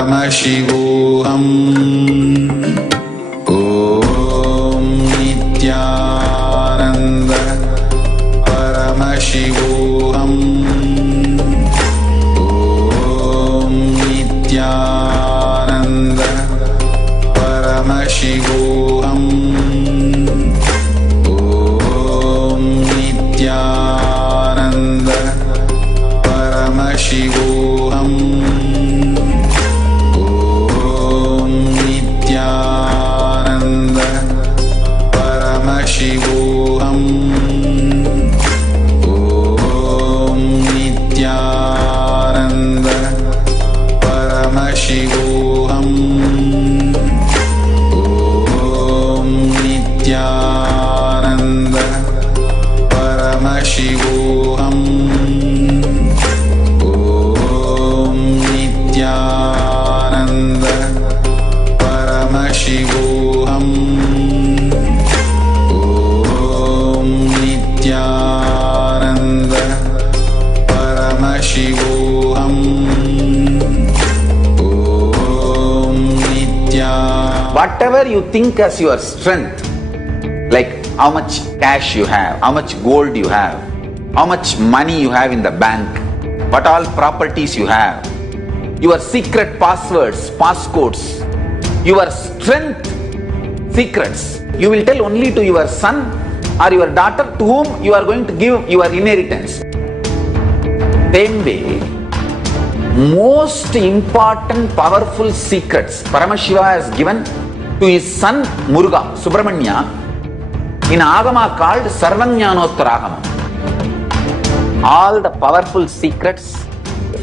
Paramashivoham. Om Nithyananda Paramashivoham. Om Nithyananda Paramashivoham. Om Nithyananda Paramashivoham. Om Nithyananda Paramashivoham. Om Nithyananda Paramashivoham. Om Nithyananda Paramashivoham. Om Nithyananda Paramashivoham. Om Nithyananda Paramashivoham. Om Nithyananda. Whatever you think as your strength, like how much cash you have, how much gold you have, how much money you have in the bank, what all properties you have, your secret passwords, passcodes, your strength secrets, you will tell only to your son or your daughter to whom you are going to give your inheritance. Same way, most important powerful secrets Paramashiva has given to his son Muruga, Subramanya, in Agama called Sarvajnanottaragama. All the powerful secrets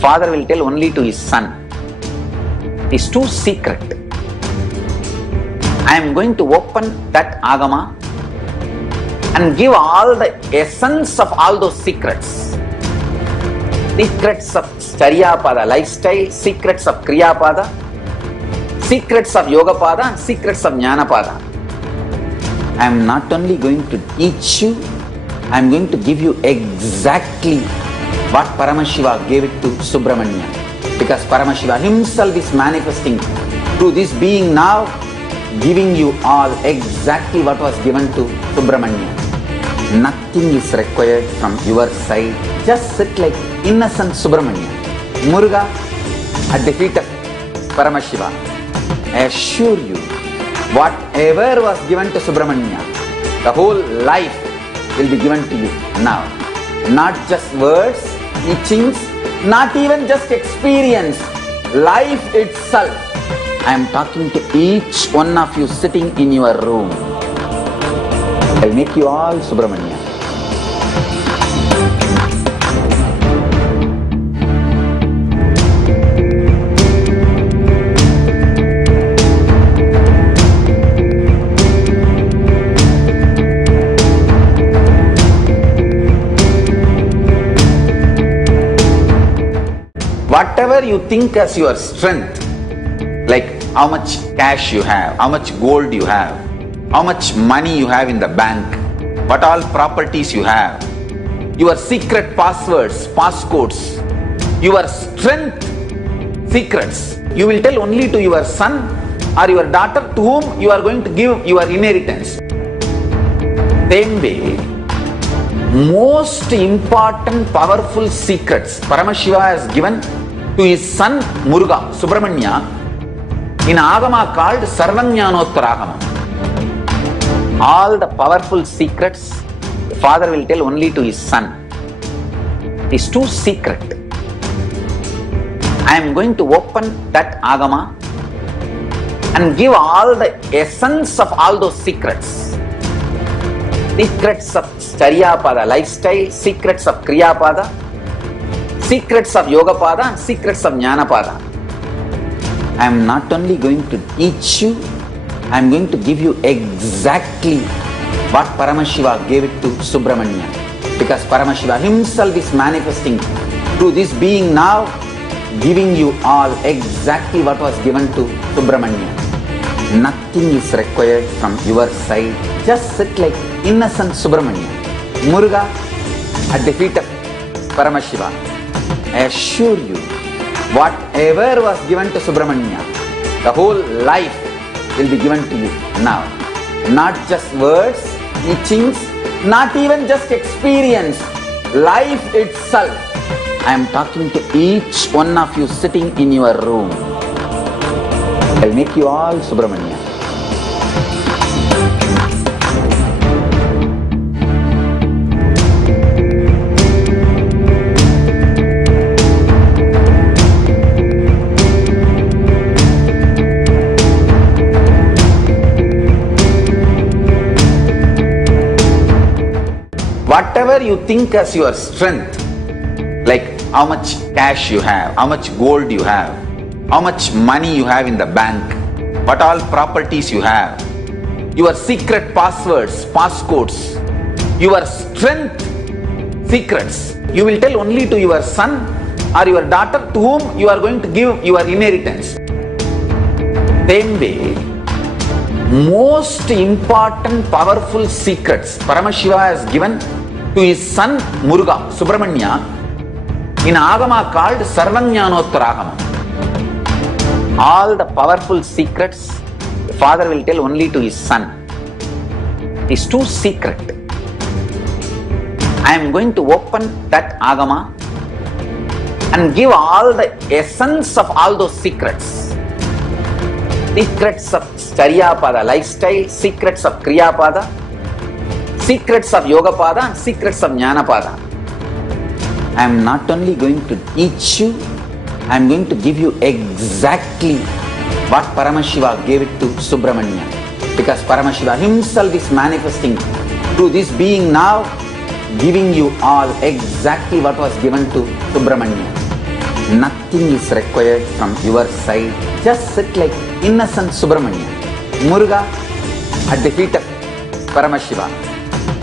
father will tell only to his son. It is too secret. I am going to open that Agama and give all the essence of all those secrets. Secrets of Charyapada lifestyle, secrets of Kriyapada, secrets of Yogapada, and secrets of Jnanapada. I am not only going to teach you, I am going to give you exactly what Paramashiva gave it to Subramanya. Because Paramashiva himself is manifesting through this being now, giving you all exactly what was given to Subramanya. Nothing is required from your side. Just sit like innocent Subramanya. Muruga at the feet of Paramashiva. I assure you, whatever was given to Subramanya, the whole life will be given to you now. Not just words, teachings, not even just experience, life itself. I am talking to each one of you sitting in your room. I will make you all Subramanya. Whatever you think as your strength, like how much cash you have, how much gold you have, how much money you have in the bank, what all properties you have, your secret passwords, passcodes, your strength secrets, you will tell only to your son or your daughter to whom you are going to give your inheritance. Same way, most important powerful secrets Paramashiva has given to his son Muruga, Subramanya, in Agama called Sarvajnanottaragama. All the powerful secrets father will tell only to his son. It is too secret. I am going to open that Agama and give all the essence of all those secrets. Secrets of Charyapada lifestyle, secrets of Kriyapada, secrets of Yogapada, and secrets of Jnanapada. I am not only going to teach you, I am going to give you exactly what Paramashiva gave it to Subramanya. Because Paramashiva himself is manifesting through this being now, giving you all exactly what was given to Subramanya. Nothing is required from your side. Just sit like innocent Subramanya. Muruga at the feet of Paramashiva. I assure you, Whatever was given to Subramanya, the whole life will be given to you now. Not just words, teachings, not even just experience, life itself. I am talking to each one of you sitting in your room. I'll make you all Subramanya. Whatever you think as your strength, like how much cash you have, how much gold you have, how much money you have in the bank, what all properties you have, your secret passwords, passcodes, your strength secrets, you will tell only to your son or your daughter to whom you are going to give your inheritance. Same way, most important powerful secrets Paramashiva has given to his son Muruga, Subramanya, in Agama called Sarvajnanottaragama. All the powerful secrets father will tell only to his son. It's too secret. I am going to open that Agama and give all the essence of all those secrets. Secrets of Charyapada lifestyle, secrets of Kriyapada, secrets of Yogapada, and secrets of Jnanapada. I am not only going to teach you, I am going to give you exactly what Paramashiva gave it to Subramanya. Because Paramashiva himself is manifesting through this being now, giving you all exactly what was given to Subramanya. Nothing is required from your side. Just sit like innocent Subramanya, Muruga at the feet of Paramashiva.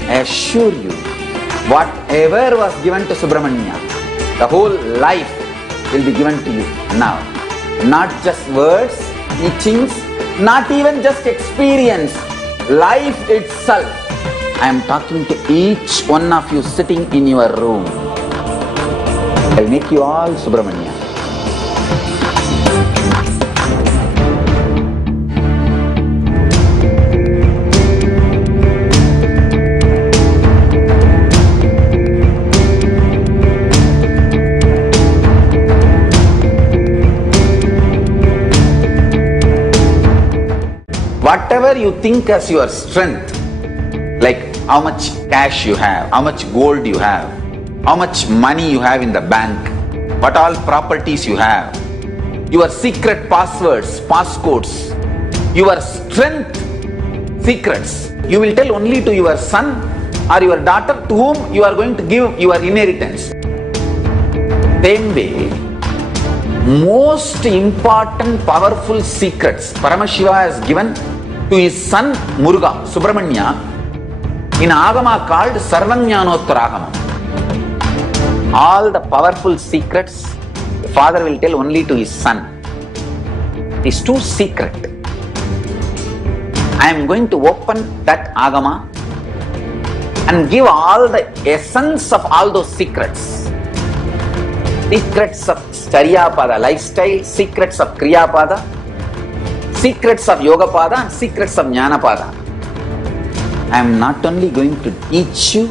I assure you, whatever was given to Subramanya, the whole life will be given to you now. Not just words, teachings, not even just experience, life itself. I am talking to each one of you sitting in your room. I'll make you all Subramanya. Whatever you think as your strength, like how much cash you have, how much gold you have, how much money you have in the bank, what all properties you have, your secret passwords, passcodes, your strength secrets, you will tell only to your son or your daughter to whom you are going to give your inheritance. Same way, most important powerful secrets Paramashiva has given to his son Muruga, Subramanya, in Agama called Sarvajnanottaragama. All the powerful secrets father will tell only to his son. It's too secret. I am going to open that Agama and give all the essence of all those secrets. Secrets of Charyapada lifestyle, secrets of Kriyapada, secrets of Yogapada, and secrets of Jnanapada. I am not only going to teach you,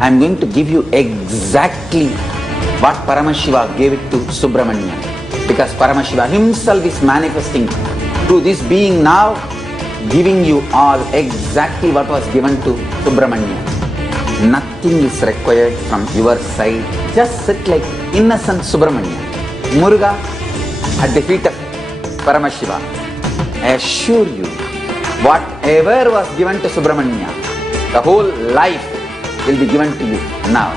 I am going to give you exactly what Paramashiva gave it to Subramanya. Because Paramashiva himself is manifesting through this being now, giving you all exactly what was given to Subramanya. Nothing is required from your side. Just sit like innocent Subramanya, Muruga at the feet of Paramashiva. I assure you, whatever was given to Subramanya, the whole life will be given to you now.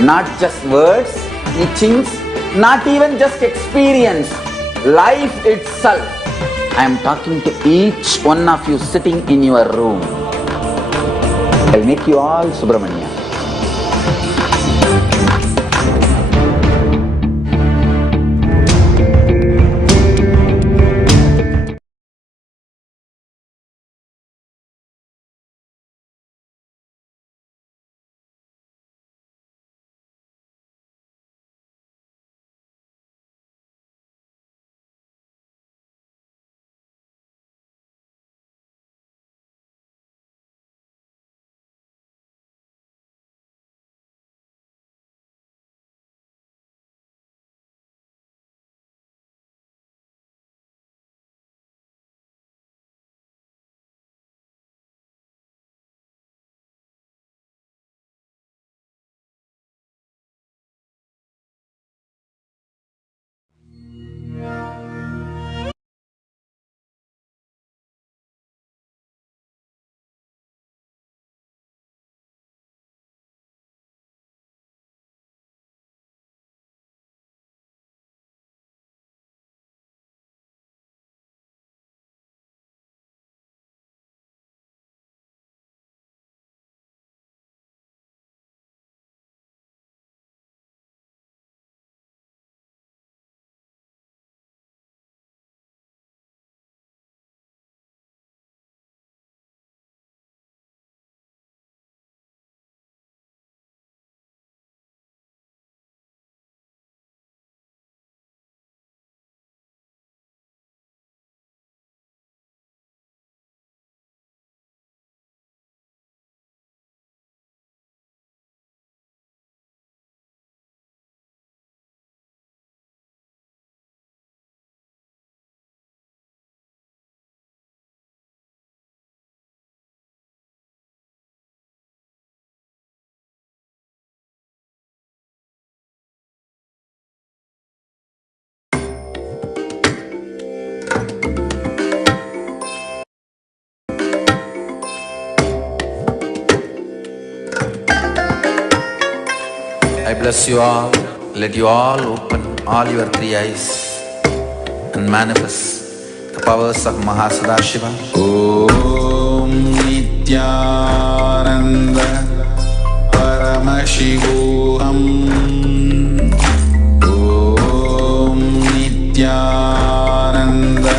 Not just words, teachings, not even just experience, life itself. I am talking to each one of you sitting in your room. I'll make you all Subramanya. bless you all. Let you all open all your three eyes and manifest the powers of Mahasadashiva. Om Nithyananda Paramashivoham. Om Nithyananda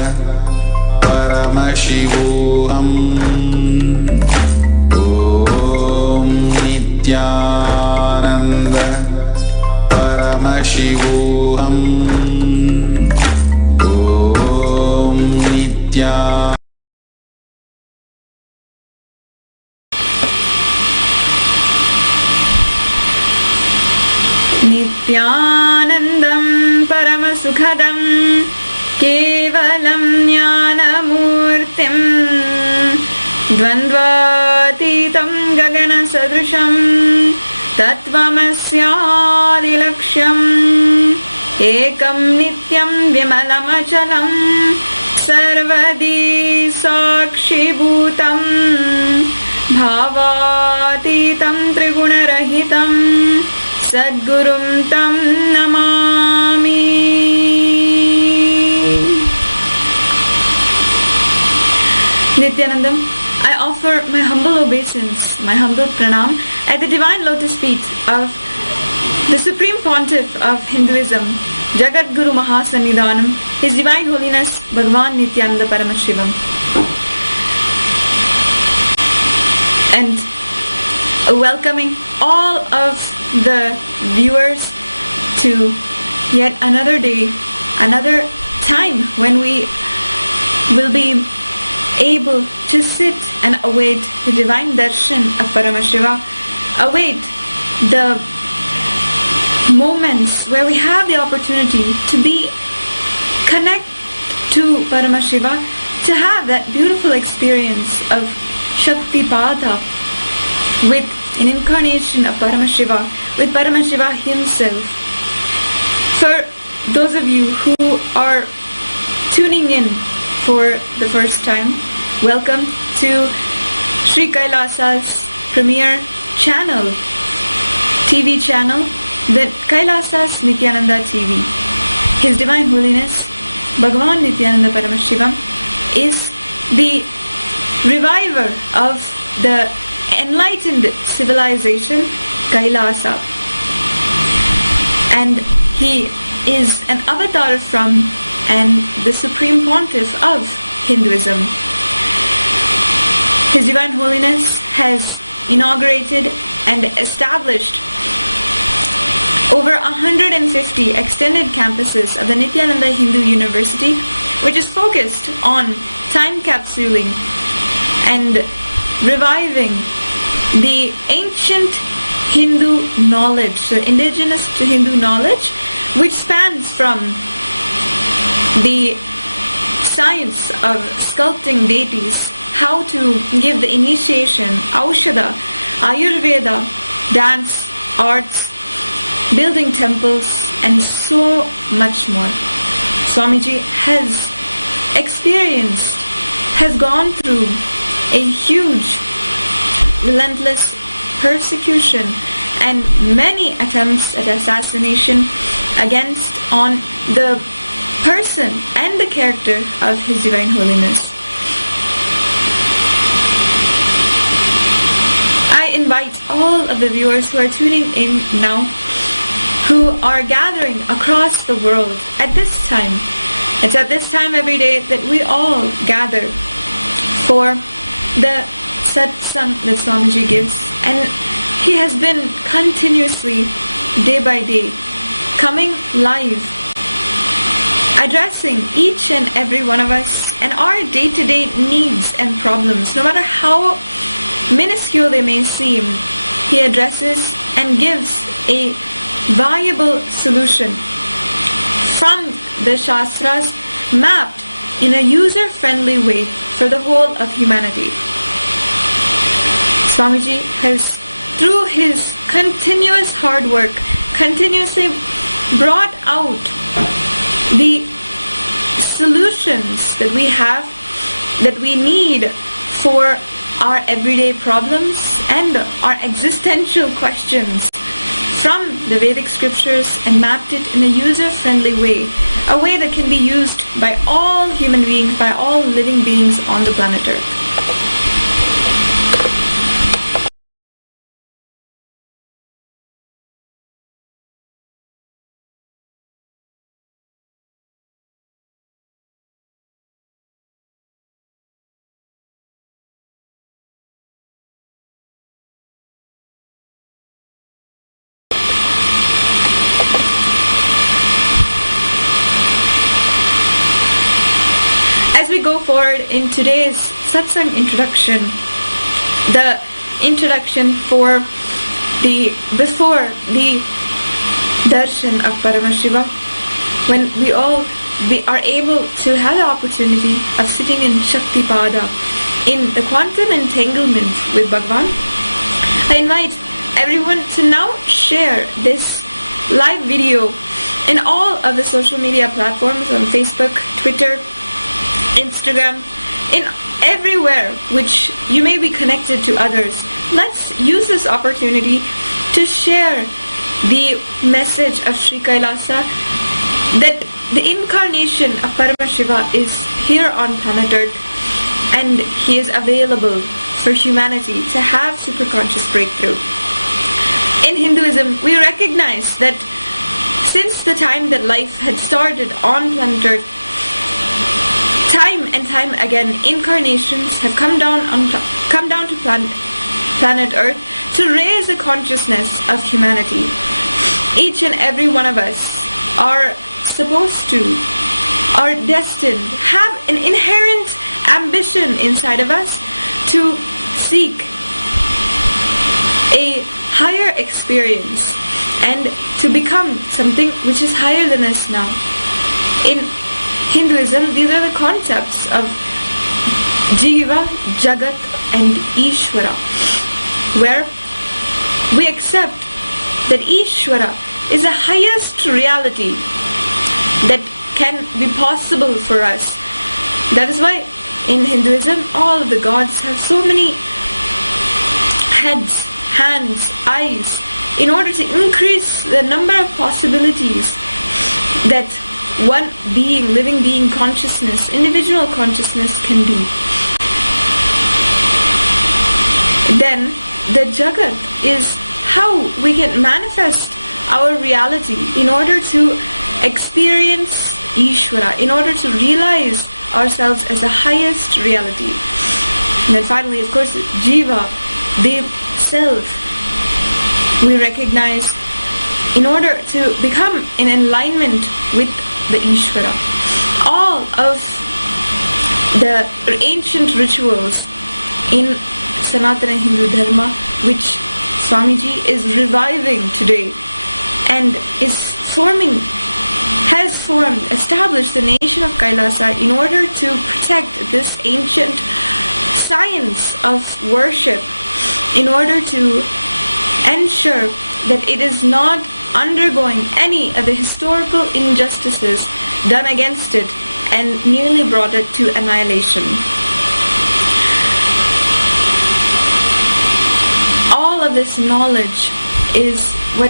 Paramashivoham. Om Nithyananda Paramashivoham. Om Nithyananda. Nithyanandam Paramasukhadam Kevalam Jnanamurtim Dvandvatitam Gagana Sadrisham Tattvamasyadilaksham Ekam Nityam Vimalamachalam Sarvadi Sakshibhutam Bhavatitam Trigunarahitam Sadgurum Tam Namami. Nithyanandam, I offer my humble obeisance, my humble pranam at the divine lotus feet of the Supreme Pontiff of Hinduism, Jagat Guru Mahasannidhanam, His Divine Holiness Bhagavan Nithyananda Paramashivam. And welcoming all of the viewers to yet another day, another time when we will be able to sit and await the divine darshan of Paramashiva, await the moments where we have the opportunity to be connect to Paramashiva, to have that beautiful experience of Shaktipada with an incarnation of Paramashiva, with Paramashiva himself. For those of you who are tuning in for the first time, welcome to Sri Kailasa's premier channel, TV channel, the Kailasa's Nithyananda TV. His Divine Holiness Bhagavan Nithyananda Paramashivam is the reviver of the enlightened civilization Kailasa, and he is an avatar from and the Supreme Pontiff of Hinduism. His Divine Holiness has inaugurated and established over 150 extended campuses of the Nithyananda Hindu University, which is focused on time capsuling and reviving the ancient Hindu knowledge, so indigenous to Hindu knowledge, which spans from the science of sculpting deities, how to give the initiation, Aushadha, Ayurveda, dance, arts, building temples, and so much more. Swamiji has experienced, has gone through a huge, relentless persecution and many attempts at assassination against on the person and the character of His Divine Holiness. I invite all of the viewers who are tuning in now, who are gathering across the world at this time. It's at this time every day that we all gather for the Satsang that Swamiji gives, and he has been continuously, day by day, coming live, addressing each and every one of us and our day-to-day needs and problems, no matter how minuscule they may seem. He addresses and gives a viable solution from the Shastras, mapped in a user-friendly way for the whole of humanity. Swamiji has, through his continuous hard work, continuously brought out the solutions that we have, that we need for our everyday problems and our existential questions from the Vedic scriptures and mapped it in a user-friendly way, a way that can be used by all human beings, by all living beings on the planet Earth. As we go forward in today's Satsang introduction, the introduction before the darshan of Paramashiva, when we are able to have the opportunity of sitting in Shaktipada, in the quantum entanglement with Bhagavan, I invite everyone to now share this live video in all of the social media platforms, on Facebook, Twitter, Instagram, in everywhere which you may be connected to others. Let's use this opportunity to share the message of Sri Kailasa, that the incarnation of Paramashiva is here on planet Earth, and he is available for humanity to have superconscious breakthrough. In Hinduism, we recognize that since the time that life had started on planet Earth, time and time again, incarnations have come down to planet Earth to raise the consciousness of humanity. Each and every one of us are destined, have an inherent ambition inside of us to seek a higher experience and to become something which is higher than us now. In Hinduism, these are the concepts of Jiva, Jagat and Ishvara, where we accept that Ishvara is the highest reality that can be possible for us. That is why in Hinduism, all of the gods have so many heads, hands, eyes, in order to increase the number of possibilities that one being, living being consciousness, individual consciousness can do. Then the Jagat is how we can manifest our reality in order to experience Ishvara, in order to realize ourselves as the highest reality. And then finally, of course, Jiva, the self, we recognize in order to become in alignment with the Ishvara. All of the ancient rituals in Sanatana Hindu Dharma, which Swamiji is reviving today and established the nation of Kailasa in order to protect this ancient science of worship, in order to ensure that it is not undergoing any of the historical injustices done against it and nearly brought it to annihilation. All of this knowledge is what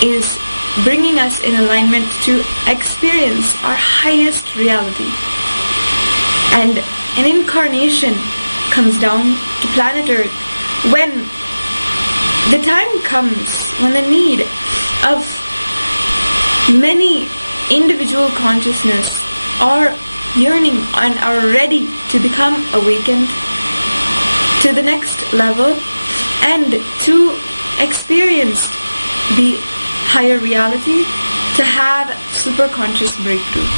is bringing us in alignment to experience our highest reality. And an incarnation comes down to planet Earth when the time comes, when the need of many individual consciousness are yearning and are ready to become awakened to the next level and to experience the higher reality, to have superconscious breakthrough.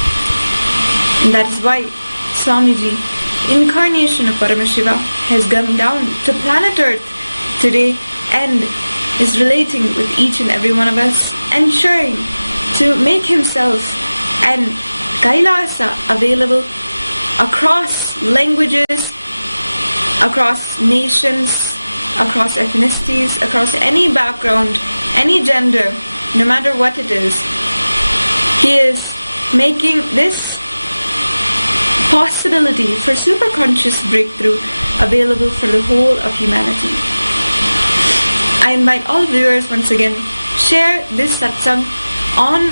And that is why Swamiji, incarnation of Paramashiva, has come down to planet Earth today and is relating with each and every one of us, ensuring to make himself and Kailasa available across languages, across nations, across ethnicities, across any background, any gender, no matter what it is. He is making this possibility for superconscious breakthrough available for the whole of humanity. I invite all viewers once again share this satsang on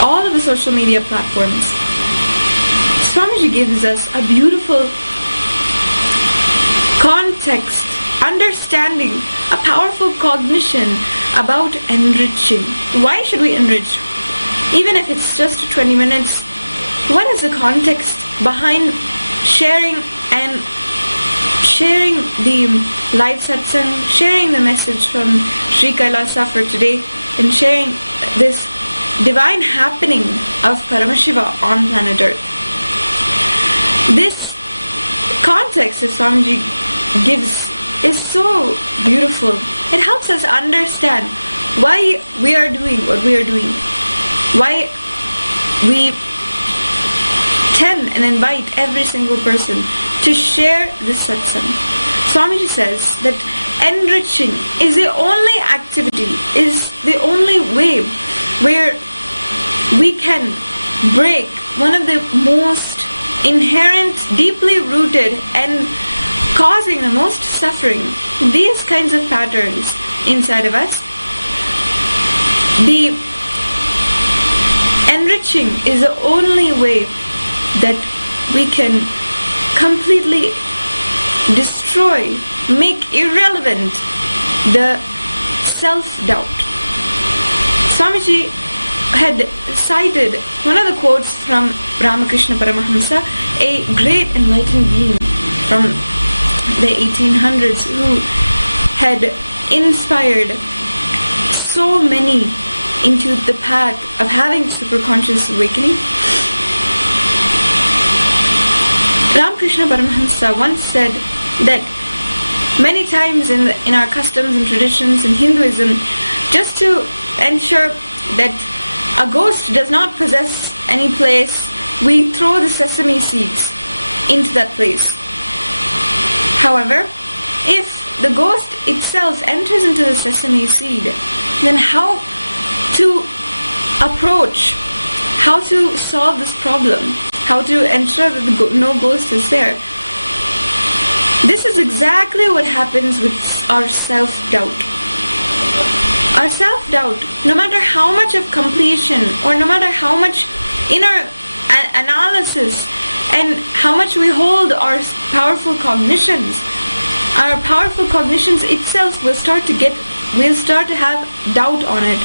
all of the social media platforms. Swamiji gives us a beautiful context, understanding, a powerful cognition about enriching. Why should we enrich? Even if it's just 20 minutes, what is the context behind sharing the live satsang, sharing the message from Sri Kailasa for today, and sharing this divine happening of Paramashiva on planet Earth? This context that Swamiji gives is so beautiful. It helps us understand why we are doing what we are doing, why we tell and invite every single person to share this satsang. Swamiji says that enriching is the only activity, is the only way where we can break one of the most inherent, deeply rooted and causing the most suffering, these kinds of patterns inside of us. The enriching is the only way that we can completely destroy, make irrelevant the self-doubt. Swamiji had cited one of the quotes from Ramakrishna Paramahamsa, a great enlightened being from the 1800s who had inspired so many into the path of having superconscious awakening. Ramakrishna Paramahamsa once said that many times in our customs and traditions in Hinduism, just to ensure that a ghost does not possess any place, we throw the sesame seeds into that place. However, if the ghost itself enters into the sesame seed, then how to approach, how to solve this problem, how to ensure that no ghost is there? This is exactly what happens with our self-doubt. Our self-doubt, no matter how much of completion or no matter how much inner analysis and how much we hold our powerful cognitions itself will start to have doubt on it.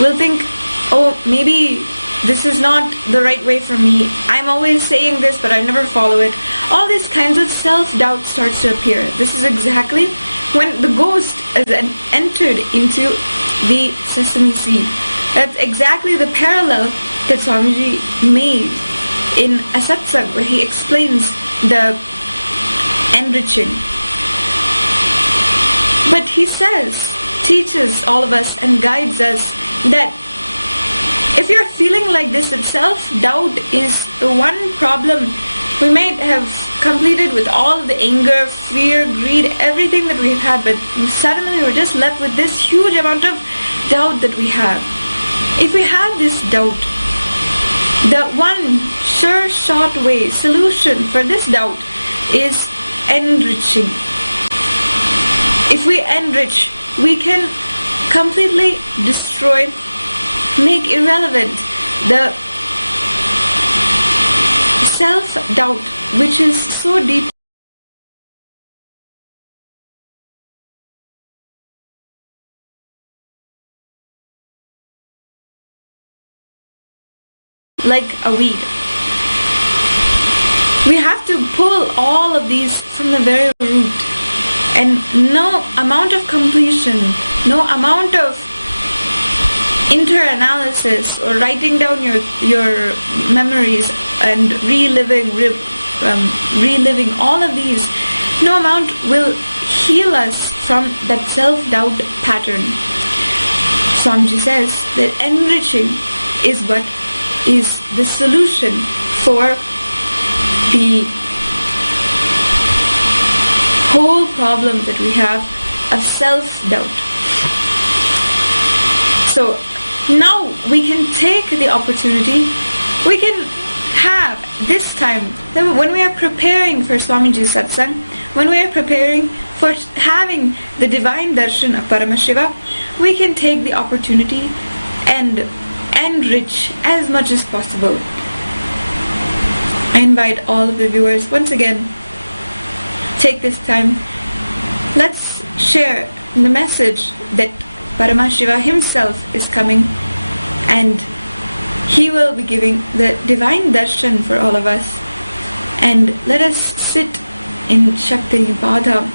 We'll think, oh, maybe this is not the right way for me. I'm always saying this, but I never follow it. All these kinds of self-doubt starts to appear. This is exactly when the ghost has entered into the sesame seed. That's exactly the parallel that Swamiji made in a satsang where he explains the enriching. But he says, teaches all of us and guides us that if you're feeling like this, that self-doubt is the one problem we might have completed with all the anger, fear, greed, everything that we've had, but suddenly we're just left with this huge amount of doubt that we have. If we have this doubt, the one sure short way, solution for this doubt is enriching. If we enrich, we can completely destroy, make irrelevant the self-doubt which is so deep like a weed. We have to pull all of these from the very root, and no amount of completion, no amount of inter-analysis or writing down your memories and reliving all of these, no amount will heal us from that self-doubt pattern. Swamiji says that enriching is what is the solution for the whole problem that we have of self-doubt. So now we can take the opportunity, we can have this time, when we are preparing for Swamiji's satsang, when we are preparing for having the divine darshan of Paramashiva, we can take the opportunity and enrich as much as possible. I invite all of the viewers once again, take this time, let's share the message that Paramashiva himself is coming, and he will be giving the divine darshan for all of us. And let us sit in Shakti Nipada,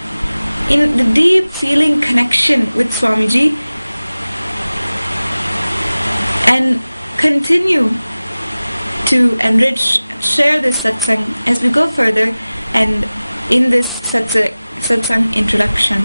in the deep feeling connection with Swamiji, and continue to enrich, share this satsang as we go further and in this satsang introduction.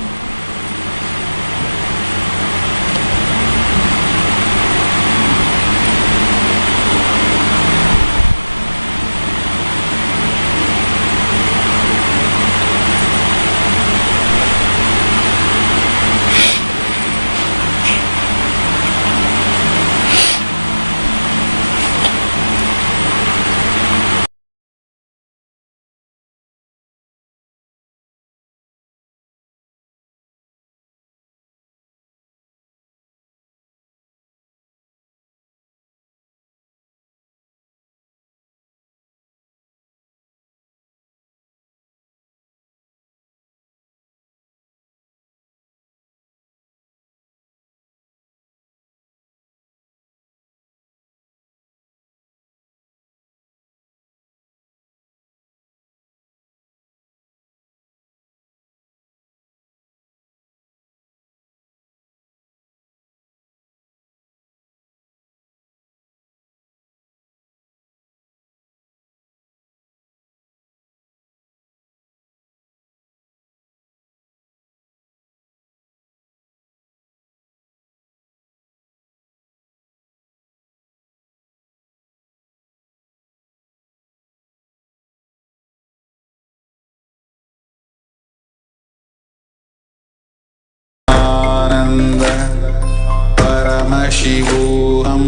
Paramashivoham.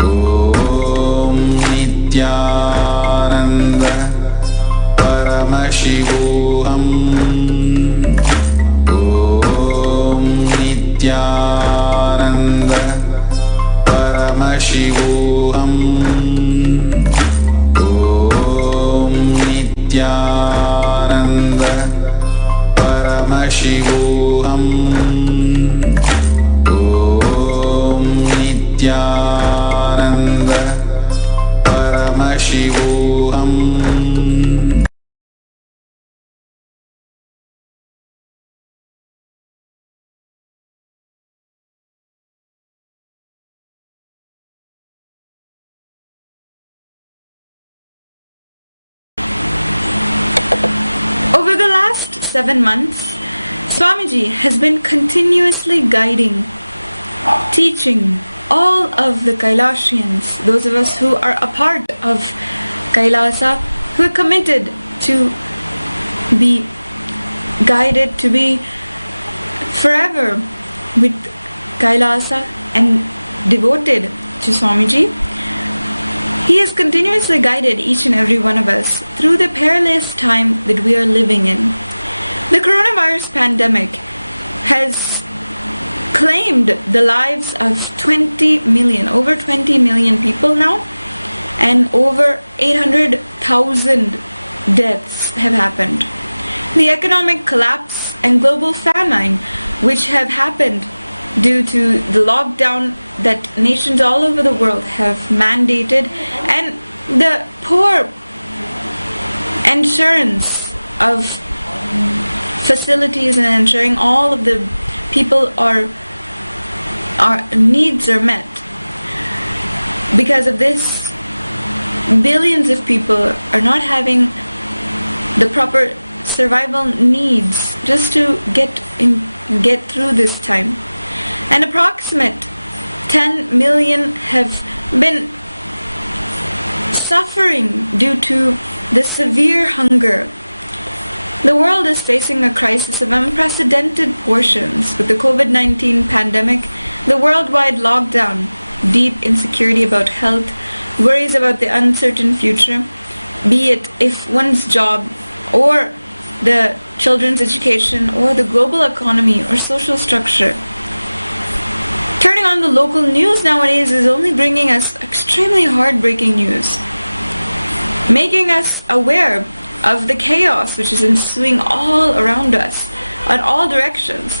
Om Nithyananda Paramashivoham. Om Nithyananda Paramashivoham. Om Nithyananda Paramashivoham. Nithyananda Paramashivoham. Over the last 7 months, Swamiji has been continuously guiding, teaching all of the Kailashians, those of us who are a part of Kailasa, who are committed to be guided, to be forever with Kailasa and devoted to Swamiji. He has continuously guided each and every one of us through the perilous time that we are living in. The coronavirus pandemic has claimed the lives of 20 million, over 20 million people now, and over 800,000 deaths have happened. The economic collapse and global famine which have happened due to the lockdown that nations all over the world have mandated, and the poor insurance of facilities and ensuring all of the people our needs are met. Because of this, billions of people are not having the proper survival needs just to get through this time. An approximate 10 million have been suffering due to the severe hunger. The world is facing a crisis of unprecedented proportions with the COVID-19 pandemic, the worldwide lockdown, deep insecurity about health, worries about the uncertain future, be it if one's job or the children's education, or the global economy or social structure. Turning on the local news nowadays is only bringing us extremely heartbreaking news, making us aware of the chaos which is ensuing all around us, in all directions.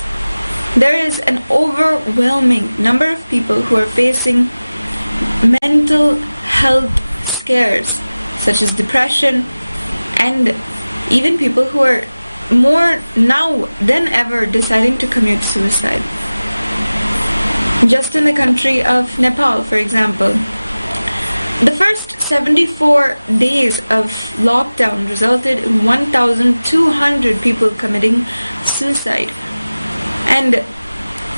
There is an overwhelming number of people who are facing mental health scares, such as depression, and even people who are more now than ever deciding to commit suicide. Just in the country of Nepal, for example, the first 74 days of lockdown resulted in 1,200 people committing suicide. And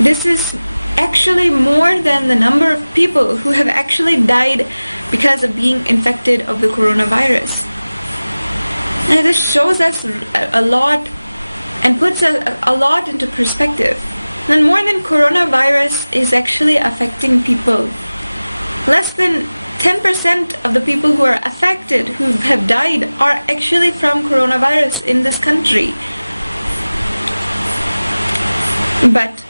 this is actually more than the number of people who have actually died because of being infected of the coronavirus. And this shows us a lot and puts a lot into perspective. And more than coronavirus is actually affecting people. Less than 10% of the people who are affected, who have died, are actually from coronavirus in this country. But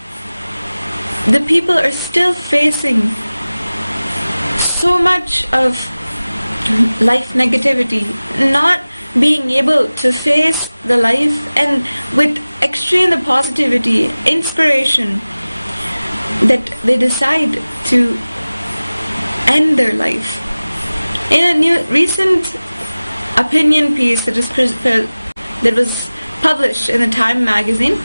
the people are still facing so much of life negativity, not being able to face the life, and with extreme positivity, inspiration, that they decide to end their life. In a recent opinion piece that was published in the Time magazine,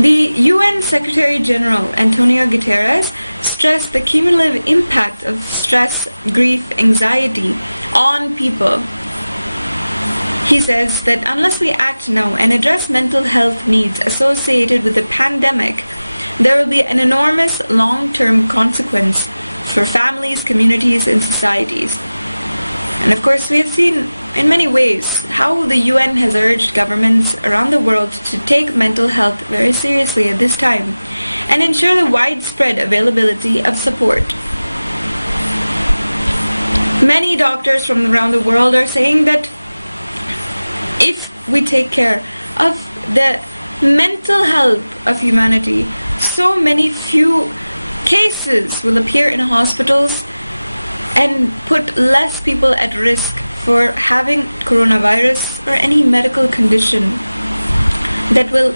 the UN Secretary General Antonio Guterres stressed the cumulative impact of stress, grief, anxiety on people. He says that unless we act now and address mental health needs associated with the pandemic, there will be an enormous long-term consequence for families, communities, and societies. And of course, we have seen in many ways how the UN has urged governments around the world to take mental health very seriously at this time and ensure the widespread availability of support. Many doctors from around the world are saying that if we take care of the mental health of humanity, so many few cases will appear in hospitals and put less people at risk for having coronavirus or any medical condition that will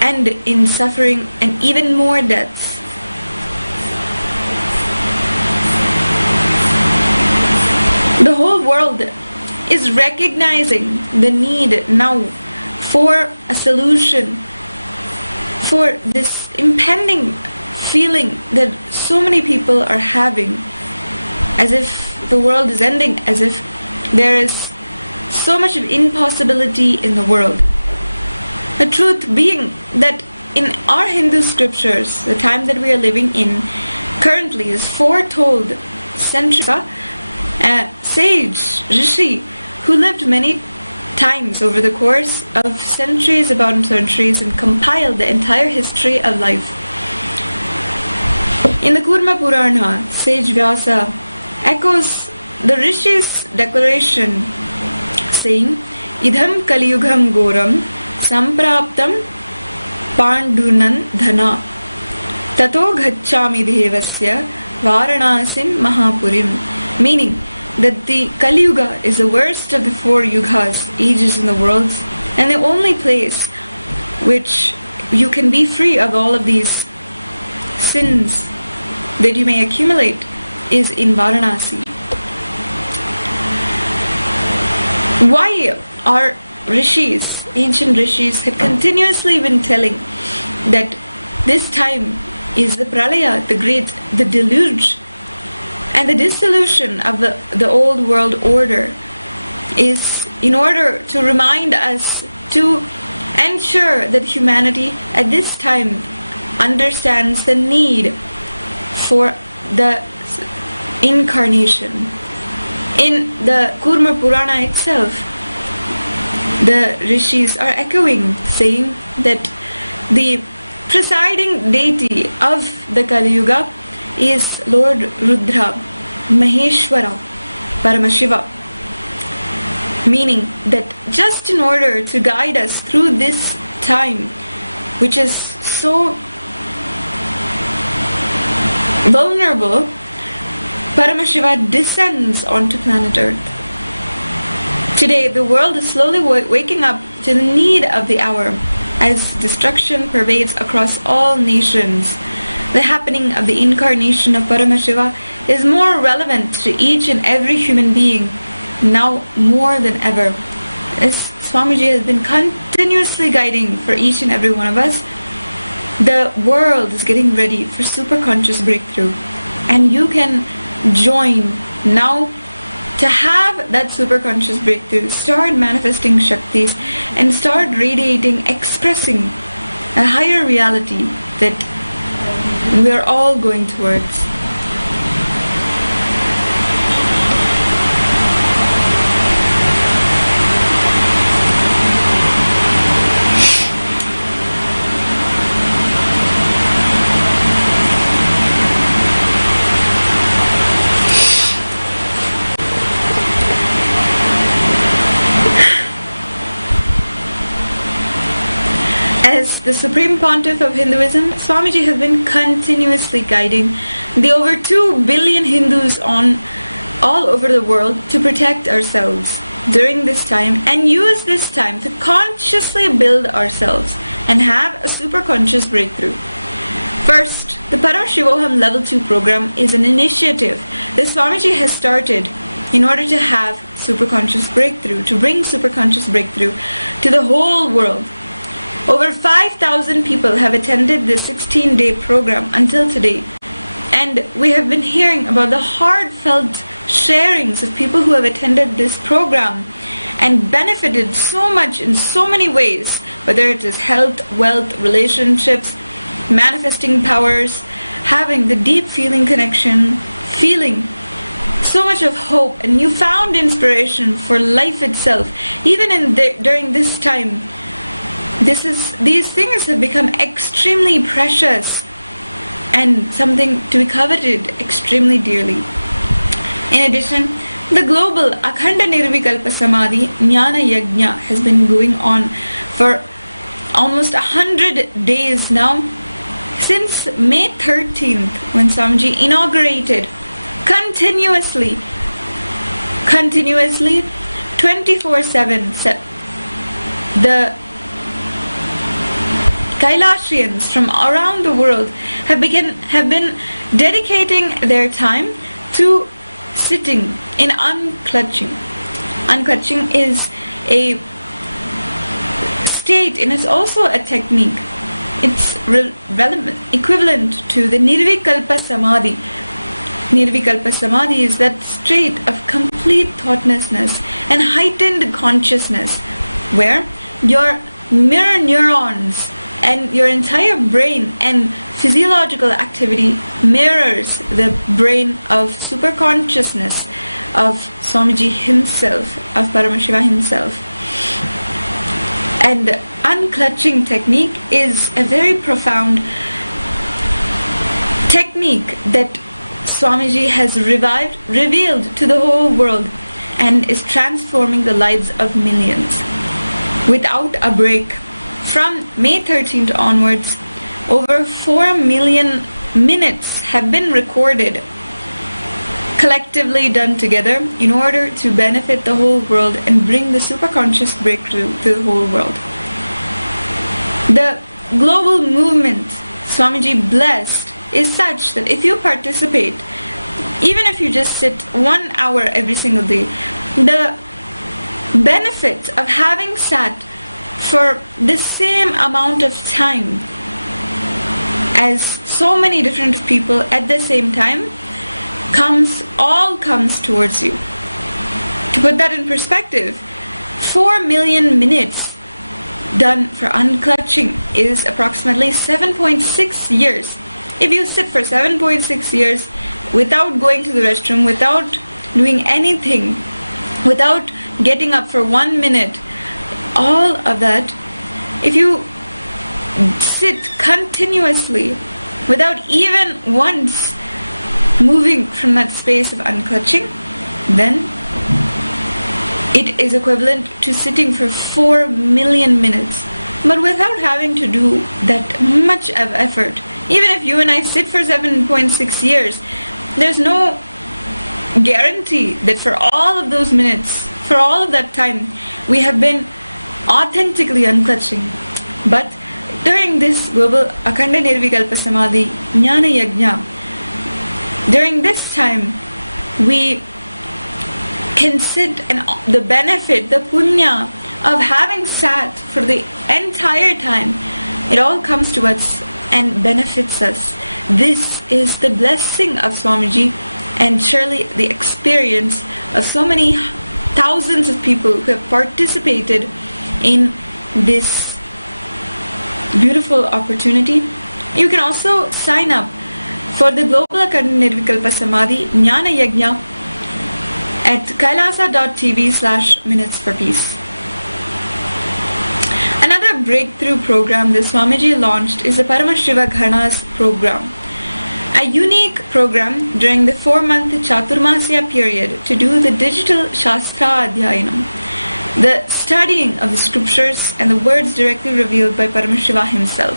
end in suffering and even more deaths. The whole world is recognizing the need now for a solution for this impending feeling that so many people are having, as if the world is ending, as if there is so much of impossibility in the world. The truth being that in our Hindu scriptures, the time that we are living in currently is foretold centuries. A sage, Rishi, who lived many times over the course of centuries upon centuries and compiled the entire history of life. In the Kurma Purana, sage Vyasa echoes the Rishi's declaration saying, Idham Kaliyugam Goram Sampraptam Pandunan Dhana Tato Ghachami Devasya Varanasim Mahapurim, meaning that the Kali Yuga is the worst of the four yugas, ages in the world, and the only place which you can be free of all of these sins that you may accumulate is in Varanasi. Why our rishis, ancient rishis, had continuously been telling that this time is the pralaya, the deluge, and the dissolution of the old world order, is in order to remind us to ensure that humanity at this time understands the need for the incarnation. In the Kurma Purana itself, the rishis are echoing, saying that the presiding deity of the Kali Yuga is Lord Rudra, Maheshwara, Paramashiva. Meaning that just in order to guide us through this time, which is so vulnerable, Paramashiva descends onto planet Earth. Today, the world is slowly waking up to the need of the hour as destruction pervades across all nations. The happening of the incarnation of Paramashiva is more relevant to each and every human being now more than ever. As Swamiji has been continuously guiding for each and every one of us, the world is getting ready for superconscious breakthrough, and you can join now to have that superconscious breakthrough. Start manifesting Shaktis and start radiating, expressing a higher reality that we are all going towards. As the Supreme Pontiff of Hinduism, Swamiji has been continuously guiding the over 2 billion Hindus all over the world to protect ourselves during this time and use this time to consciously build ourselves and have a superconscious breakthrough. First, the Paramashivoham Level 2 program is an initiative that Swamiji has started in order to have superconscious breakthrough, to bring superconscious breakthrough to the whole world. Over 5,000 people have attended this 16-day program until today, and we have been hearing about the heartfelt sharings of people who have attended this program and benefited so much in so many ways, whether it is health, wealth, relationships, manifesting powers, having the deep feeling connection, feeling so much of hope and newfound inspiration for life itself. Even during this time, these things have become extremely precious and something to be coveted extremely dearly. In addition, the global Akhanda Nirvikalpa Samadhi Jnana Yajna has been going on for almost 100 days now, since May 13th, when Swamiji inaugurated continuously 24/7 the Kailashians from around the world have been dedicating their time to sitting in unclutching. Unclutching is a state and it's also a technique. It's equivalent to the Nirvikalpa Samadhi. Nirvikalpa Samadhi is that state of complete thoughtlessness and heightened consciousness where your mirror neurons and your entire brain and physiological activity mirrors the brain of superconsciousness of Swamiji himself, of Paramashiva himself. And unclutching technique is a very profound technique that Swamiji has revealed to the whole world and is transforming the lives of millions without a break. From May 13th onwards, over 4 million minutes have been recorded, collectively done together in order to benefit the whole world and bring the superconscious breakthrough to the whole world. The global movement Swamiji blessed is such that if you participate, even if you just sit 1 hour every single day, the benefit of having sat for the same amount of time as so many different people at the same time all comes towards you. To put that in perspective, 4 million minutes done for unclutching is approximately 7.6 years. If you sit for 7.6 years without going to the restroom, without doing anything, without getting up for 1 minute, all of that, if you sit continuously without even once moving from that space of unclutching, then It is equivalent to sitting for 4 million minutes, but without having to do that much of effort. Even if you and I sit for 7.6 years, there's no guarantee that for all of those minutes, for all of that time, we have been authentically unclutching. But during this global Akhanda Nirvikalpa Samadhi Jnana Yajna, during this time, we can sit, and the benefit, the punya of having sat for the entire time, it all comes to us and benefits us. This is the blessing of Swamiji, and surely the experience of so many thousands of people who have participated in this beautiful opportunity. You can also sign up for the Global Akhanda Nirvikalpa Samadhi Jnana Yajna at kailasa.tv/Minutes for Peace. Another breakthrough program that Swamiji launched is the Paramashiva Ghana's program, a unique program during the 4-month Chaturmasya period to do the digital Shastra Adhyayanam, the studying of the scriptures and the words directly revealed by Paramashiva himself.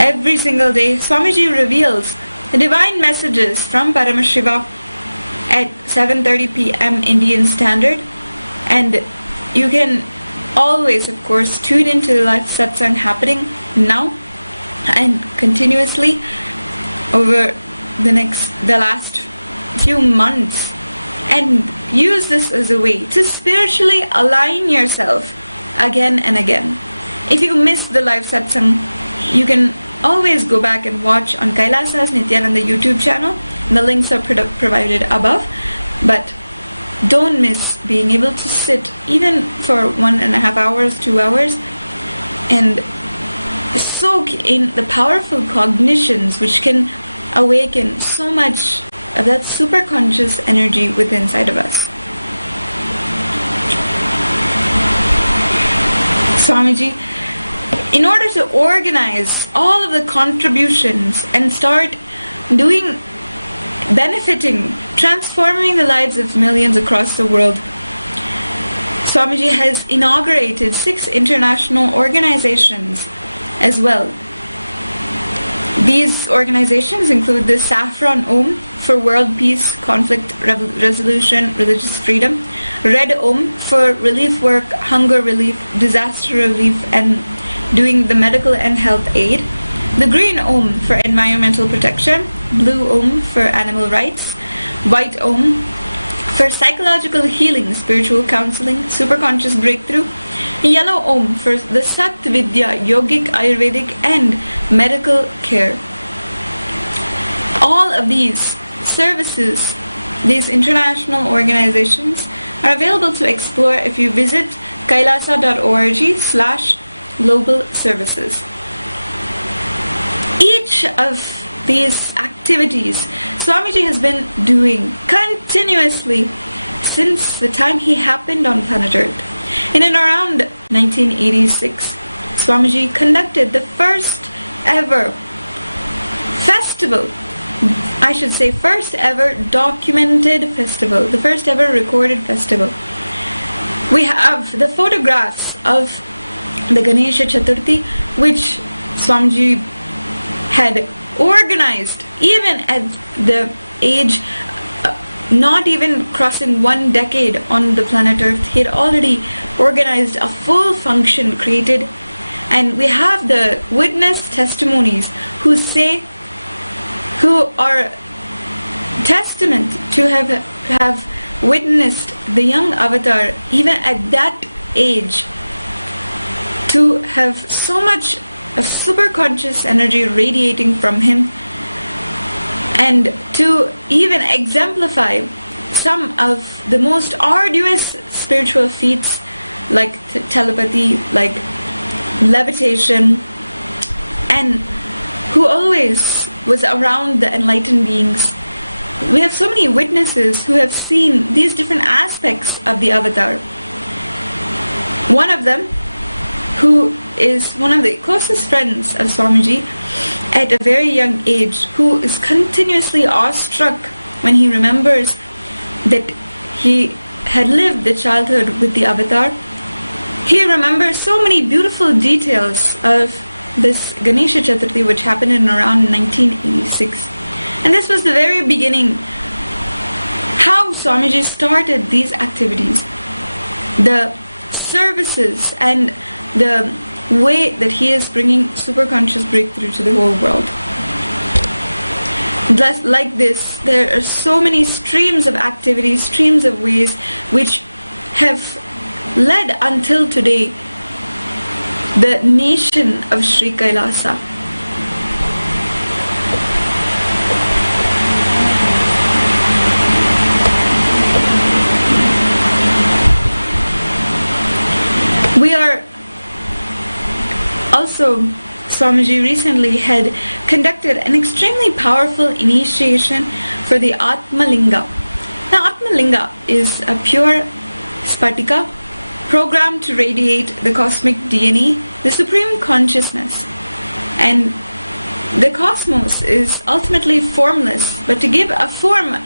Every single day, Swamiji reveals the divine messages from Paramashiva at 7:30 p.m. Indian Standard, and you can always, of course, tune into the live satsang happening now and continuously over the last few months, and use this as a way to spiritually align yourself again and again. If you missed the live satsang, you can always go back and watch on Kailasa's Nithyananda YouTube channel. The links are provided above, but don't miss being able to sit even for 1.5 hours, 2 hours, and soak in the powerful cognitions which can awaken so much of that superconscious energy within inside of us. Swamiji, in order to organize all of the contributions and start benefiting, transforming the lives of millions across the world, Swamiji has inaugurated 6 international organizations as well. These organizations include the Saffron Om for World Peace, Conflict Resolution, Religious Freedom, Red Om for relief work, hunger relief, disaster relief, and doing the medical and health aid, the Green Om for environmental protection, Blue Om for animal rights, White Om for psychological healing, spiritual counseling, superconscious breakthrough, Yellow Om for the Sat Vidya, yogic, Ayurvedic, and medical care. All of these services, these international organizations, are available to explore if you visit kailasa.org/global services. Each of these activities Swamiji has been doing continuously since the time he happened on planet Earth. In and around 1986, Swamiji conducted the first ever festival, I should say first ever documented festival, the first ever recorded festival. We have the photographs of the Ganesha Chaturthi, which Swamiji had organized even at the age not even crossing 1 decade on the planet Earth. He had already organized a full function created, and we have the witness testimonies who are testament to have witnessed the young avatar even at that age, to have so much of superconscious energy radiating from him, and to even exemplify some of the most arduous spiritual feats like telepathy, like levitation, and who always was around the enlightened beings. We have so many witnesses who have seen these different aspects of the avatar. One of them, who is one of the closest friends of Swamiji at a very young age, who is continuously awestruck when he remembers that he had lived the childhood with the avatar, he remembers so many beautiful details of this Ganesha Chaturthi, which happened in around 1986. And this was the very beginning how Swamiji started these activities, the services and the way that he is bringing superconscious breakthrough to the whole world. Just like this, there are so many streams of activities, streams of ways which have led until today the nation of Sri Kailasa. We are also, Swamiji recently had conducted an extremely powerful initiation for the Atmalinga. Now, Atmalinga is a pure spatika programmed to radiate the cosmic DNA, the supreme consciousness. And the cosmos is ultimately formless, but to give a form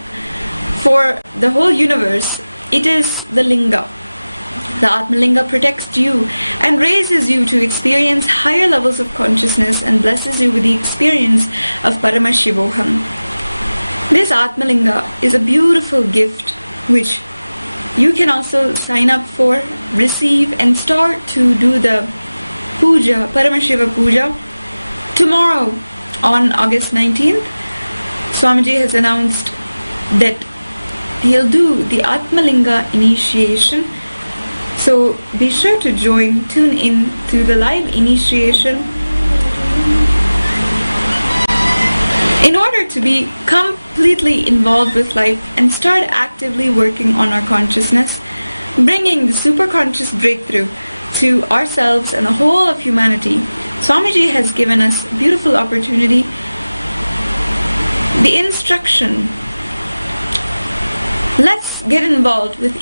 for the whole universe, it is the Linga. The Atmalinga protects you and raises you to experience higher levels of consciousness and blesses you with the experience of Paramashivoham. This Atmalinga is a beautiful gift which you can also sign up for, receive and start to do the puja, Paramashiva puja. Tomorrow on August 19th, Swamiji has announced that he'll do the Atmalinga initiation. So be sure to tune in to the live initiation in order to be completely involved with life and start actively working on our consciousness, bringing the superconscious breakthrough to ourselves and the whole of humanity. Swamiji has given us a beautiful opportunity. The instruction. Let's get involved with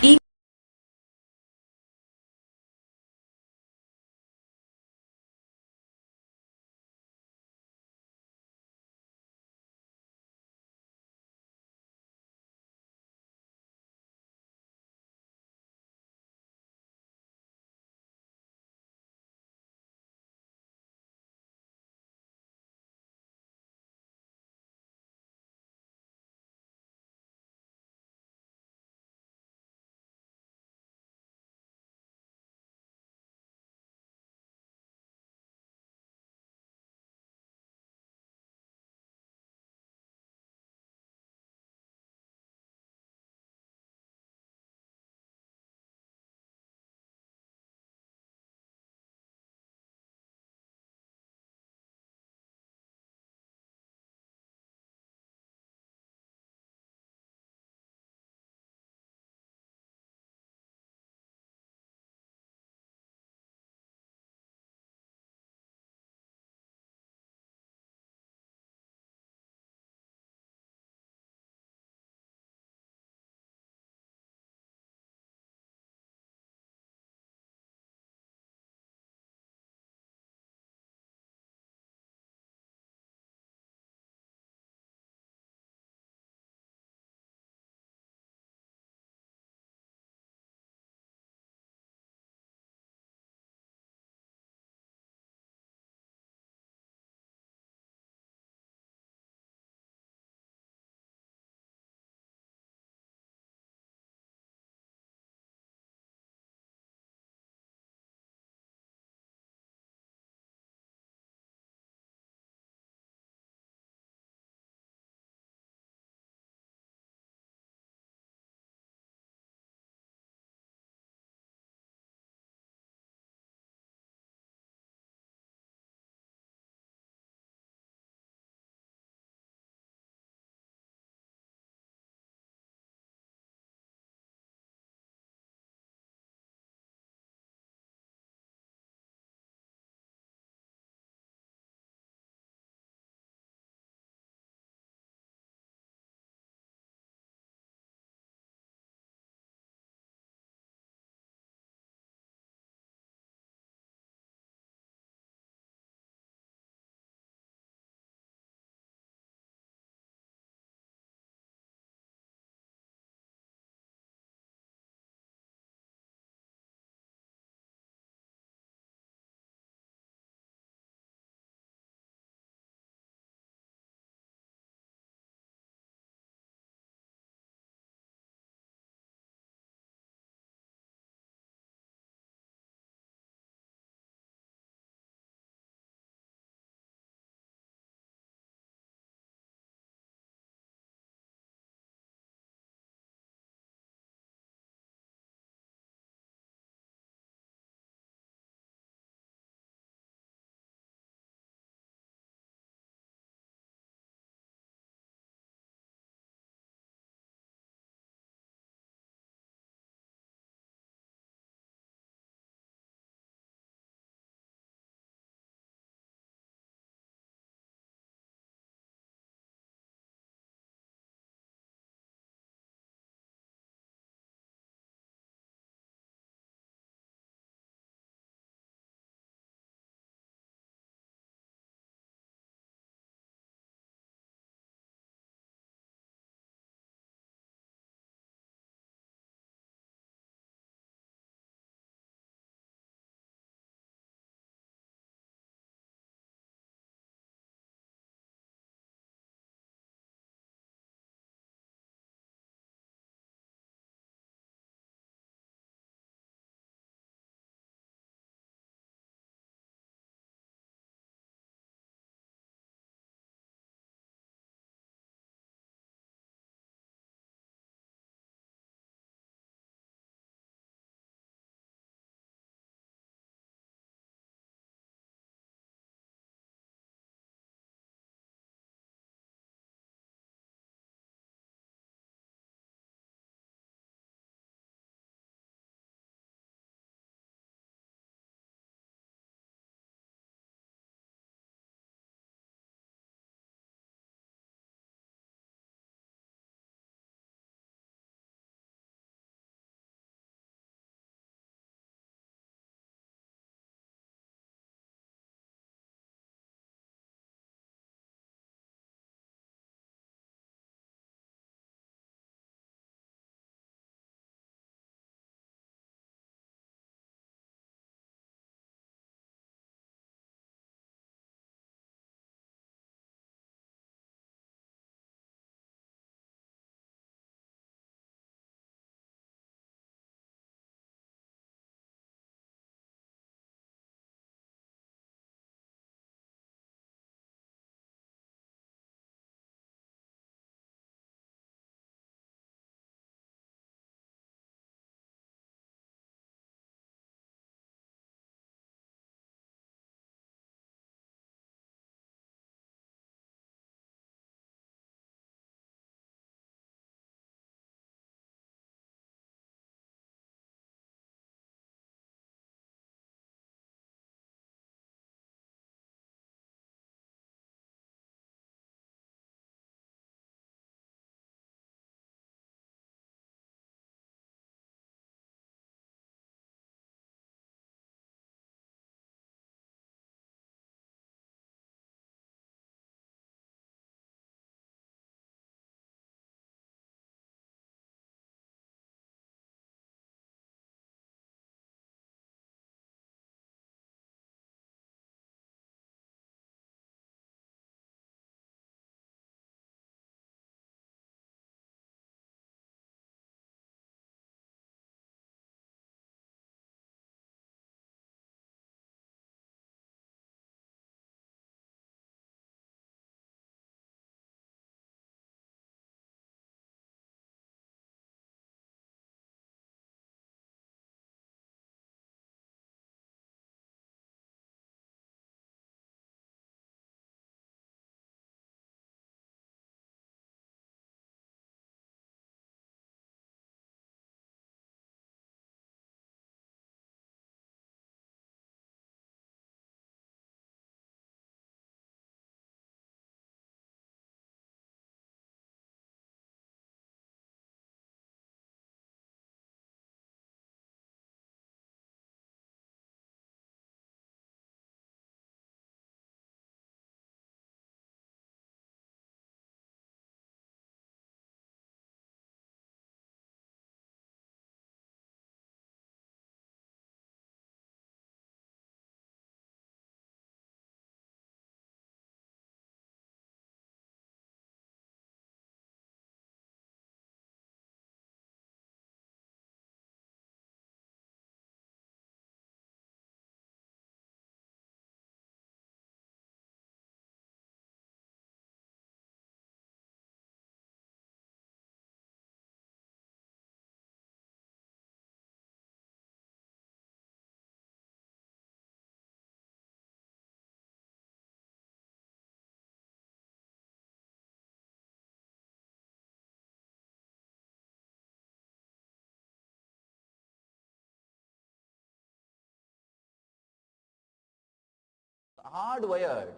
hardwired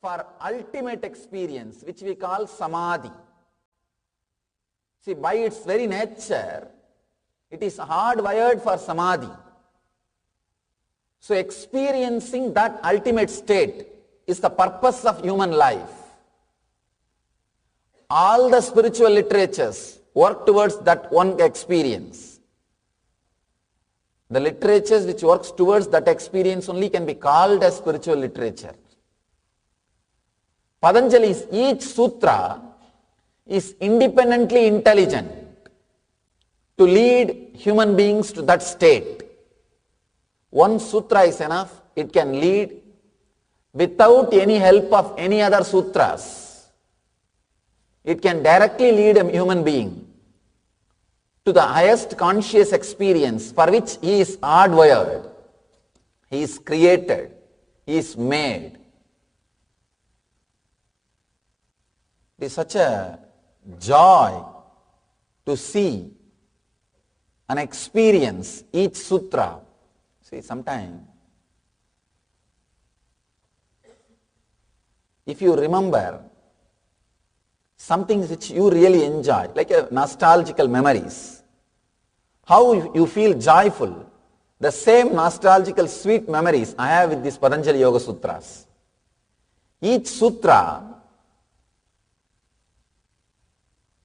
for ultimate experience, which we call samadhi. See, by its very nature, it is hardwired for samadhi. So experiencing that ultimate state is the purpose of human life. All the spiritual literatures work towards that one experience. The literatures which works towards that experience only can be called as spiritual literature. Patanjali's each sutra is independently intelligent to lead human beings to that state. One sutra is enough, it can lead without any help of any other sutras. It can directly lead a human being to the highest conscious experience for which he is hardwired, he is created, he is made. It is such a joy to see and experience each sutra. See, sometimes, if you remember something which you really enjoy, like a nostalgical memories, how you feel joyful, the same nostalgical sweet memories I have with these Patanjali Yoga Sutras. Each sutra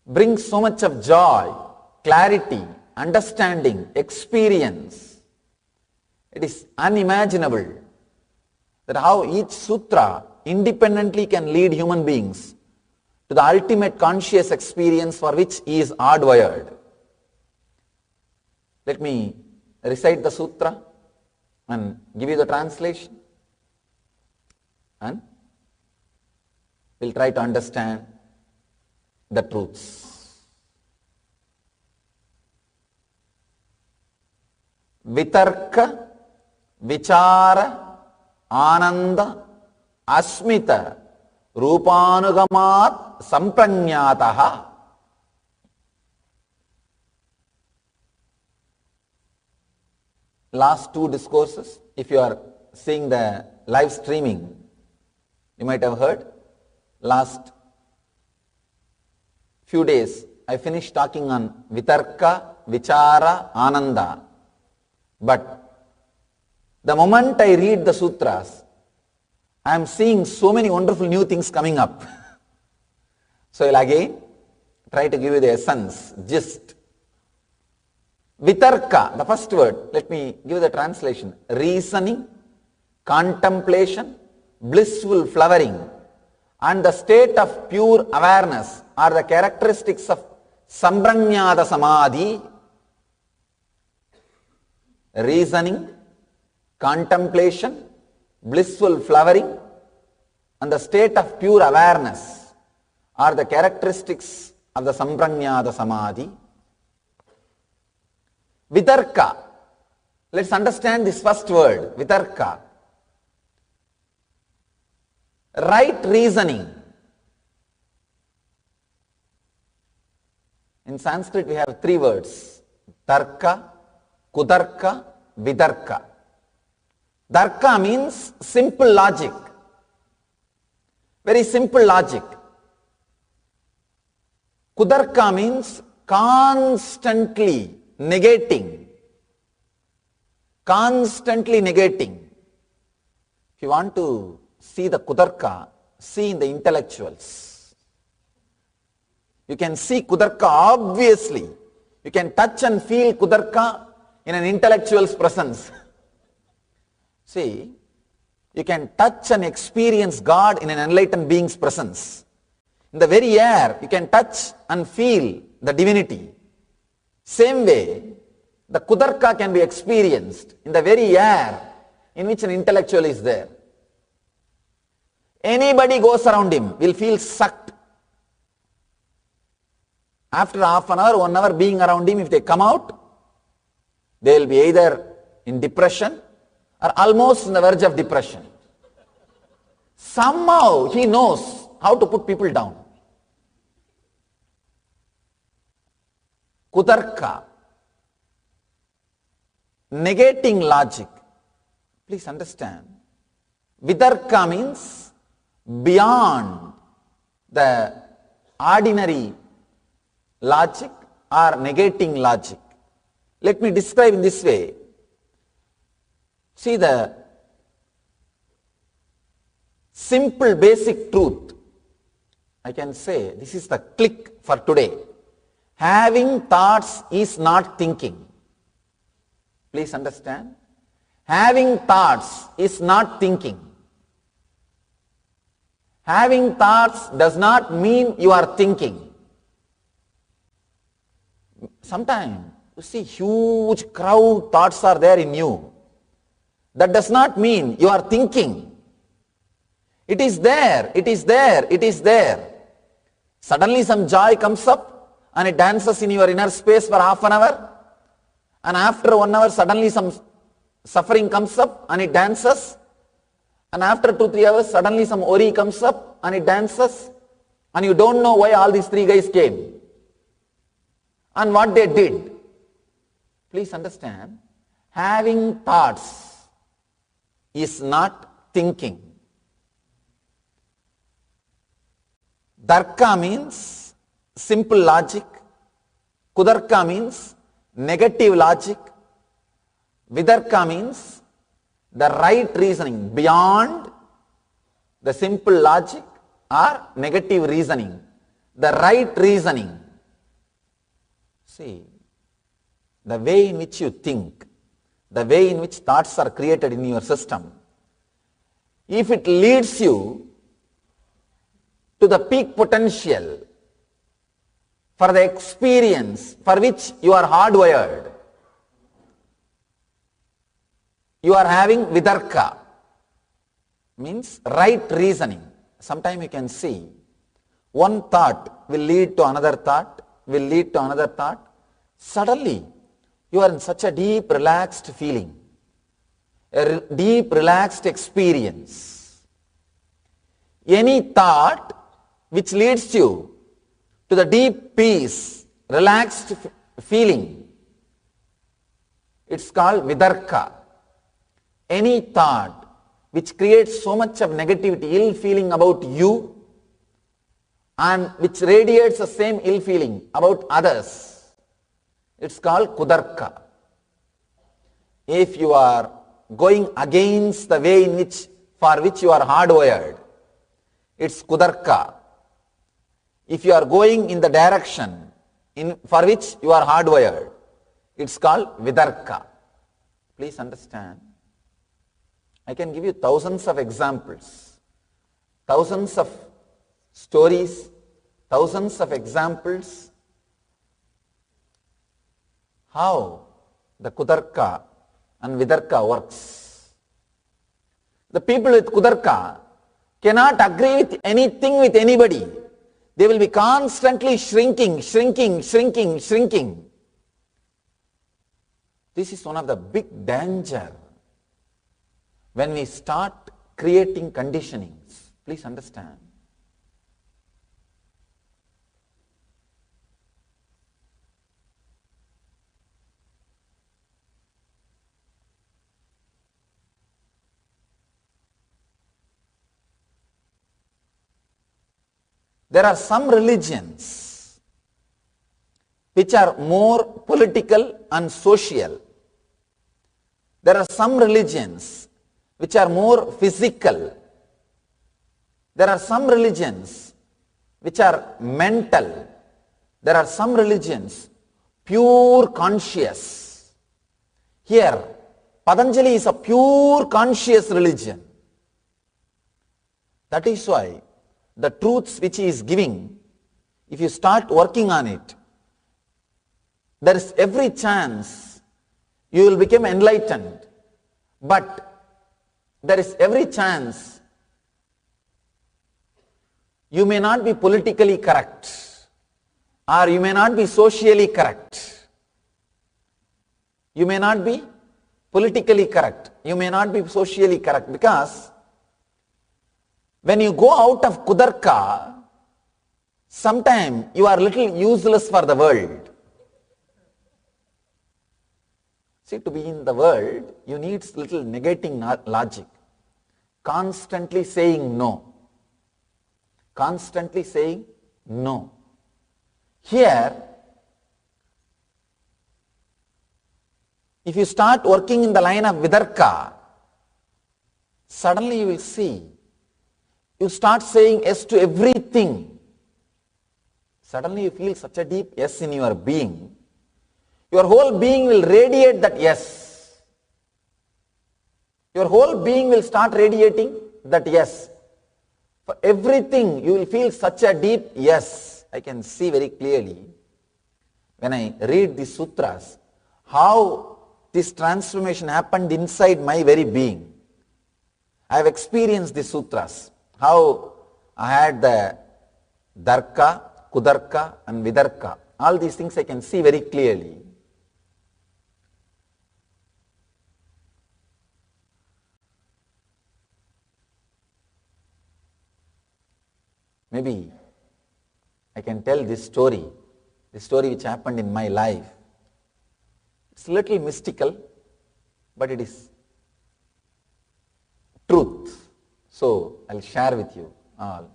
brings so much of joy, clarity, understanding, experience. It is unimaginable that how each sutra independently can lead human beings to the ultimate conscious experience for which he is hardwired. Let me recite the sutra and give you the translation, and we'll try to understand the truths. Vitarka, vichara, ananda, asmita, rupanugamat sampranyataha. Last two discourses, if you are seeing the live streaming, you might have heard. Last few days, I finished talking on Vitarka, Vichara, Ananda. But the moment I read the sutras, I am seeing so many wonderful new things coming up. So I will again try to give you the essence, gist. Vitarka, the first word, let me give the translation. Reasoning, contemplation, blissful flowering, and the state of pure awareness are the characteristics of Sampranyata Samadhi. Reasoning, contemplation, blissful flowering, and the state of pure awareness are the characteristics of the Sampranyata Samadhi. Vitarka, let's understand this first word, Vitarka. Right reasoning. In Sanskrit we have three words, Tarka, Kutarka, Vitarka. Tarka means simple logic, very simple logic. Kutarka means constantly negating. Constantly negating. If you want to see the Kutarka, see in the intellectuals. You can see Kutarka obviously. You can touch and feel Kutarka in an intellectual's presence. See, you can touch and experience God in an enlightened being's presence. In the very air, you can touch and feel the divinity. Same way, the Kutarka can be experienced in the very air in which an intellectual is there. Anybody goes around him will feel sucked. After half an hour, 1 hour being around him, if they come out, they will be either in depression or almost on the verge of depression. Somehow he knows how to put people down. Kutarka, negating logic. Please understand, Vitarka means beyond the ordinary logic or negating logic. Let me describe in this way. See the simple basic truth. I can say this is the click for today. Having thoughts is not thinking. Please understand. Having thoughts is not thinking. Having thoughts does not mean you are thinking. Sometimes you see huge crowd thoughts are there in you. That does not mean you are thinking. It is there, it is there, it is there. Suddenly some joy comes up and it dances in your inner space for half an hour. And after 1 hour suddenly some suffering comes up and it dances. And after 2-3 hours suddenly some worry comes up and it dances. And you don't know why all these 3 guys came. And what they did. Please understand, having thoughts is not thinking. Darka means simple logic. Kudarka means negative logic. Vidarka means the right reasoning beyond the simple logic or negative reasoning. The right reasoning. See, the way in which you think, the way in which thoughts are created in your system, if it leads you to the peak potential for the experience for which you are hardwired, you are having vidarka, means right reasoning. Sometimes you can see one thought will lead to another thought, will lead to another thought. Suddenly, you are in such a deep relaxed feeling, a deep relaxed experience. Any thought which leads you to the deep peace, relaxed feeling, it's called vidarka. Any thought which creates so much of negativity, ill feeling about you, and which radiates the same ill feeling about others, it's called kudarka. If you are going against the way in which for which you are hardwired, it's kudarka. If you are going in the direction for which you are hardwired, it's called vidarka. Please understand. I can give you thousands of examples, thousands of stories, thousands of examples how the kudarka and vidarka works. The people with kudarka cannot agree with anything with anybody. They will be constantly shrinking, shrinking, shrinking, shrinking. This is one of the big danger when we start creating conditionings. Please understand. There are some religions which are more political and social. There are some religions which are more physical. There are some religions which are mental. There are some religions pure conscious. Here, Patanjali is a pure conscious religion. That is why the truths which he is giving, if you start working on it, there is every chance you will become enlightened. But there is every chance you may not be politically correct, or you may not be socially correct. You may not be politically correct. You may not be socially correct, because when you go out of kudarka, sometimes you are little useless for the world. See, to be in the world, you need little negating logic. constantly saying no. Constantly saying no. Here, if you start working in the line of Vidarka, suddenly you will see, you start saying yes to everything. Suddenly you feel such a deep yes in your being. Your whole being will radiate that yes. Your whole being will start radiating that yes. For everything you will feel such a deep yes. I can see very clearly when I read the sutras how this transformation happened inside my very being. I have experienced the sutras, how I had the Darka, Kudarka and Vidarka. All these things I can see very clearly. Maybe I can tell this story which happened in my life. It's a little mystical, but it is truth. So I'll share with you all.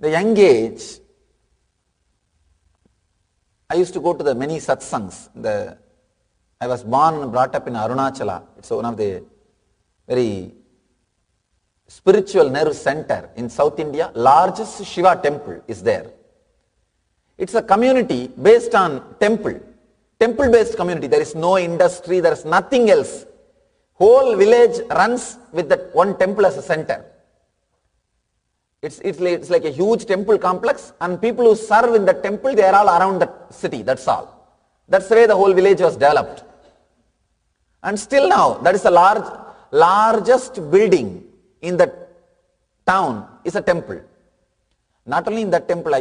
The young age, I used to go to the many satsangs. I was born and brought up in Arunachala. It's one of the very spiritual nerve center in South India. Largest Shiva temple is there. It's a community based on temple based community. There is no industry, there is nothing else. Whole village runs with that one temple as a center. It's like a huge temple complex, and people who serve in the temple, they are all around the city, that's all. That's the way the whole village was developed. And still now, that is the largest building in the town is a temple. Not only in that temple,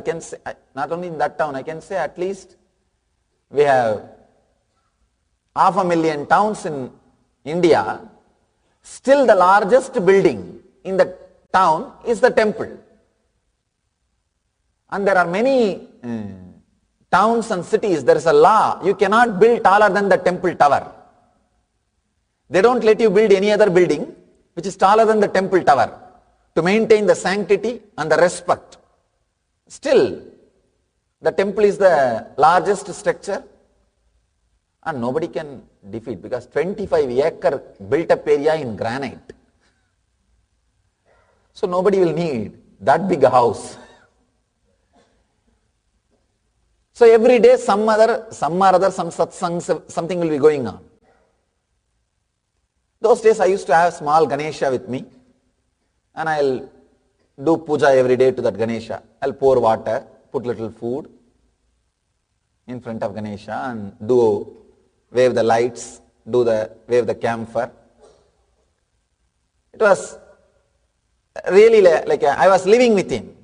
not only in that town, I can say at least we have 500,000 towns in India. Still the largest building in the town is the temple. And there are many towns and cities, there is a law, you cannot build taller than the temple tower. They don't let you build any other building which is taller than the temple tower to maintain the sanctity and the respect. Still, the temple is the largest structure and nobody can defeat, because 25-acre built up area in granite. So nobody will need that big a house. So every day some satsang, something will be going on. Those days I used to have small Ganesha with me, and I'll do puja every day to that Ganesha. I'll pour water, put little food in front of Ganesha and wave the lights, wave the camphor. It was really like I was living with him.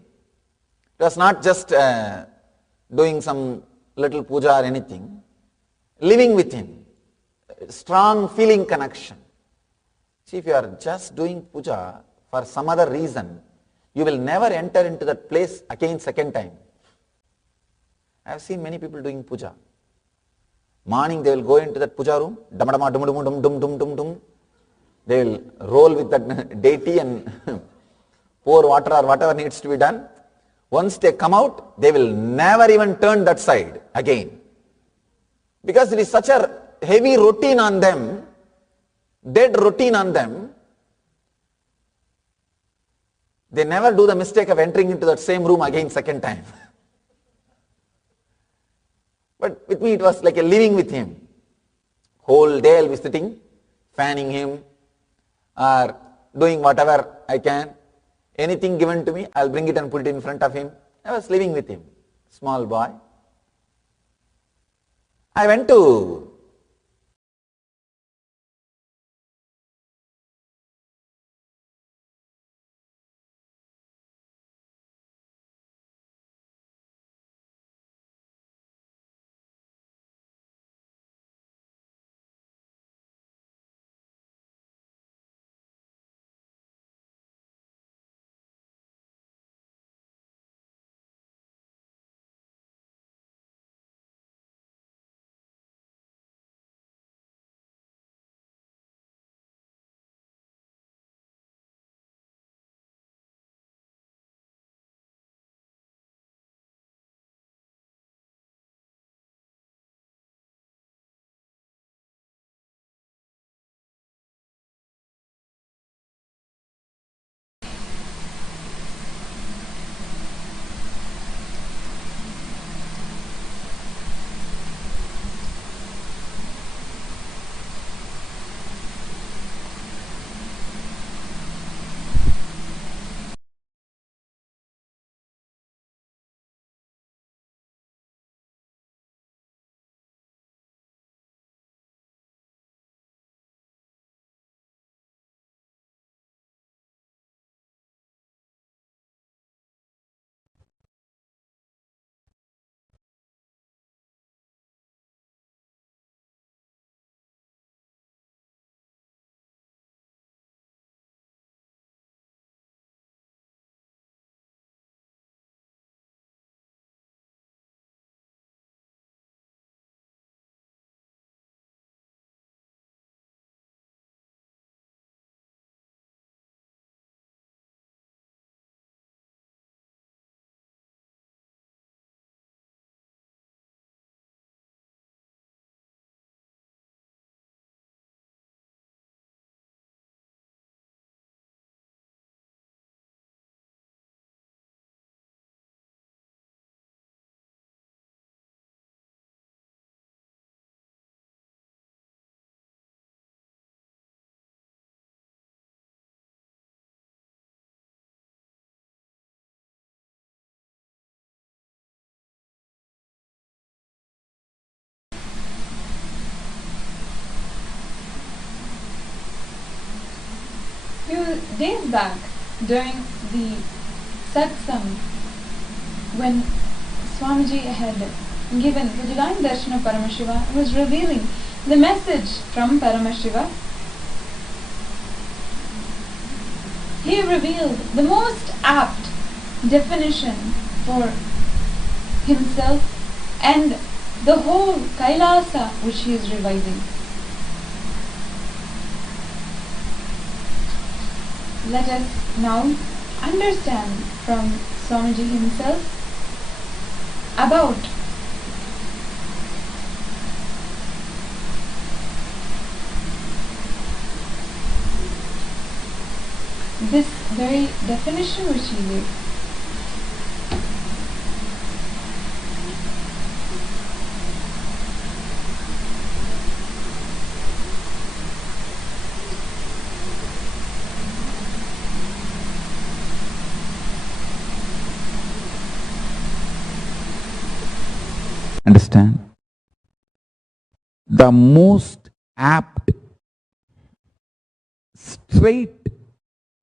It was not just doing some little puja or anything. Living with him. Strong feeling connection. See, if you are just doing puja for some other reason, you will never enter into that place again second time. I have seen many people doing puja. Morning they will go into that puja room, damadama, dum dum dum dum dum dum dum. They will roll with that deity and pour water or whatever needs to be done. Once they come out, they will never even turn that side again. Because it is such a heavy routine on them, dead routine on them, they never do the mistake of entering into that same room again second time. But with me it was like a living with him. Whole day I'll be sitting, fanning him, or doing whatever I can. Anything given to me, I'll bring it and put it in front of him. I was living with him, small boy. I went to few days back during the Satsang, when Swamiji had given the divine darshan of Paramashiva, was revealing the message from Paramashiva. He revealed the most apt definition for himself and the whole Kailasa which he is reviving. Let us now understand from Swamiji himself about this very definition which he gave. Understand? The most apt, straight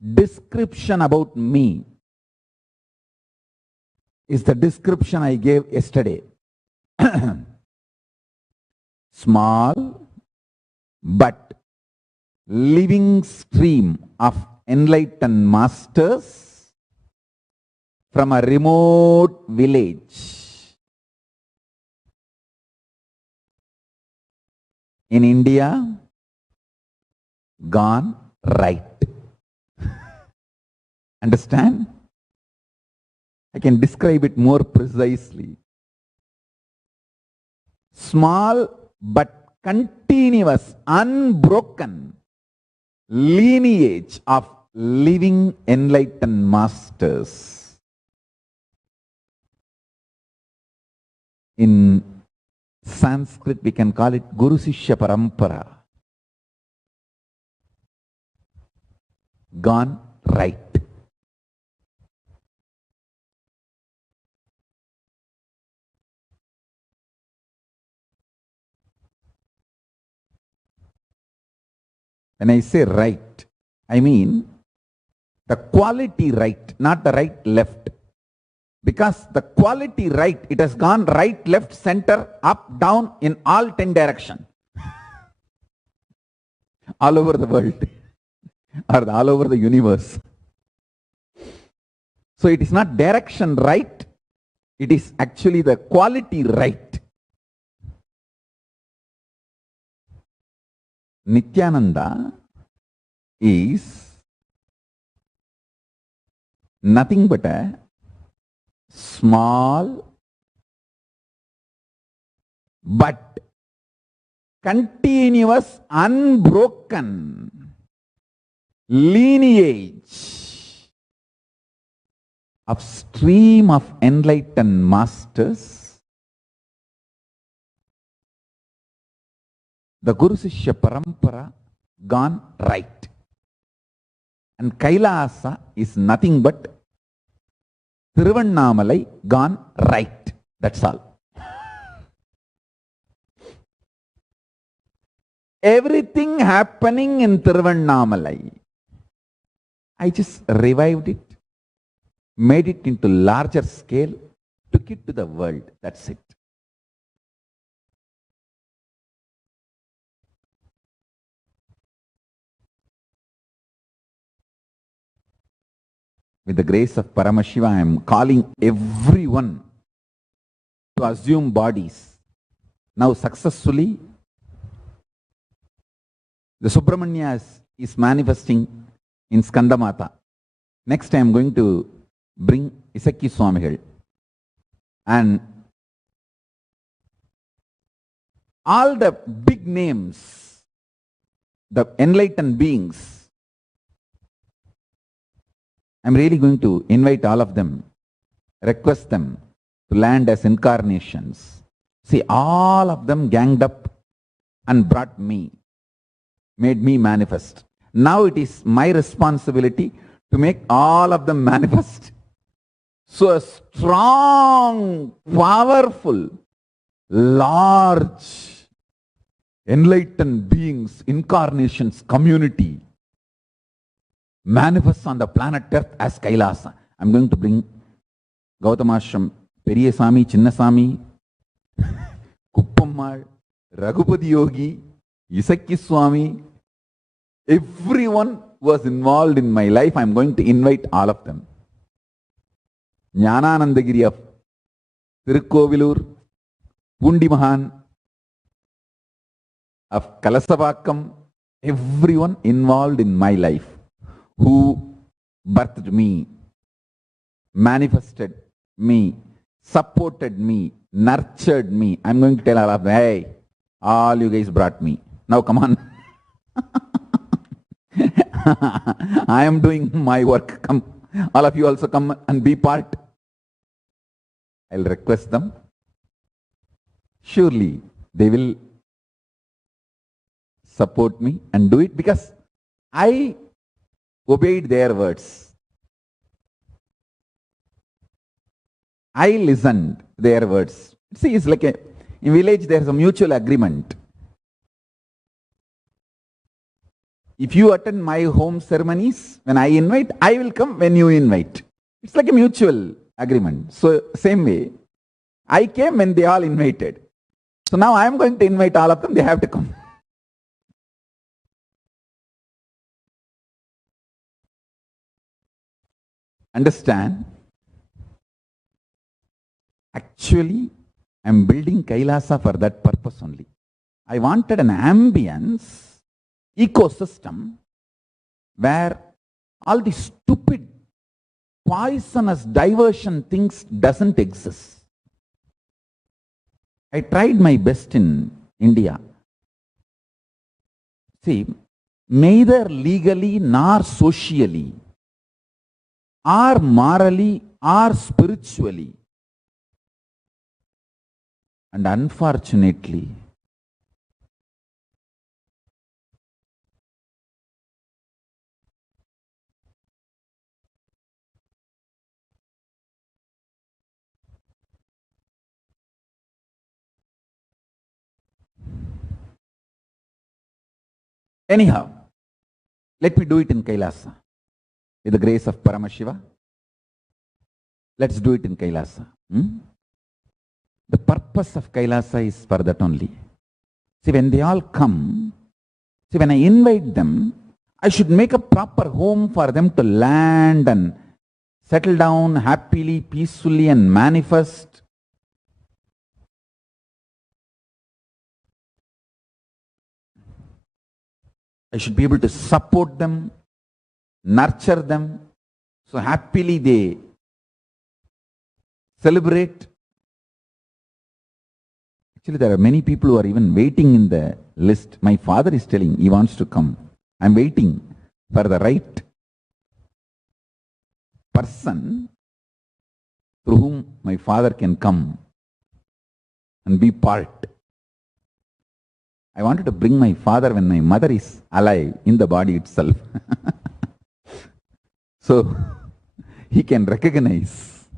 description about me is the description I gave yesterday. Small but living stream of enlightened masters from a remote village in India, gone right. Understand? I can describe it more precisely. Small but continuous, unbroken lineage of living enlightened masters. In Sanskrit, we can call it Guru Sishya Parampara. Gone right. When I say right, I mean the quality right, not the right left. Because the quality right, it has gone right, left, center, up, down in all 10 directions. All over the world. Or all over the universe. So it is not direction right, it is actually the quality right. Nithyananda is nothing but a small but continuous, unbroken lineage of stream of enlightened masters, the Guru Sishya Parampara gone right. And Kailasa is nothing but Thiruvannamalai gone right. That's all. Everything happening in Thiruvannamalai, I just revived it, made it into larger scale, took it to the world. That's it. With the grace of Paramashiva, I am calling everyone to assume bodies. Now successfully, the Subramanya is manifesting in Skandamata. Next I am going to bring Isaki Swamigal. And all the big names, the enlightened beings, I'm really going to invite all of them, request them to land as incarnations. See, all of them ganged up and brought me, made me manifest. Now it is my responsibility to make all of them manifest. So a strong, powerful, large, enlightened beings, incarnations, community manifests on the planet Earth as Kailasa. I'm going to bring Gautamashram, Periyasami, Chinnasami, Kuppammal, Raghupati Yogi, Isakki Swami, everyone was involved in my life. I'm going to invite all of them. Jnananandagiri of Tirukkovilur, Pundi Mahan, of Kalasavakkam, everyone involved in my life who birthed me, manifested me, supported me, nurtured me. I'm going to tell all of them, hey, all you guys brought me. Now come on. I am doing my work. Come, all of you also come and be part. I'll request them. Surely they will support me and do it because I obeyed their words. I listened their words. See, it's like in village there's a mutual agreement. If you attend my home ceremonies, when I invite, I will come when you invite. It's like a mutual agreement. So same way, I came when they all invited. So now I am going to invite all of them, they have to come. Understand? Actually, I am building Kailasa for that purpose only. I wanted an ambience, ecosystem, where all the stupid, poisonous diversion things doesn't exist. I tried my best in India. See, neither legally nor socially, or morally or spiritually, and unfortunately, anyhow, let me do it in Kailasa. With the grace of Paramashiva, let's do it in Kailasa. The purpose of Kailasa is for that only. See, when they all come, see, when I invite them, I should make a proper home for them to land and settle down happily, peacefully and manifest. I should be able to support them, nurture them, so happily they celebrate. Actually, there are many people who are even waiting in the list. My father is telling he wants to come. I'm waiting for the right person through whom my father can come and be part. I wanted to bring my father when my mother is alive in the body itself. So he can recognize.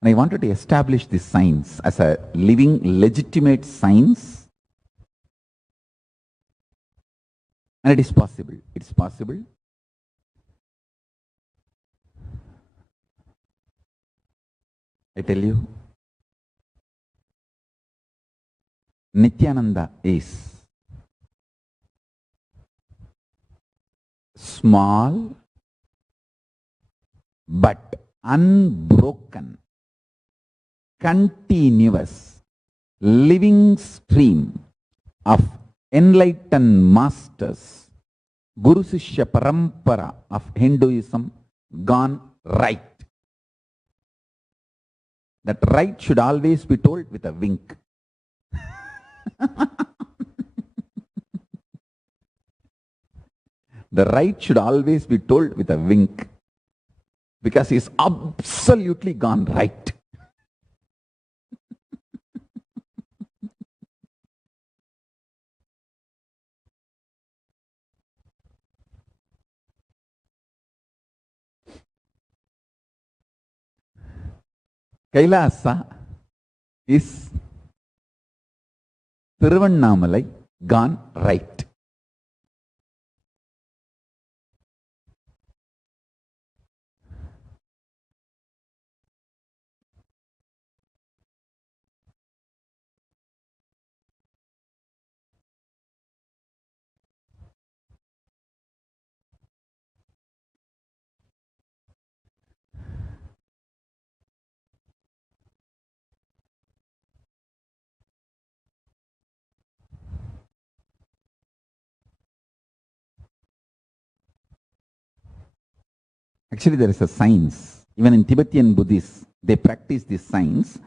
And I wanted to establish this science as a living, legitimate science. And it is possible. It's possible. I tell you, Nithyananda is small but unbroken, continuous, living stream of enlightened masters, Guru Sishya Parampara of Hinduism gone right. That right should always be told with a wink. The right should always be told with a wink, because he is absolutely gone right. Kailasa is Tiruvannamalai gone right. Actually, there is a science. Even in Tibetan Buddhists, they practice this science.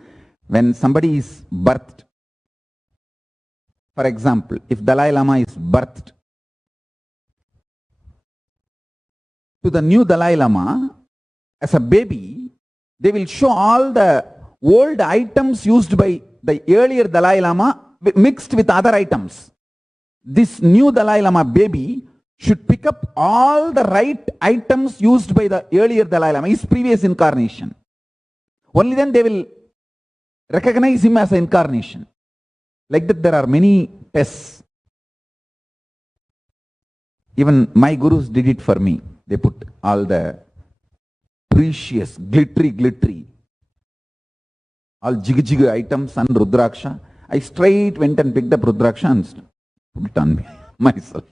When somebody is birthed, for example, if Dalai Lama is birthed, to the new Dalai Lama, as a baby, they will show all the old items used by the earlier Dalai Lama mixed with other items. This new Dalai Lama baby should pick up all the right items used by the earlier Dalai Lama, his previous incarnation. Only then they will recognize him as an incarnation. Like that, there are many tests. Even my gurus did it for me. They put all the precious, glittery, all jig items and Rudraksha. I straight went and picked up Rudraksha and put it on me, myself.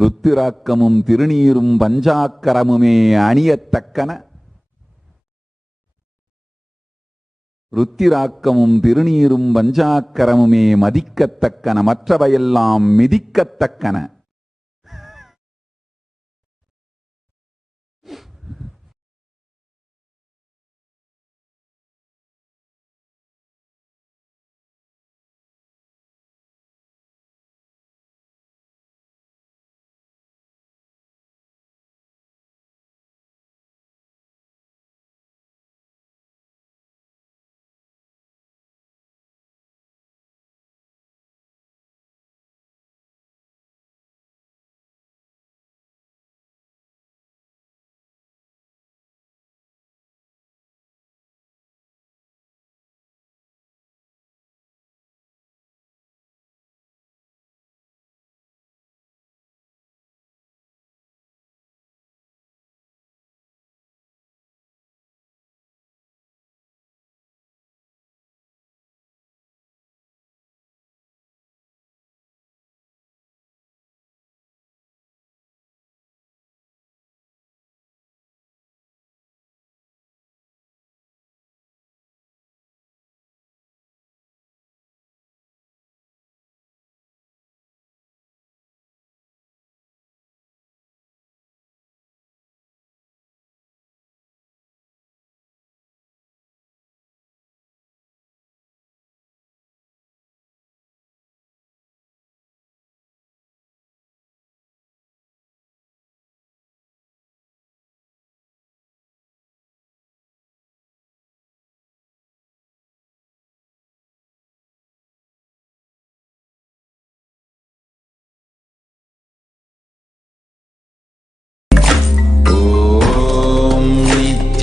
ருத்திராக்கமும் திருநீரும் பஞ்சாக்கரமுமே அணியத்தக்கன ருத்திராக்கமும் திருநீரும் பஞ்சாக்கரமுமே மதிக்கத்தக்கன மற்றவையெல்லாம் மிதிக்கத்தக்கன.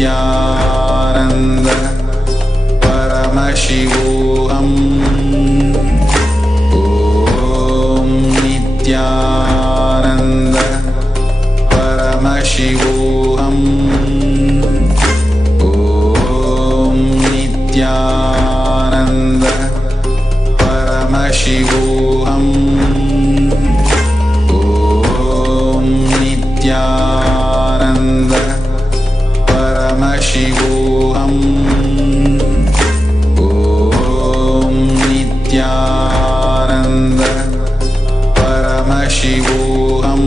Nithyananda Paramashivoham. Om Nithyananda Paramashivoham. Om Nithyananda Paramashivoham. Om Nithyananda Paramashivoham. Om Nithyananda Paramashivoham.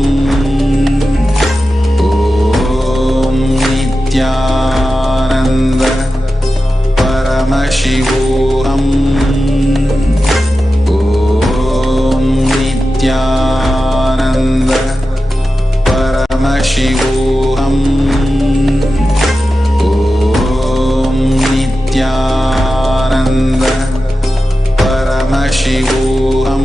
Om Nithyananda Paramashivoham. Om Nithyananda Paramashivoham. Om Nithyananda Paramashivoham.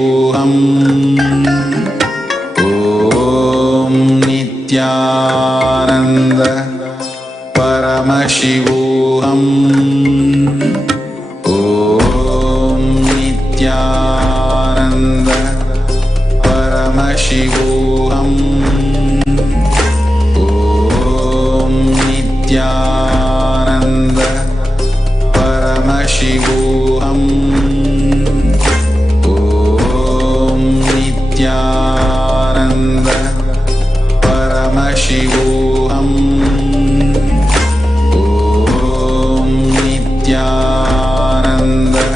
Om Nithyananda Paramashivoham. Om Nithyananda Paramashivoham. Om Nithyananda Paramashivoham. Om Nithyananda Paramashivoham. Om Nithyananda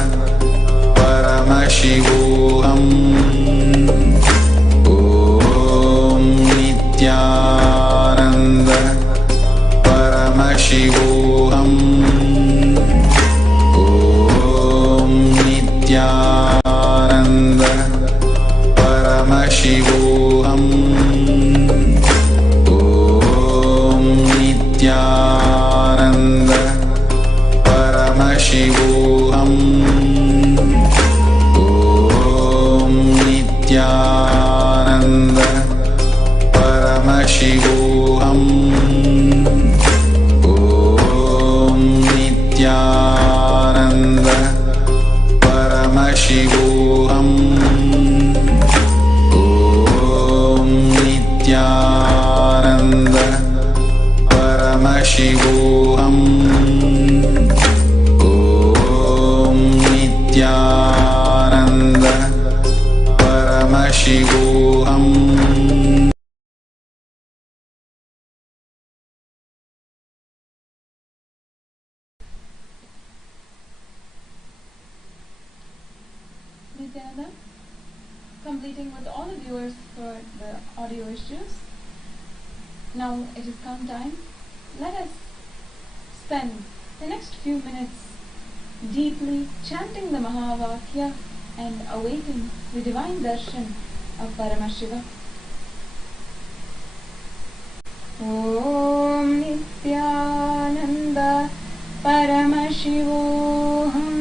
Paramashivoham. Om Nithyananda Paramashivoham. Om Nithyananda Paramashivoham. Om Nithyananda Paramashivoham. Om Nithyananda Paramashivoham. Om Nithyananda Paramashivoham. Om Nithyananda Paramashivoham. Om Nithyananda Paramashivoham. Nithyananda, completing with all the viewers for the audio issues. Now it is come time. Let us spend the next few minutes deeply chanting the Mahavakya and awaiting the divine darshan of Paramashiva. Om Nithyananda Paramashivoham.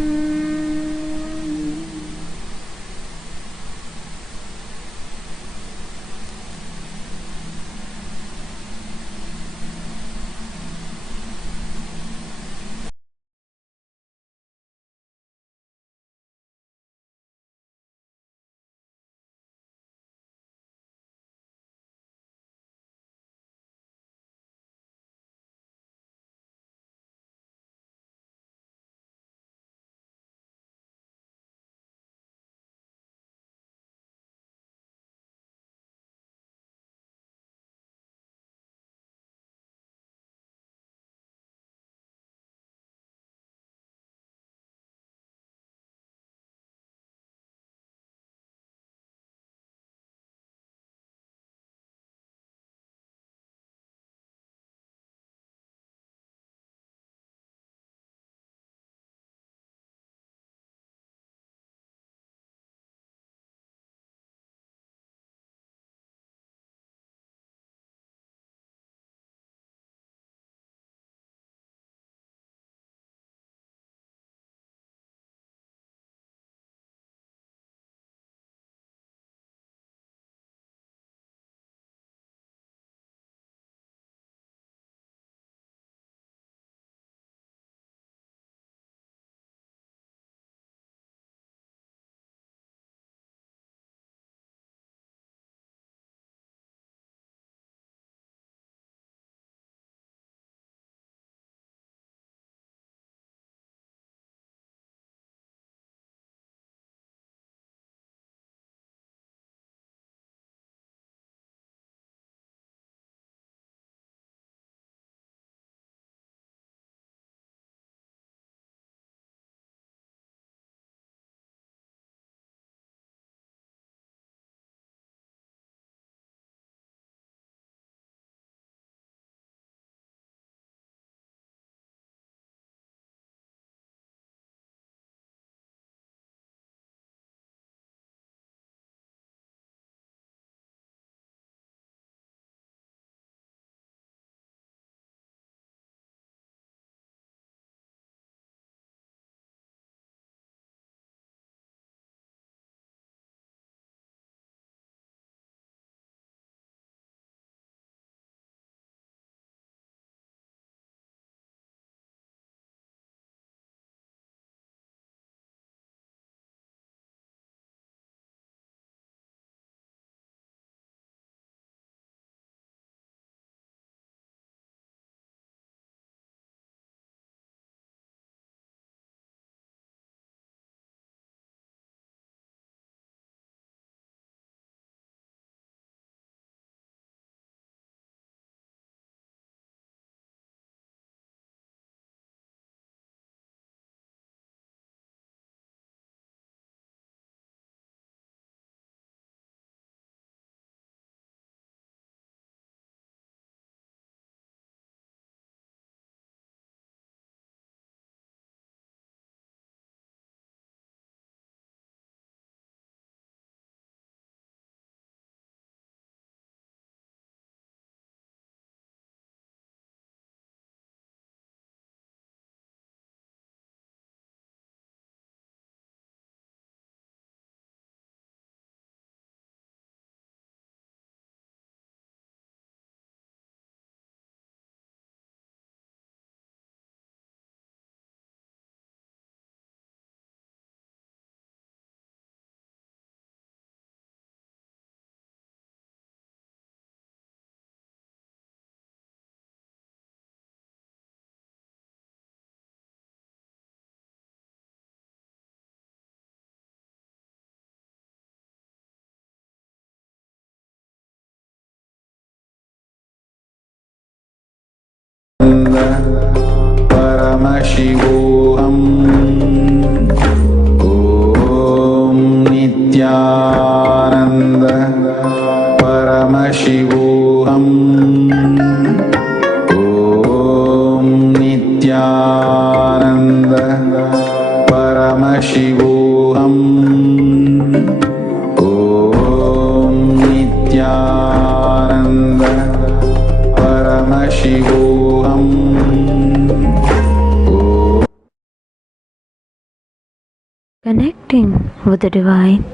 with the divine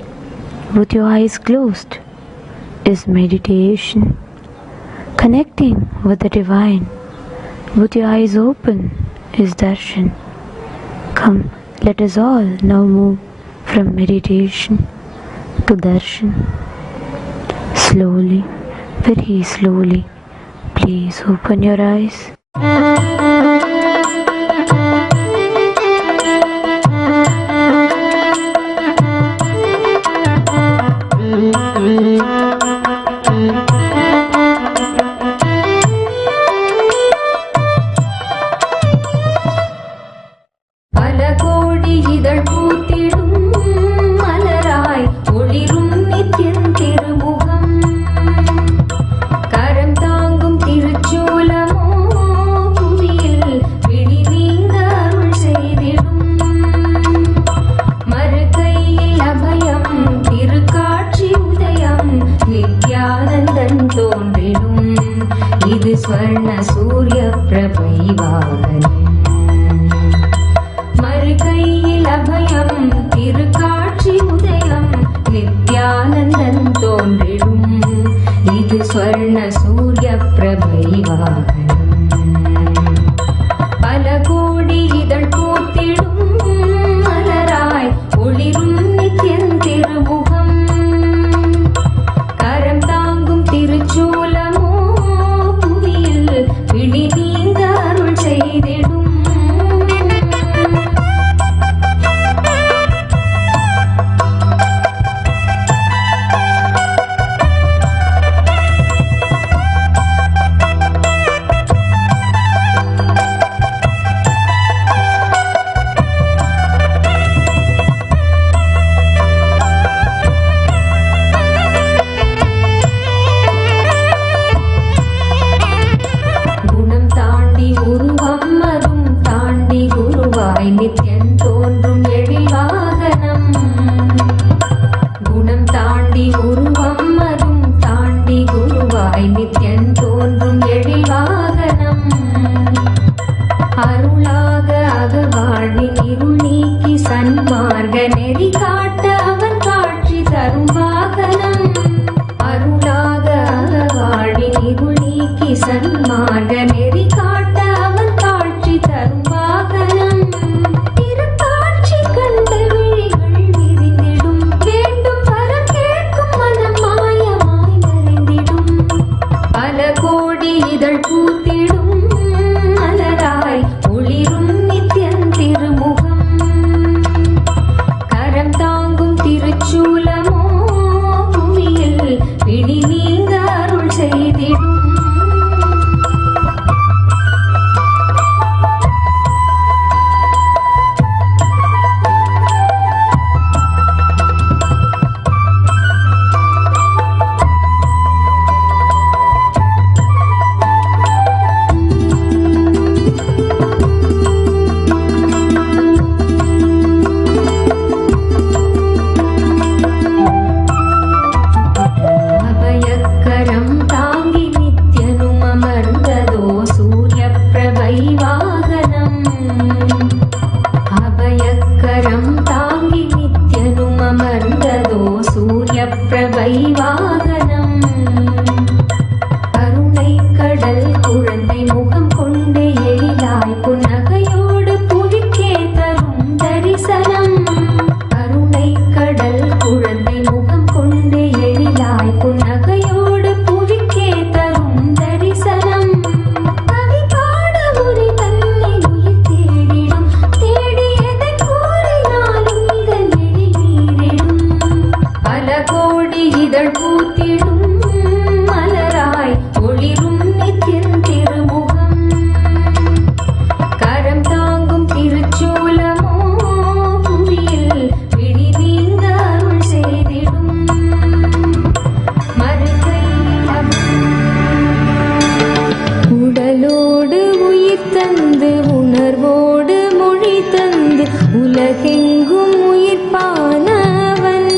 with your eyes closed is meditation. Connecting with the divine with your eyes open is darshan. Come, let us all now move from meditation to darshan. Slowly, very slowly, please open your eyes. உலகெங்கும் உயிர்ப்பானவன்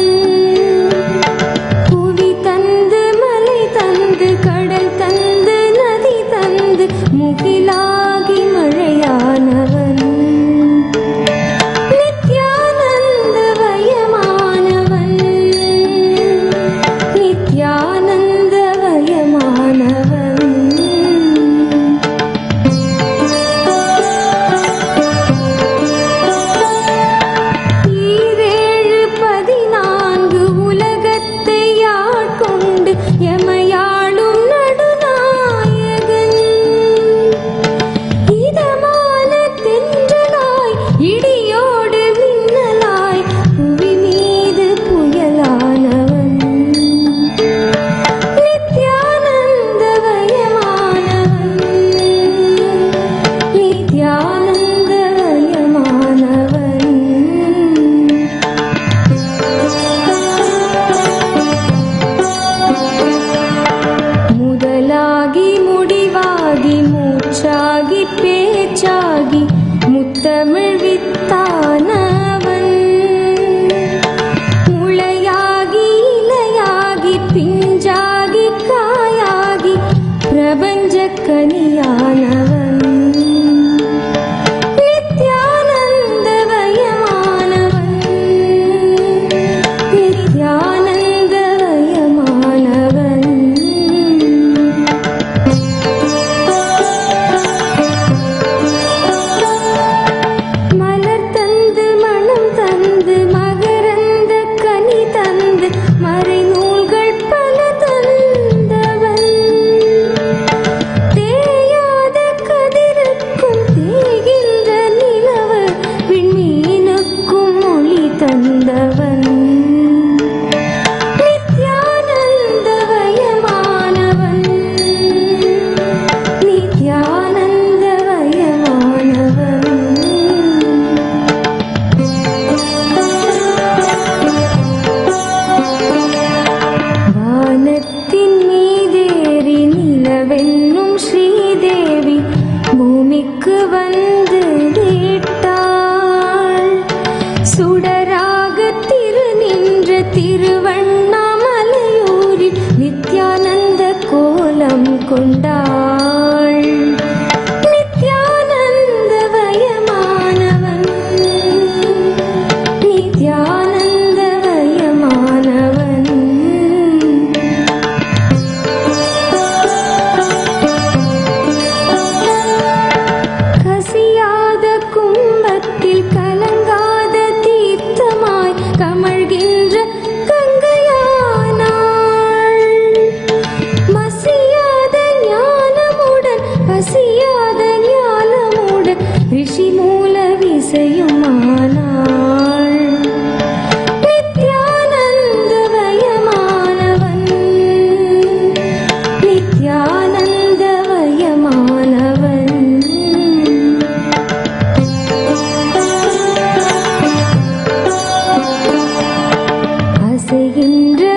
புவி தந்து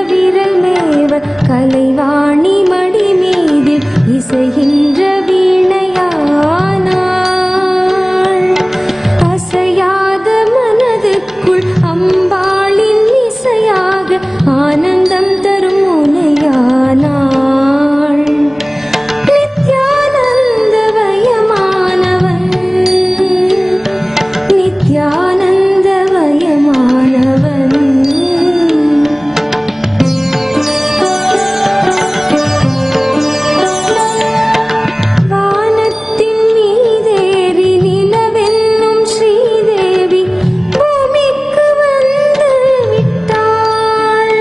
விரல் மேவ கலைவாணி மடி மீதில் இசைகின்ற வீணையானாள். அசையாத மனதுக்குள் அம்பாளின் இசையாக ஆனந்தம் தரும் முனையானாள். நித்யானந்தவயமானவன், நித்யானந்தவயமானவன். வானத்தின் மீதேறி நிலவென்னும் ஸ்ரீதேவி பூமிக்கு வந்து விட்டாள்.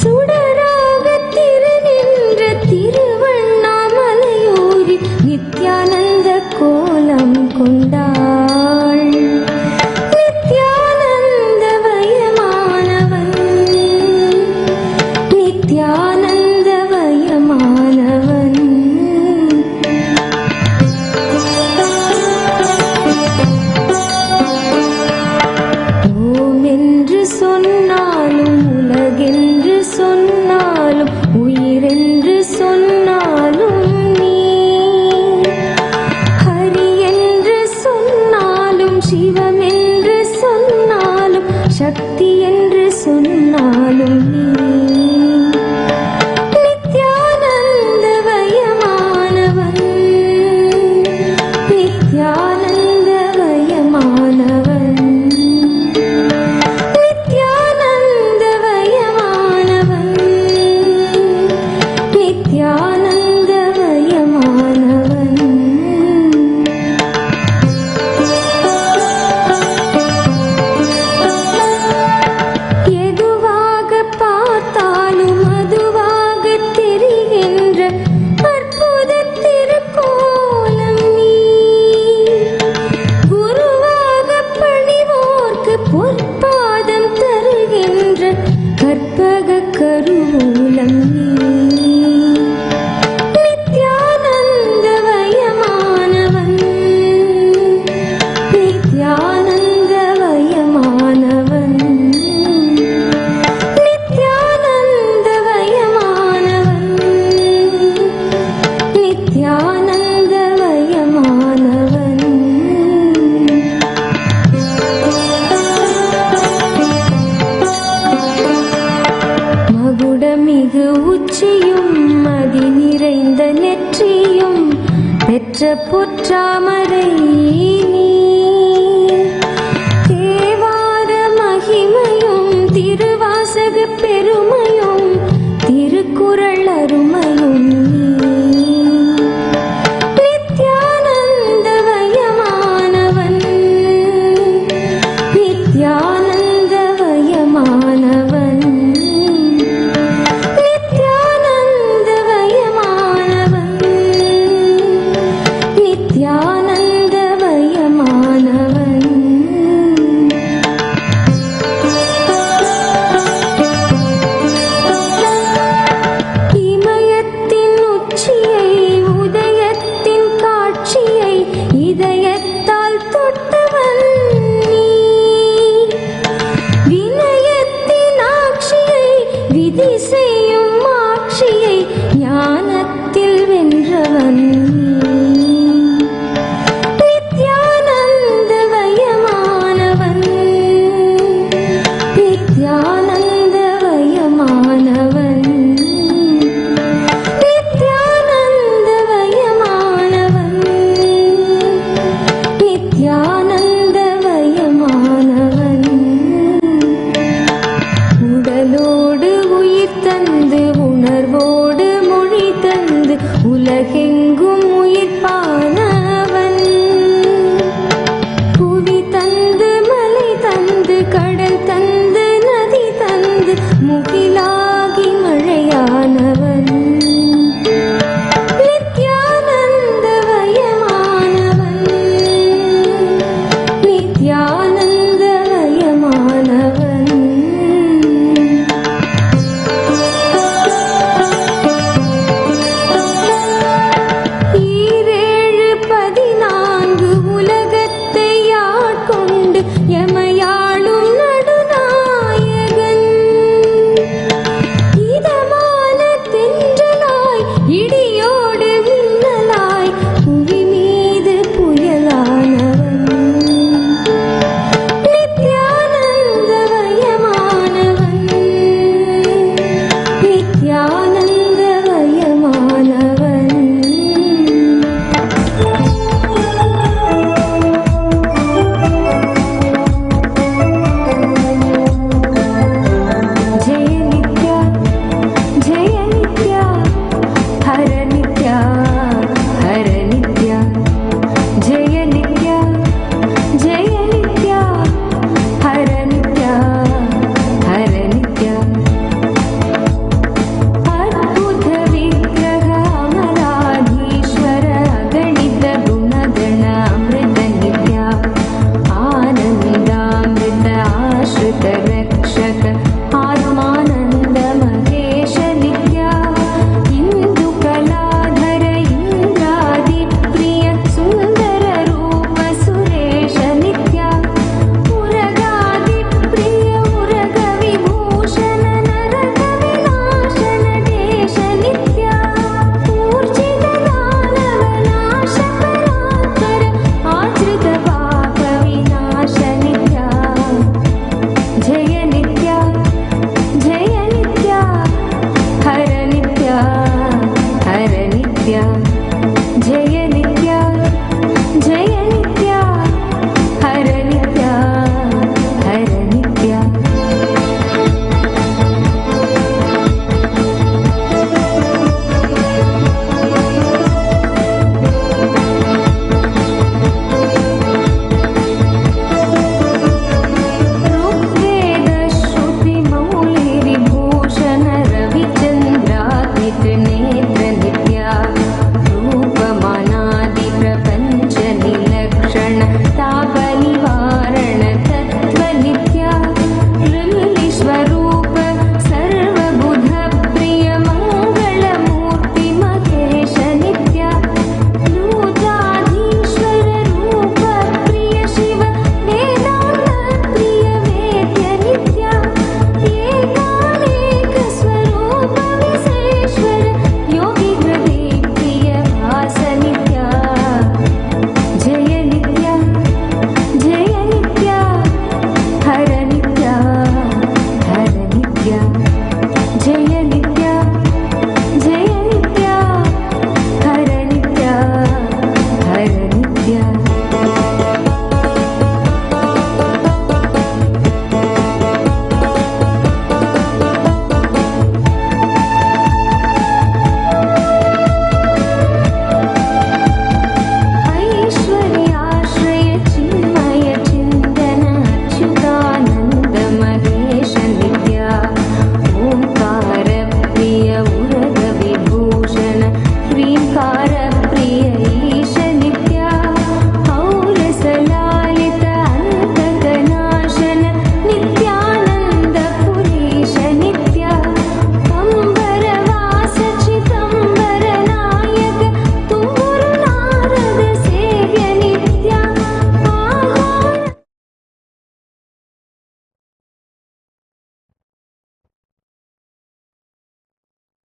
சுடராக திருநின்ற திருவண்ணாமலையூரி நித்யானந்த கோலம் கொண்டாள். நித்யானந்தவயமானவன், நித்யானந்தவயமானவன். ஓம் என்று சொன்னாலும் உலகென்று சொன்னாலும் உயிரென்று சொன்னாலும் நீ, ஹரி என்று சொன்னாலும் சிவமென்று சொன்னாலும் சக்தி என்று சொன்னாலும் நீ. நித்யானந்தவயமானவன், நித்யானந்தவயமானவன். நித்யானந்தவயமானவன், நித்யானந்தவயமானவன். எதுவாக பார்த்தாலும் அதுவாக தெரிகின்ற அற்புத திருக்கோலம் நீ. குருவாக பணிவோர்க்கு பொற்பாதம் தருகின்ற கற்பக கருவூலம் நீ. நித்யானந்தவயமானவன், நித்யானந்தவயமானவன். நித்யானந்தவயமானவன், நித்யானந்தவயமானவன். மகுடமிகு உச்சியும் மதி நிறைந்த நெற்றியும் பெற்ற பொற்றாமரை நீ. தேவார மகிமையும் திருவாசக பெருமையும் திருக்குறள் அருமையும் நீ. நித்யானந்தவயமானவன், நித்யானந்தவயமானவன். நித்யானந்தவயமானவன், நித்யானந்தவயமானவன். இமயத்தின் உச்சியை உதயத்தின் காட்சியை இதயத்தால் தொட்டவன் நீ. வினயத்தின் ஆட்சியை விதி செய்யும் ஆட்சியை ஞானத்தில் வென்றவன் நீ. நித்யானந்தவயமானவன், நித்யானந்தவயமானவன். நித்யானந்தவயமானவன், நித்யானந்தவயமானவன். உடலோடு உயிர் தந்து உணர்வோடு மொழி தந்து உலகெங்கும் உயிர்ப்பானவன். புவி தந்து மலை தந்து கடல் தந்து நதி தந்து முகிலாகி மழையானவன். நித்யானந்தவயமானவன், நித்யானந்தவயமானவன்.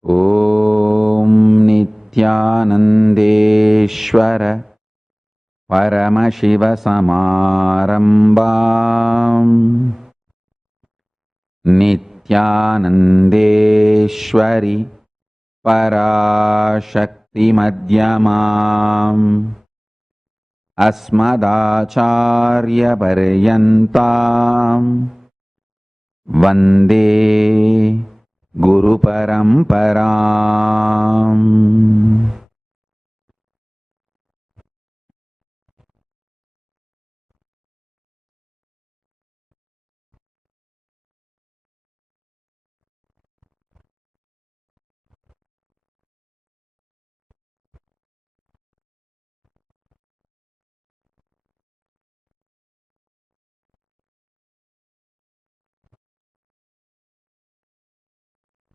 Om Nithyanandeshwara Paramashivoham Nithyanandeshwari Parashakti Madhyamam Asmadacharya Paryantam Vande Guru Paramparam.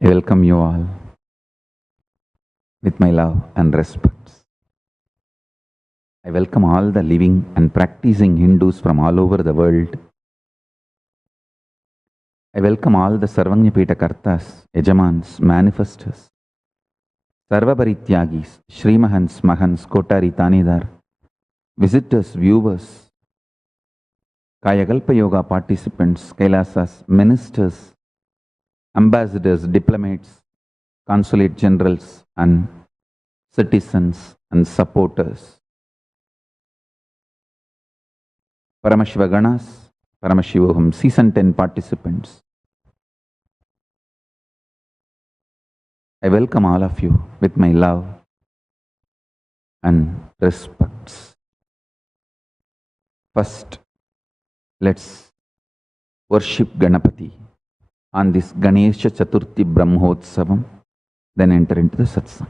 I welcome you all with my love and respect. I welcome all the living and practicing Hindus from all over the world. I welcome all the Sarvanyapita Kartas, Yajamans, Manifestors, Sarvaparityagis, Shrimahans, Mahans, Kotari, Tanidar, visitors, viewers, Kayakalpa Yoga participants, Kailasas, ministers, ambassadors, diplomats, consulate generals, and citizens and supporters. Paramashiva Ganas, Paramashivoham, Season 10 participants. I welcome all of you with my love and respects. First, let's worship Ganapati on this Ganesha Chaturthi Brahmotsavam, then enter into the Satsang.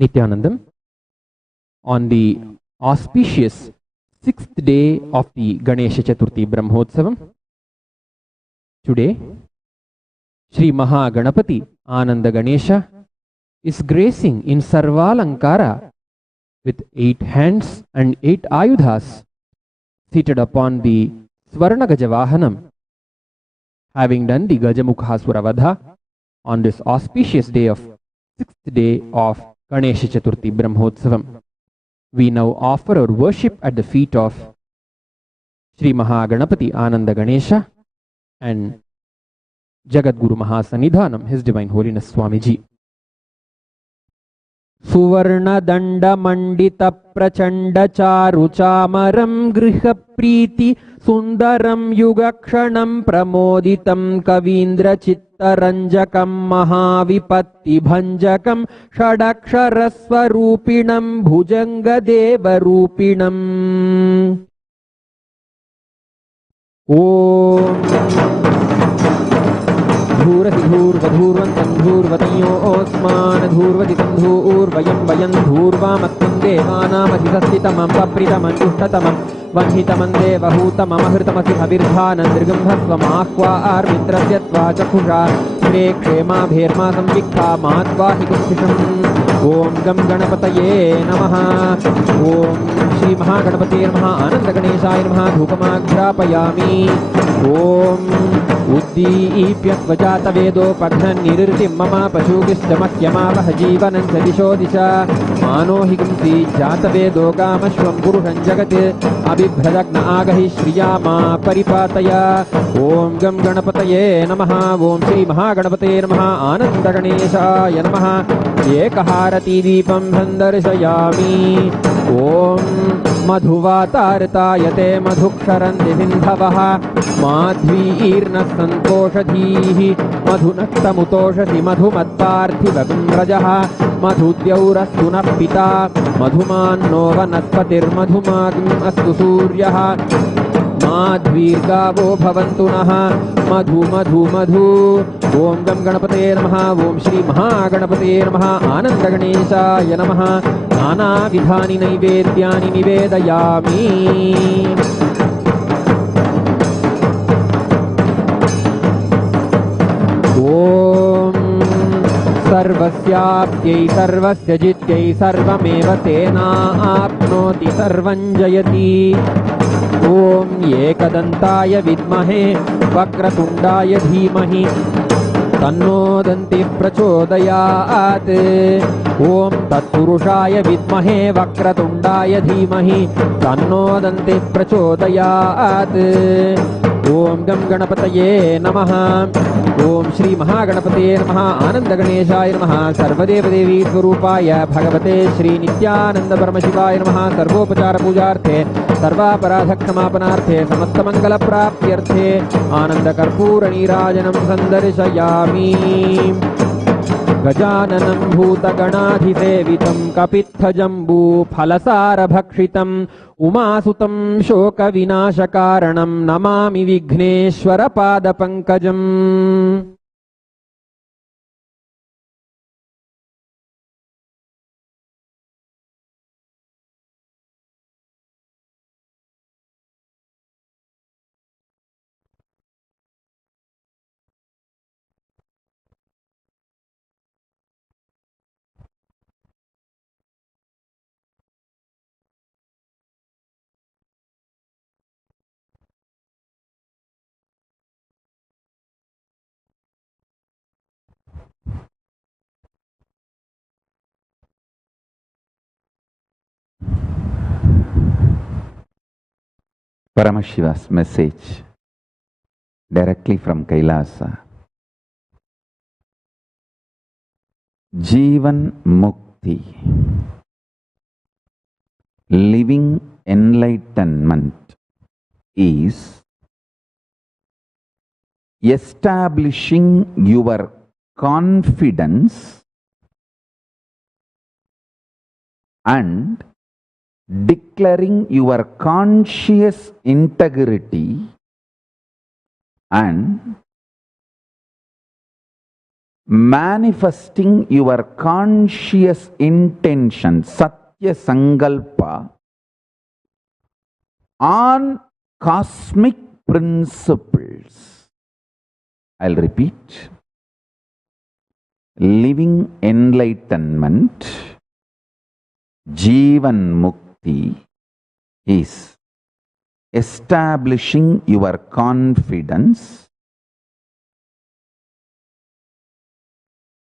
Nithyanandam, on the auspicious 6th day of the Ganesha Chaturthi Brahmotsavam, today, Sri Maha Ganapati Ananda Ganesha is gracing in Sarvalankara with 8 hands and 8 ayudhas seated upon the Swarna Gajavahanam, having done the Gajamukhasura Vadha on this auspicious day of 6th day of Ganesha Chaturthi Brahmotsavam. We now offer our worship at the feet of Sri Mahaganapati Ananda Ganesha and Jagadguru Mahasanidhanam, His Divine Holiness Swamiji. Suvarna Danda Mandita Prachanda Charu Chamaram Griha Priti Sundaram Yugakshanam Pramoditam Kavindra Chittaranjakam Mahavipatti Bhanjakam Shadaksharaswarupinam Bhujanga Deva Rupinam. Om Dhurati Dhurvadhurvantam Dhurvatayo Osman Dhurvaditam Dhurvayam Vayam Dhurvamattam Devanamasisastitamam Papritamam Ushtatamam Vanhitamam Devahutamam Ahritamasi Habirthanam Dirgambhasvam Ahva Armitrasyatva Chakhusha Shre Kshema Bherma Samvikha Matva Hikushisham. Om Gam Ganapataye Namaha. Om Shri Mahaganapate Namaha Ananda Ganeshaya Namaha Dhupamagrapayami. Om Uddipyatvajata Vedo Paghan Nirtim Mama Pashukishtamakyamavah Jivanan Sadisho Disha Manohikamsi Jata Vedo Kamashvam Purushan Jagate Abhibhradakna Agahi Shriyama Paripataya. Om Gam Ganapataye Namaha. Om Shri Mahaganapate Namaha Ananda Ganeshaya Namaha. Ekaharati Deepam Sandarshayami. Om Madhuvatartayate Madhuksharanti Sindhavaha Madhvirna Santoshadhihi Madhunaktamutoshati Madhumatparthivagam Rajaha Madhudyaurastunah Pita Madhumanno Vanatpatir Madhumagam Astu Suryaha माध्वीर्गावो भवन्तु नः मधु मधु मधु ॐ गं गणपते नमः ॐ श्री महागणपते नमः आनन्दगणेशाय नमः नानाविधानि नैवेद्यानि निवेदयामि ॐ सर्वस्याप्त्यै सर्वस्य जित्यै सर्वमेव तेनाप्नोति सर्वं जयति ॐ एकदन्ताय विद्महे वक्रतुण्डाय धीमहि तन्नो दन्तिः प्रचोदयात् ॐ तत्पुरुषाय विद्महे वक्रतुण्डाय धीमहि तन्नो दन्तिः प्रचोदयात् ॐ गं गणपतये नमः ॐ श्री महागणपते नमः आनन्दगणेशाय नमः सर्वदेवदेवी स्वरूपाय भगवते श्री नित्यानंद परमशिवाय नमः सर्वोपचार पूजार्थे सर्वापराधक्षमापनार्थे समस्तमङ्गलप्राप्त्यर्थे आनन्दकर्पूरनीराजनं सन्दर्शयामि गजाननं भूतगणाधिसेवितं कपित्थजम्बूफलसारभक्षितम् उमासुतं शोकविनाशकारणं Namami विघ्नेश्वरपादपङ्कजम् Paramashiva's message directly from Kailasa. Jivan Mukti, living enlightenment, is establishing your confidence and declaring your conscious integrity and manifesting your conscious intention, Satya Sankalpa, on cosmic principles. I'll repeat. Living enlightenment, Jivan Mukti, is establishing your confidence,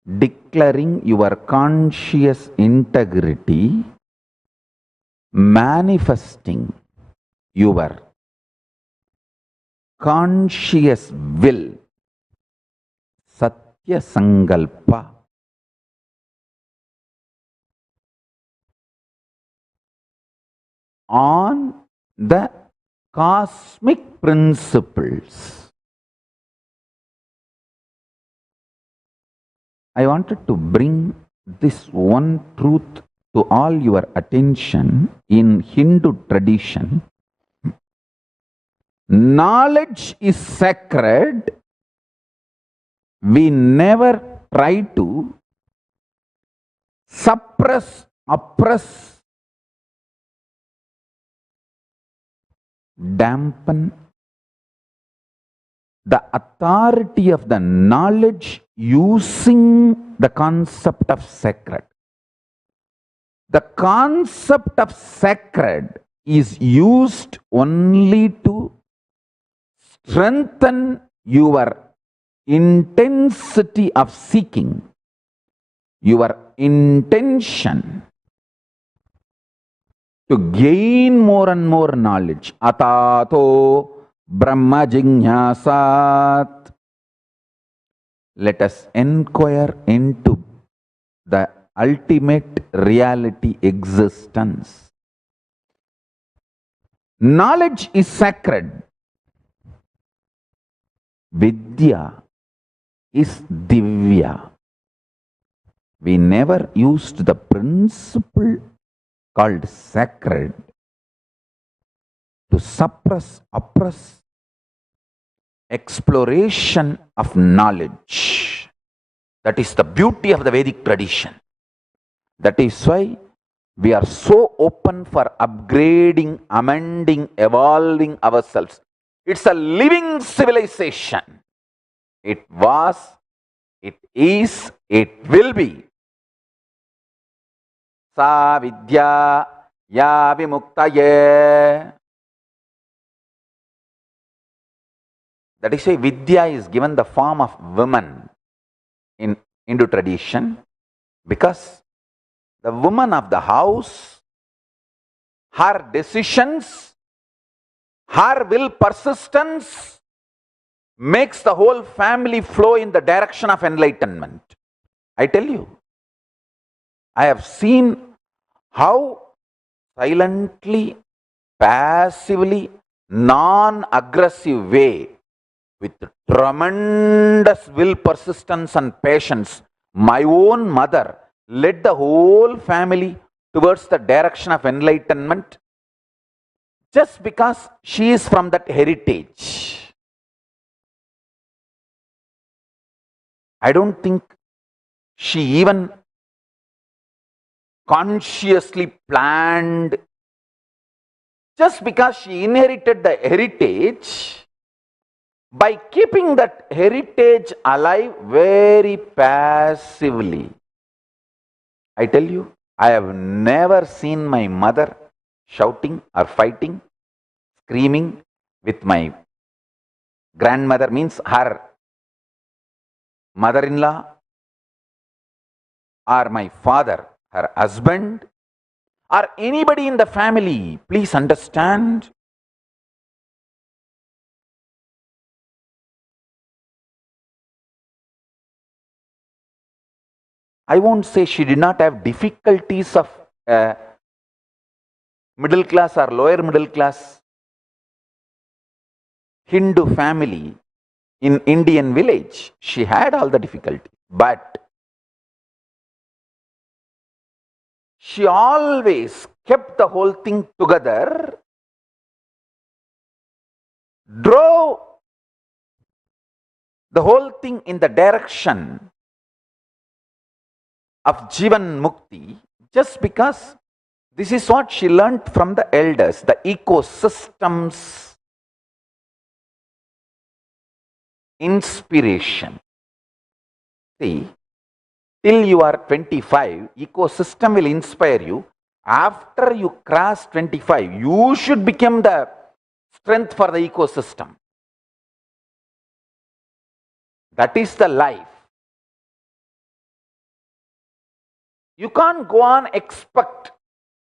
declaring your conscious integrity, manifesting your conscious will, Satya Sankalpa, on the cosmic principles. I wanted to bring this one truth to all your attention. In Hindu tradition, knowledge is sacred. We never try to suppress, oppress, dampen the authority of the knowledge using the concept of sacred. The concept of sacred is used only to strengthen your intensity of seeking, your intention to gain more and more knowledge. Atato Brahma Jignasat. Let us inquire into the ultimate reality existence. Knowledge is sacred. Vidya is Divya. We never used the principle called sacred to suppress, oppress exploration of knowledge. That is the beauty of the Vedic tradition. That is why we are so open for upgrading, amending, evolving ourselves. It's a living civilization. It was, it is, it will be. Sa vidya ya vimuktaye. That is why Vidya is given the form of woman in Hindu tradition, because the woman of the house, her decisions, her will persistence makes the whole family flow in the direction of enlightenment. I tell you, I have seen how silently, passively, non-aggressive way, with tremendous will, persistence and patience, my own mother led the whole family towards the direction of enlightenment, just because she is from that heritage. I don't think she even consciously planned. Just because she inherited the heritage, by keeping that heritage alive very passively. I tell you, I have never seen my mother shouting or fighting, screaming with my grandmother, means her mother-in-law, or my father, her husband, or anybody in the family. Please understand. I won't say she did not have difficulties of middle class or lower middle class Hindu family in Indian village. She had all the difficulty, but she always kept the whole thing together, drove the whole thing in the direction of Jivan Mukti, just because this is what she learnt from the elders, the ecosystems inspiration. See, till you are 25, ecosystem will inspire you. After you cross 25, you should become the strength for the ecosystem. That is the life. You can't go on expect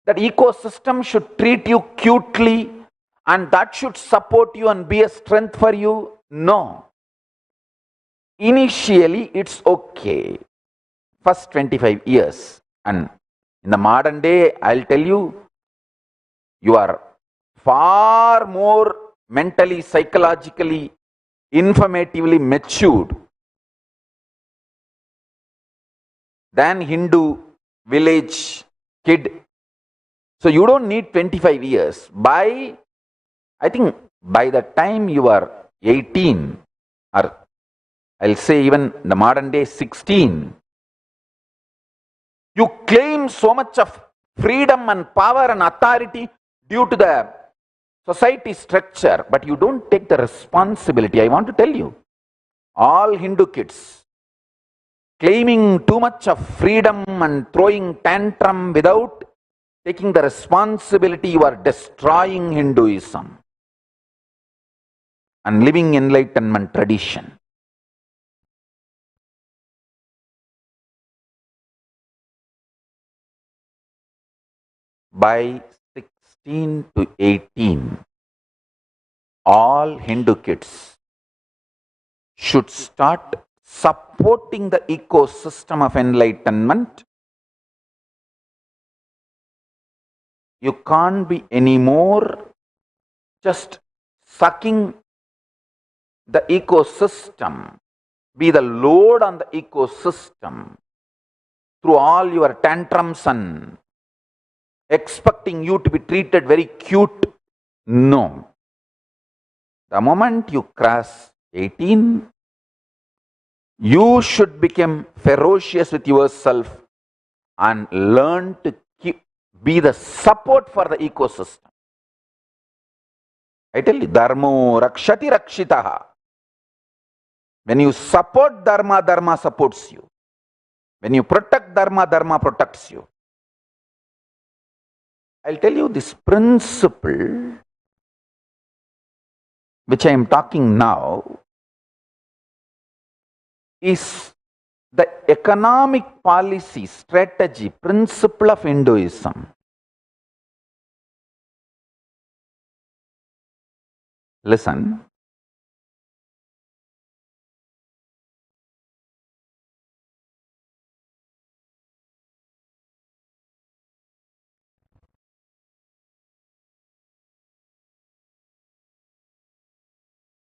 that ecosystem should treat you cutely and that should support you and be a strength for you. No. Initially, it's okay. First 25 years. And in the modern day, I'll tell you, you are far more mentally, psychologically, informatively matured than Hindu village kid. So you don't need 25 years. I think by the time you are 18, or I'll say even the modern day 16, you claim so much of freedom and power and authority due to the society structure, but you don't take the responsibility. I want to tell you, all Hindu kids claiming too much of freedom and throwing tantrum without taking the responsibility, you are destroying Hinduism and living enlightenment tradition. By 16 to 18, all Hindu kids should start supporting the ecosystem of enlightenment. You can't be anymore just sucking the ecosystem, be the load on the ecosystem through all your tantrums and expecting you to be treated very cute No. The moment you cross 18, you should become ferocious with yourself and learn to be the support for the ecosystem. I tell you, dharmo rakshati rakshitaha. When you support dharma, dharma supports you. When you protect dharma, dharma protects you. I'll tell you this principle which I am talking now is the economic policy, strategy, principle of Hinduism. Listen.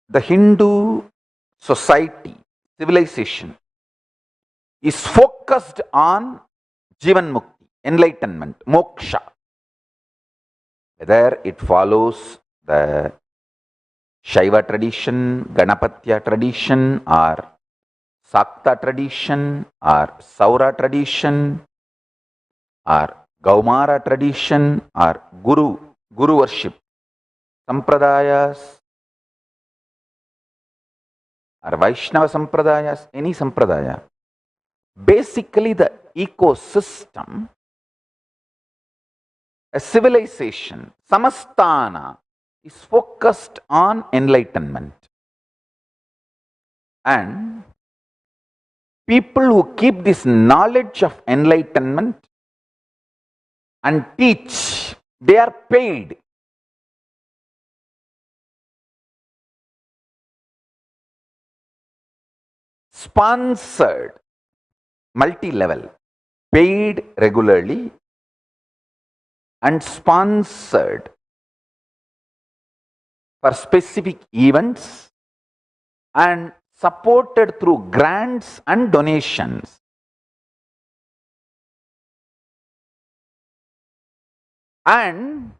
The Hindu society, civilization, is focused on Jivan Mukti, enlightenment, moksha. Whether it follows the Shaiva tradition, Ganapatya tradition, or Sakta tradition, or Saura tradition, or Gaumara tradition, or Guru worship, Sampradayas, or Vaishnava Sampradayas, any Sampradaya. Basically, the ecosystem, a civilization, Samastana, is focused on enlightenment. And people who keep this knowledge of enlightenment and teach, they are paid. Sponsored, multi-level, paid regularly and sponsored for specific events and supported through grants and donations. And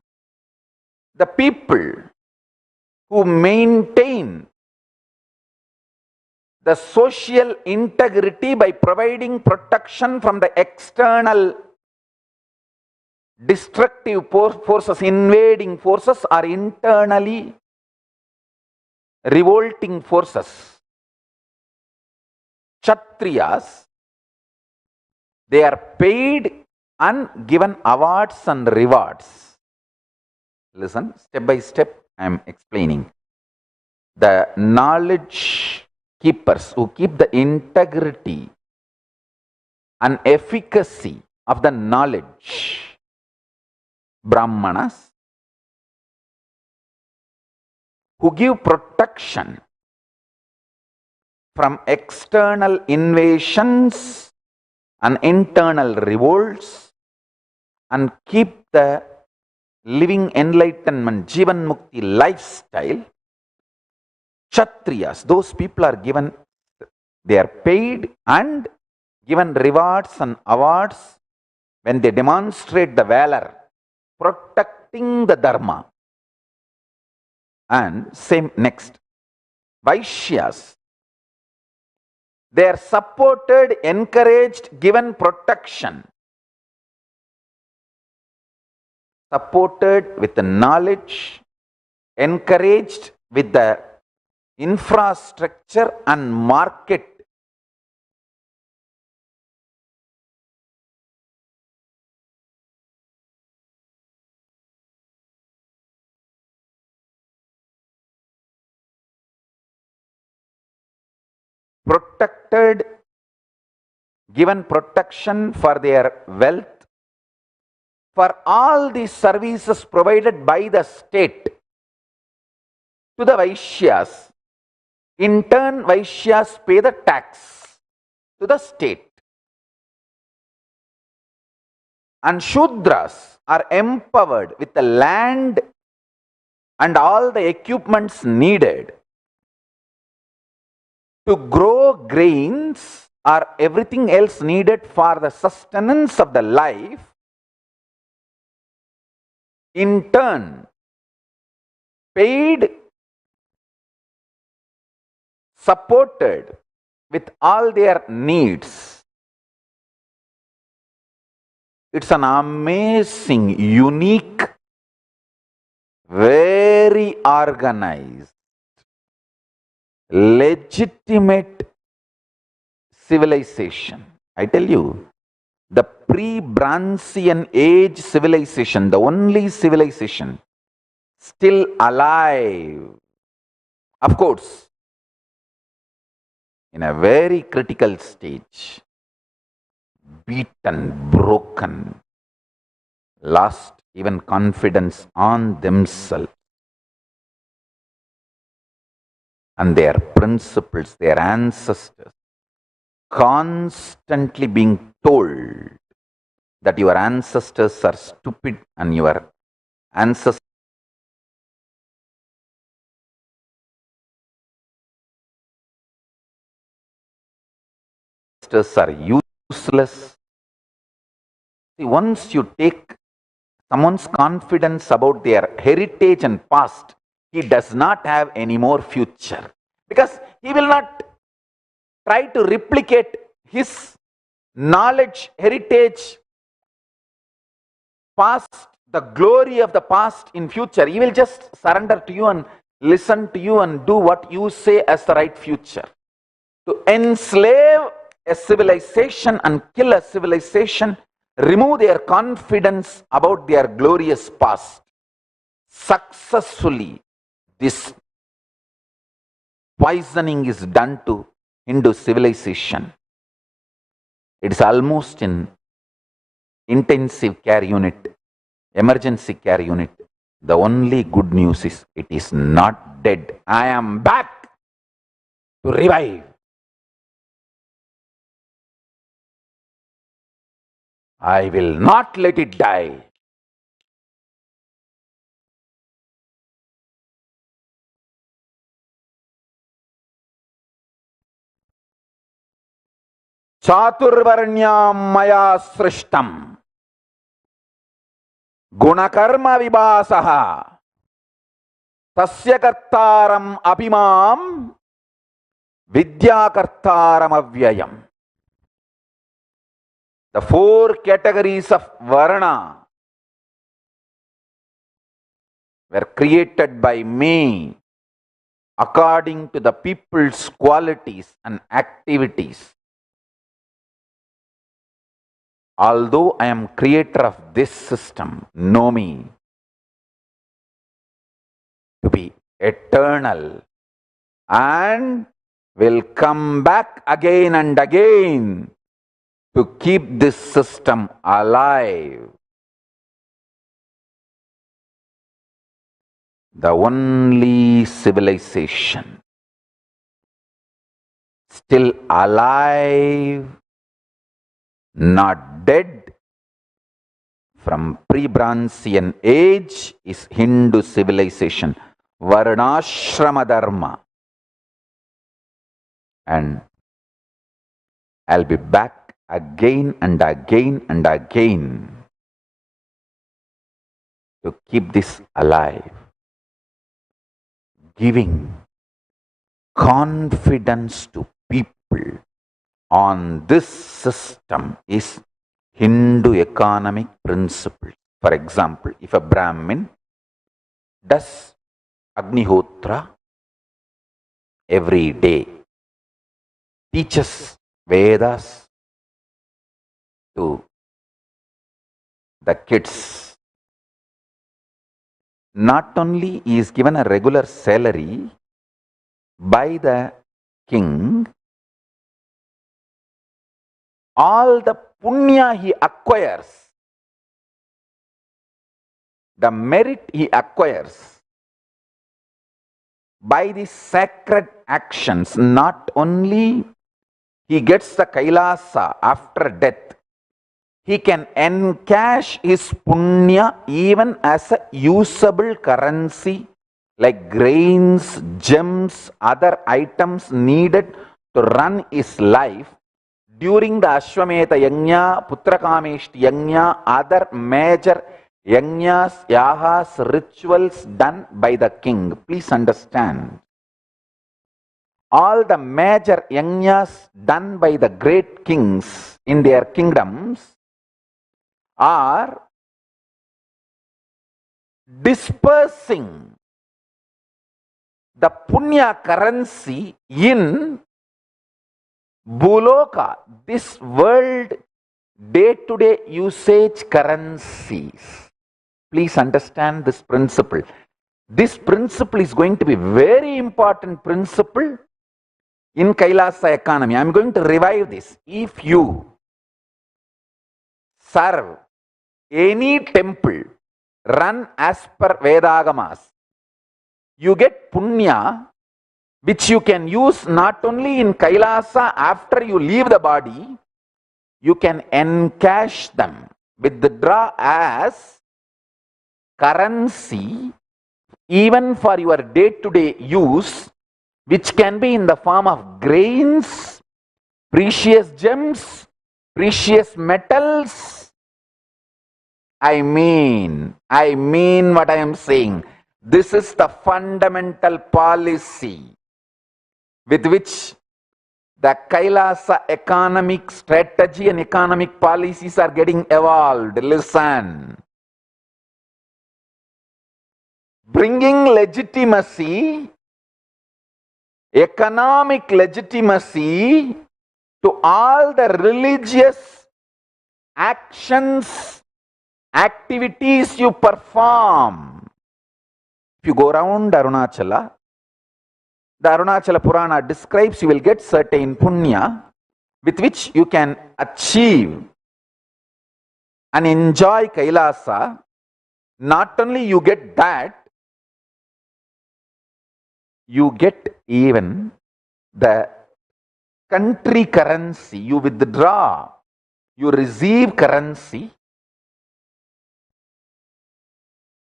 the people who maintain the social integrity by providing protection from the external destructive forces, invading forces, or internally revolting forces. Kshatriyas, they are paid and given awards and rewards. Listen, step by step I am explaining. The knowledge keepers who keep the integrity and efficacy of the knowledge, Brahmanas, who give protection from external invasions and internal revolts and keep the living enlightenment, Jivan Mukti lifestyle. Kshatriyas, those people are given, they are paid and given rewards and awards when they demonstrate the valor, protecting the dharma. And same next, Vaishyas, they are supported, encouraged, given protection, supported with the knowledge, encouraged with the infrastructure and market. Protected, given protection for their wealth, for all these services provided by the state to the Vaishyas. In turn, Vaishyas pay the tax to the state. And Shudras are empowered with the land and all the equipments needed to grow grains or everything else needed for the sustenance of the life. In turn, paid, supported with all their needs. It's an amazing, unique, very organized, legitimate civilization. I tell you, the pre-Brancian age civilization, the only civilization still alive, of course, in a very critical stage, beaten, broken, lost even confidence on themselves and their principles, their ancestors, constantly being told that your ancestors are stupid and your ancestors are useless. See, once you take someone's confidence about their heritage and past, he does not have any more future, because he will not try to replicate his knowledge, heritage, past, the glory of the past in future. He will just surrender to you and listen to you and do what you say as the right future. To enslave a civilization and kill a civilization, remove their confidence about their glorious past. Successfully, this poisoning is done to Hindu civilization. It is almost in intensive care unit, emergency care unit. The only good news is it is not dead. I am back to revive. I will not let it die. Chaturvarnyam maya srishtam gunakarma vibasaha tasya kartaram abhimam vidyakartaram avyayam. The four categories of Varna were created by me according to the people's qualities and activities. Although I am creator of this system, know me to be eternal and will come back again and again to keep this system alive. The only civilization still alive, not dead, from pre-Brancian age is Hindu civilization, Varnashrama Dharma. And I'll be back again and again and again to keep this alive, giving confidence to people on this system is Hindu economic principle. For example, if a Brahmin does Agnihotra every day, teaches Vedas to the kids, not only he is given a regular salary by the king, all the punya he acquires, the merit he acquires by the sacred actions, not only he gets the Kailasa after death, he can encash his punya even as a usable currency like grains, gems, other items needed to run his life during the Ashwamedha Yajna, Putrakameshti Yajna, other major yajnas, yahas, rituals done by the king. Please understand. All the major yajnas done by the great kings in their kingdoms are dispersing the punya currency in Buloka, this world day-to-day usage currencies. Please understand this principle. This principle is going to be very important principle in Kailasa economy. I am going to revive this. If you serve any temple run as per Vedagamas, you get punya which you can use not only in Kailasa after you leave the body, you can encash them, withdraw as currency even for your day-to-day use, which can be in the form of grains, precious gems, precious metals. I mean what I am saying. This is the fundamental policy with which the Kailasa economic strategy and economic policies are getting evolved. Listen. Bringing legitimacy, economic legitimacy to all the religious actions, activities you perform. If you go around Arunachala, the Arunachala Purana describes you will get certain punya with which you can achieve and enjoy Kailasa. Not only you get that, you get even the country currency. You withdraw, you receive currency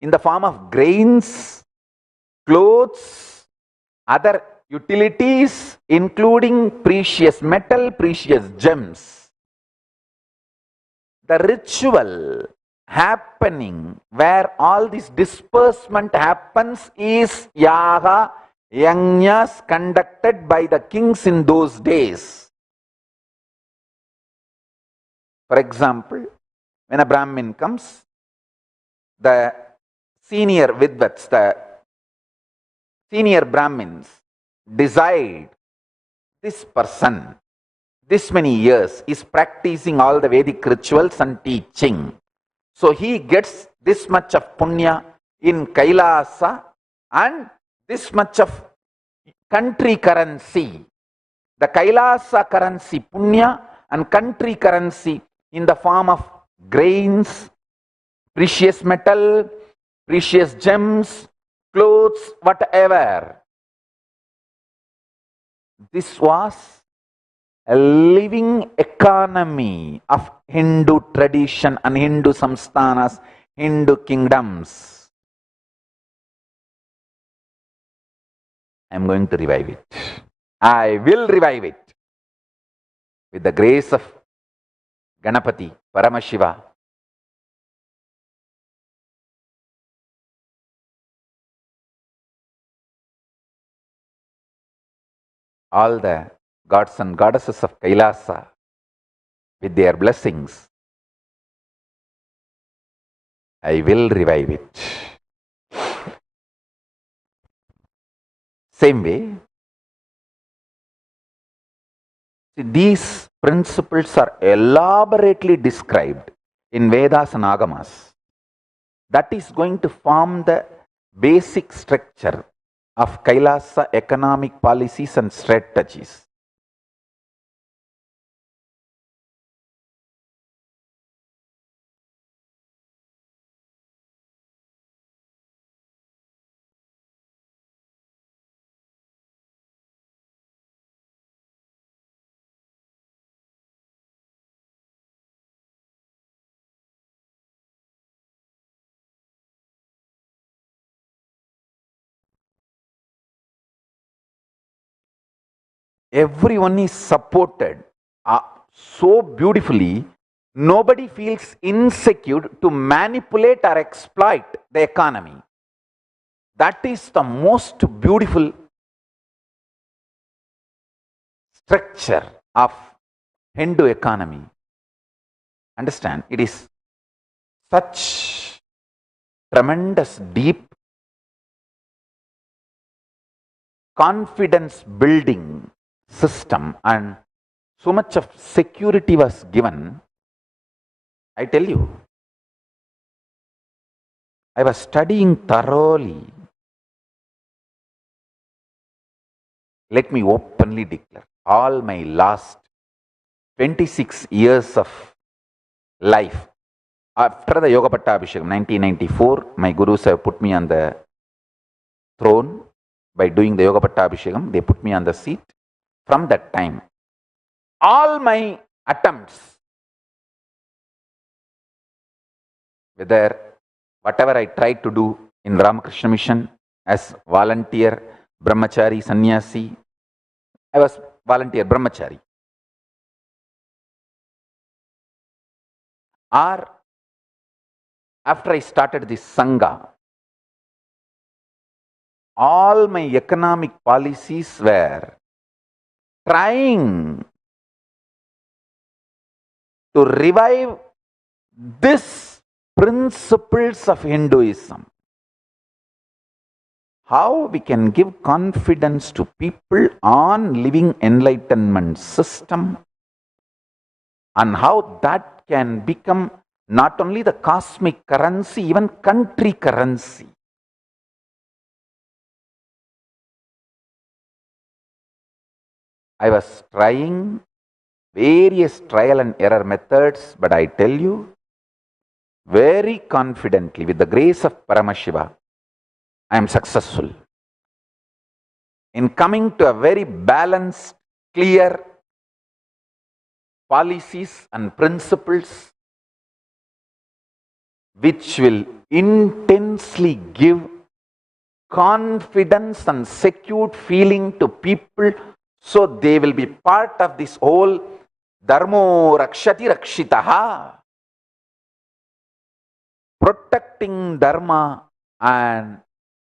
in the form of grains, clothes, other utilities, including precious metal, precious gems. The ritual happening where all this disbursement happens is yaga, yajnas conducted by the kings in those days. For example, when a Brahmin comes, the senior Vidvats, the senior Brahmins decide this person, this many years, is practicing all the Vedic rituals and teaching. So he gets this much of punya in Kailasa and this much of country currency. The Kailasa currency punya and country currency in the form of grains, precious metal, precious gems, clothes, whatever. This was a living economy of Hindu tradition and Hindu samsthanas, Hindu kingdoms. I am going to revive it. I will revive it with the grace of Ganapati, Paramashiva. All the gods and goddesses of Kailasa with their blessings, I will revive it. Same way, these principles are elaborately described in Vedas and Agamas. That is going to form the basic structure of Kailasa economic policies and strategies. Everyone is supported so beautifully nobody feels insecure to manipulate or exploit the economy. That is the most beautiful structure of Hindu economy. Understand, it is such tremendous, deep confidence building system, and so much of security was given. I tell you, I was studying thoroughly. Let me openly declare, all my last 26 years of life, after the Yoga Pattabhishekam, 1994, my gurus have put me on the throne by doing the Yoga Pattabhishekam. They put me on the seat. From that time, all my attempts, whatever I tried to do in Ramakrishna Mission as volunteer, brahmachari, sannyasi, I was volunteer brahmachari. Or after I started this Sangha, all my economic policies were trying to revive these principles of Hinduism. How we can give confidence to people on living enlightenment system, and how that can become not only the cosmic currency, even country currency. I was trying various trial and error methods, but I tell you, very confidently, with the grace of Paramashiva, I am successful in coming to a very balanced, clear policies and principles which will intensely give confidence and secured feeling to people, so they will be part of this whole Dharmo Rakshati Rakshitaha, protecting Dharma and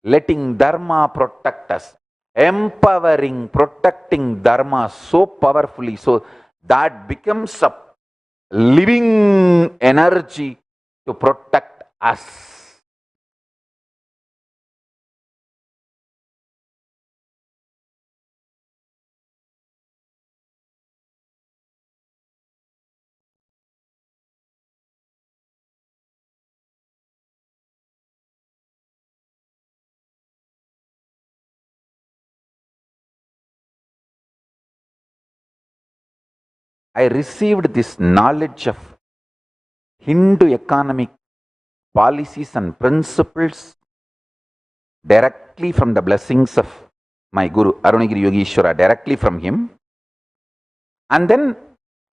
letting Dharma protect us, empowering, protecting Dharma so powerfully, so that becomes a living energy to protect us. I received this knowledge of Hindu economic policies and principles directly from the blessings of my Guru Arunagiri Yogeshwara, directly from him, and then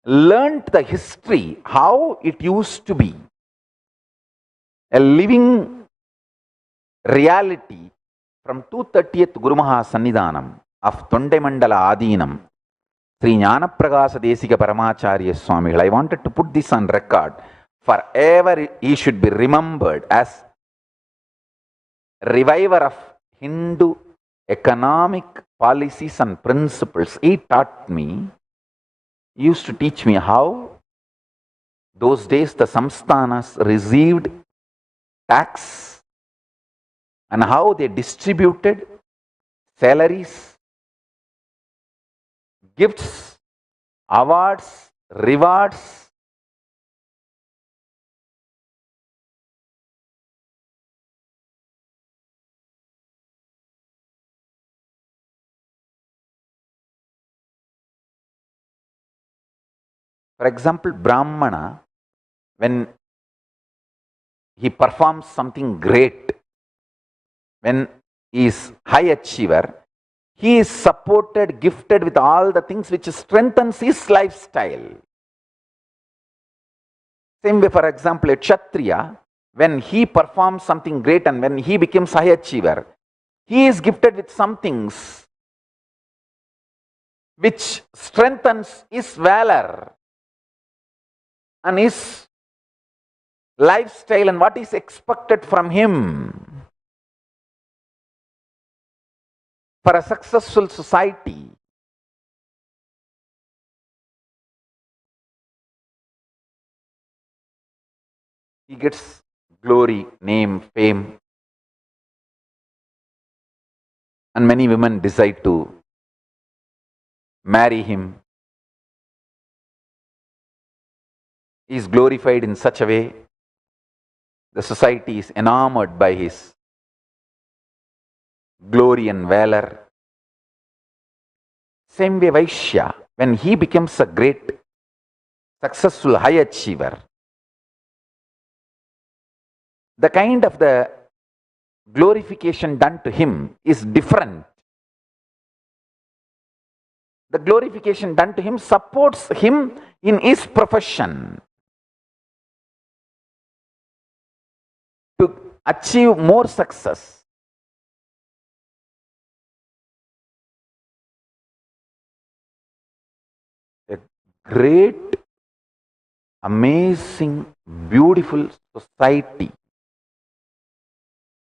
learnt the history, how it used to be a living reality from 230th Guru Maha Sannidhanam of Tondemandala Adinam, Sri Jnanapragasa Desika Paramacharya Swamigal. I wanted to put this on record. Forever he should be remembered as reviver of Hindu economic policies and principles. He taught me, he used to teach me how those days the samsthanas received tax and how they distributed salaries, gifts, awards, rewards. For example, Brahmana, when he performs something great, when he is high achiever, he is supported, gifted with all the things which strengthens his lifestyle. Same way, for example, a Kshatriya, when he performs something great and when he becomes high achiever, he is gifted with some things which strengthens his valor. and his lifestyle and what is expected from him for a successful society. He gets glory, name, fame, and many women decide to marry him. He is glorified in such a way, the society is enamored by his glory and valor. Same way Vaishya, when he becomes a great, successful, high achiever, the kind of the glorification done to him is different. The glorification done to him supports him in his profession to achieve more success. A great, amazing, beautiful society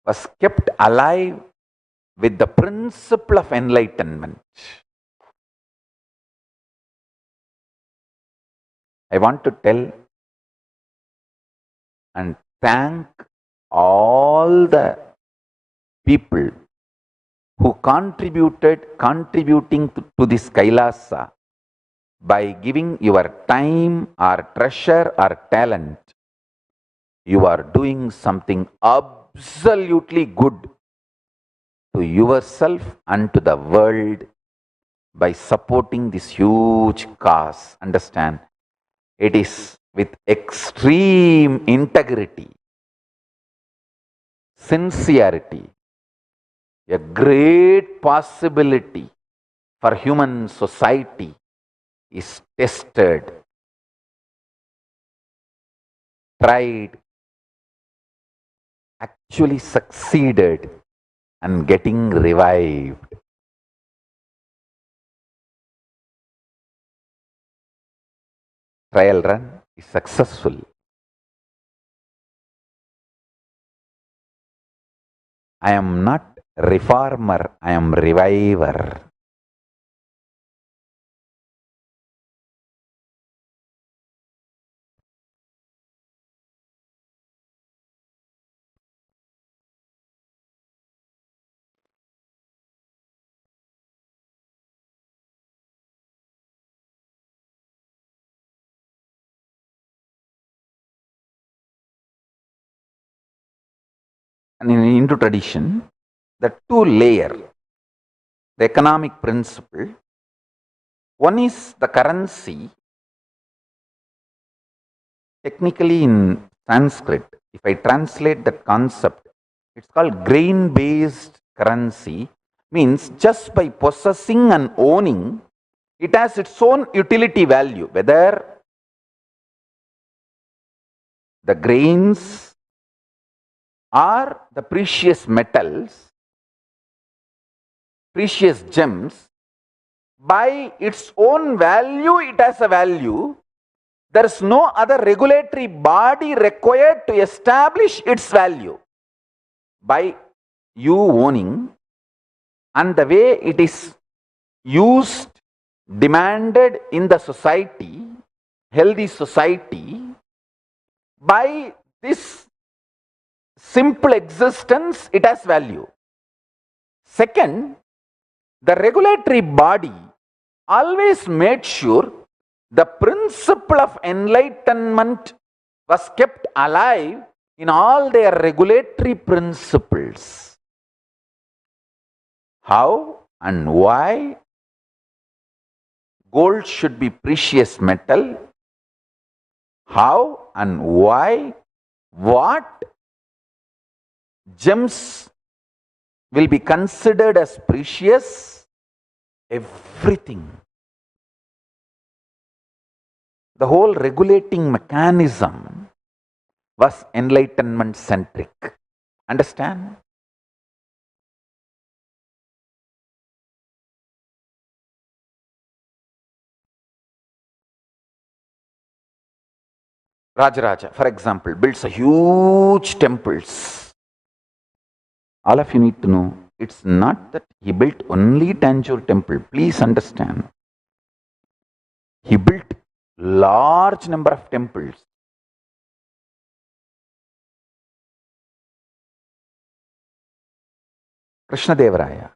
was kept alive with the principle of enlightenment. I want to tell and thank all the people who contributing to this Kailasa by giving your time or treasure or talent. You are doing something absolutely good to yourself and to the world by supporting this huge cause. Understand? It is with extreme integrity, sincerity, a great possibility for human society is tested, tried, actually succeeded, and getting revived. Trial run is successful. I am not reformer, I am reviver. And in Hindu tradition, the two layer, the economic principle, one is the currency. Technically in Sanskrit, if I translate that concept, it's called grain-based currency, means just by possessing and owning, it has its own utility value, whether the grains or the precious metals, precious gems, by its own value, it has a value. There is no other regulatory body required to establish its value. By you owning and the way it is used, demanded in the society, healthy society, by this simple existence, it has value. Second, the regulatory body always made sure the principle of enlightenment was kept alive in all their regulatory principles. How and why gold should be precious metal? How and why? What gems will be considered as precious? Everything. The whole regulating mechanism was enlightenment centric. Understand? Rajaraja, for example, builds a huge temples. All of you need to know, it's not that he built only Tanjore temple. Please understand. He built large number of temples. Krishnadevaraya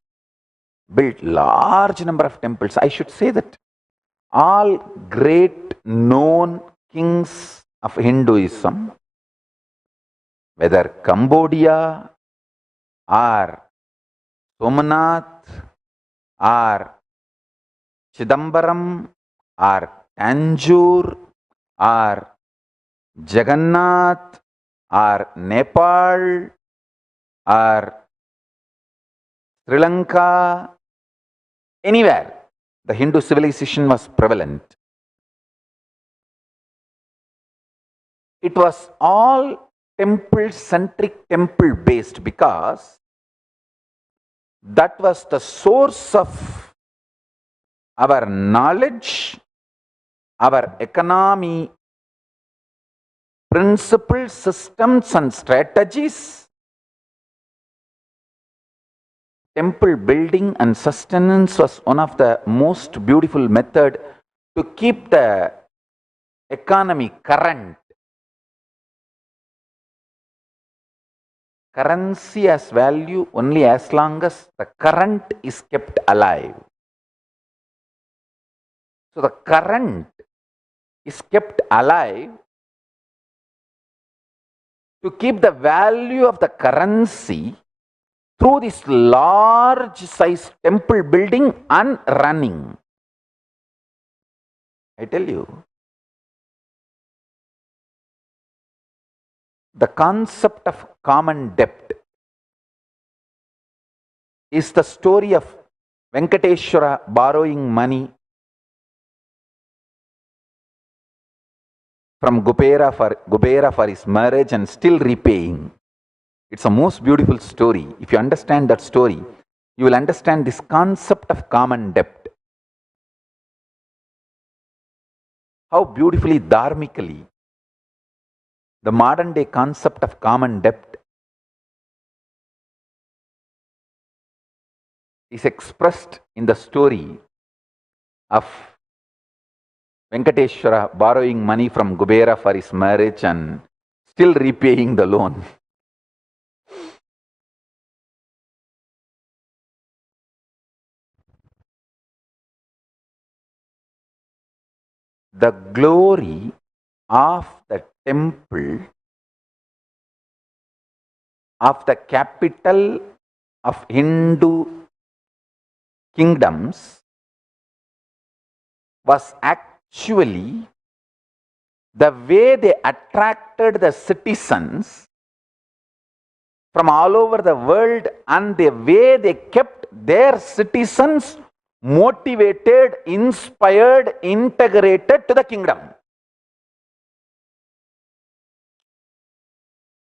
built large number of temples. I should say that all great known kings of Hinduism, whether Cambodia or Somanath or Chidambaram or Tanjore or Jagannath or Nepal or Sri Lanka, anywhere the Hindu civilization was prevalent. It was all temple-centric, temple-based, because that was the source of our knowledge, our economy, principles, systems and strategies. Temple building and sustenance was one of the most beautiful method to keep the economy current. Currency has value only as long as the current is kept alive. So the current is kept alive to keep the value of the currency through this large size temple building and running. I tell you, the concept of common debt is the story of Venkateshwara borrowing money from Kubera for his marriage and still repaying. It's a most beautiful story. If you understand that story, you will understand this concept of common debt. How beautifully, dharmically, the modern day concept of common debt is expressed in the story of Venkateshwara borrowing money from Kubera for his marriage and still repaying the loan. The glory of the temple, of the capital of Hindu kingdoms, was actually the way they attracted the citizens from all over the world and the way they kept their citizens motivated, inspired, integrated to the kingdom.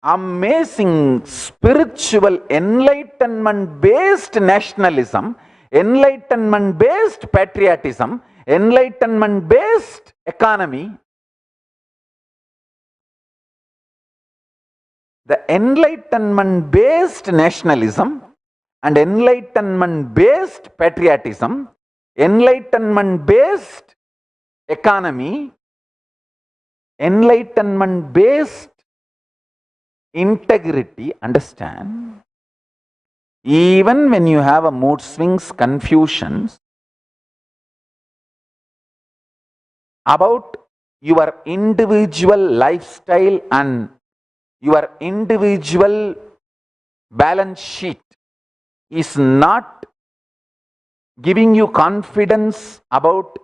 Amazing spiritual enlightenment based nationalism, enlightenment based patriotism, enlightenment based economy. The enlightenment based nationalism and enlightenment based patriotism, enlightenment based economy, enlightenment based integrity. Understand, even when you have a mood swings, confusions about your individual lifestyle and your individual balance sheet is not giving you confidence about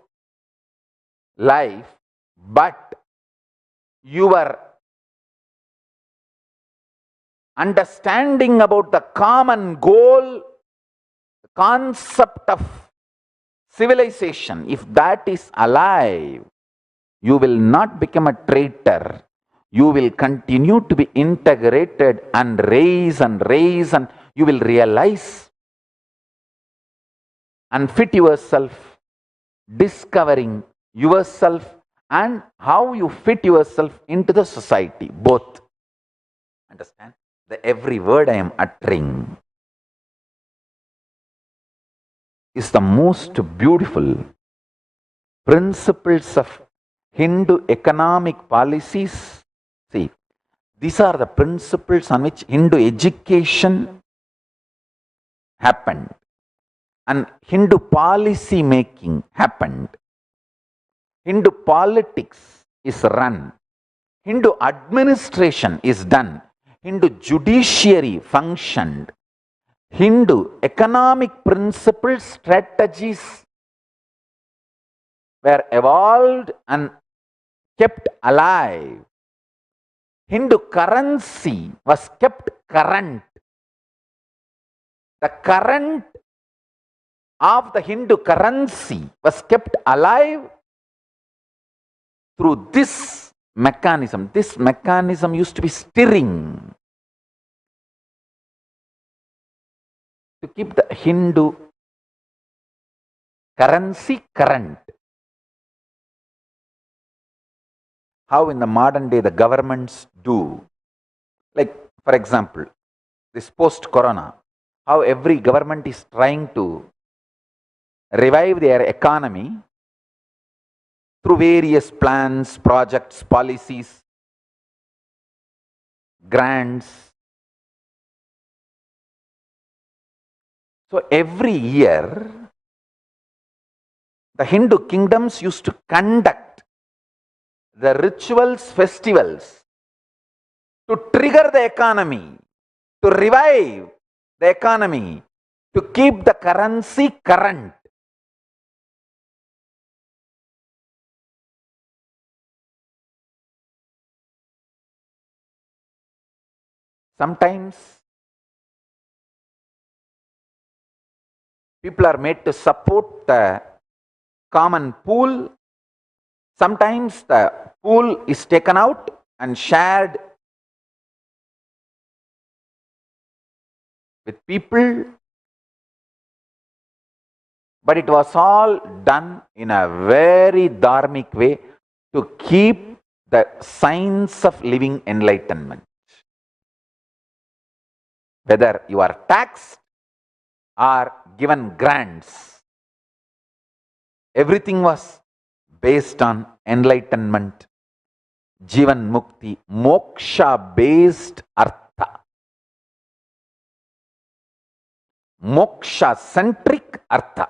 life, but your understanding about the common goal, the concept of civilization, if that is alive, you will not become a traitor. You will continue to be integrated and raise, and you will realize and fit yourself, discovering yourself and how you fit yourself into the society, both. Understand? The every word I am uttering is the most beautiful principles of Hindu economic policies. See, these are the principles on which Hindu education happened and Hindu policy making happened. Hindu politics is run. Hindu administration is done. Hindu judiciary functioned. Hindu economic principles, strategies were evolved and kept alive. Hindu currency was kept current. The current of the Hindu currency was kept alive through this mechanism. This mechanism used to be stirring to keep the Hindu currency current. How in the modern day the governments do. Like, for example, this post-corona, how every government is trying to revive their economy through various plans, projects, policies, grants. So every year, the Hindu kingdoms used to conduct the rituals, festivals to trigger the economy, to revive the economy, to keep the currency current. Sometimes people are made to support the common pool. Sometimes the pool is taken out and shared with people, but it was all done in a very dharmic way to keep the signs of living enlightenment. Whether you are taxed or given grants, everything was based on enlightenment, Jivan Mukti, moksha based artha, moksha centric artha.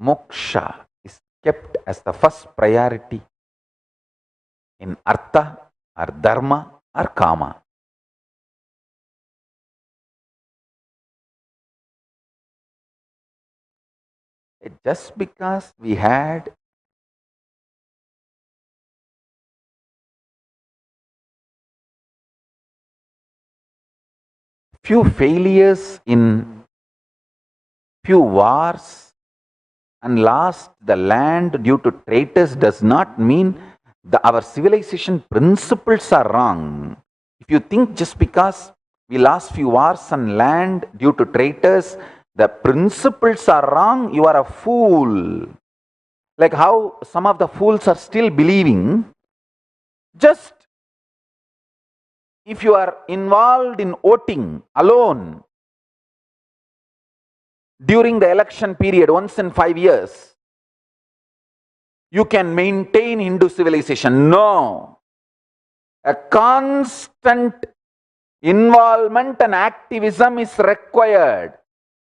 Moksha is kept as the first priority in artha or dharma or kama. Just because we had few failures in few wars and lost the land due to traitors does not mean our civilization principles are wrong. If you think just because we lost few wars and land due to traitors, the principles are wrong, you are a fool. Like how some of the fools are still believing, just if you are involved in voting alone during the election period once in 5 years, you can maintain Hindu civilization. No. A constant involvement and activism is required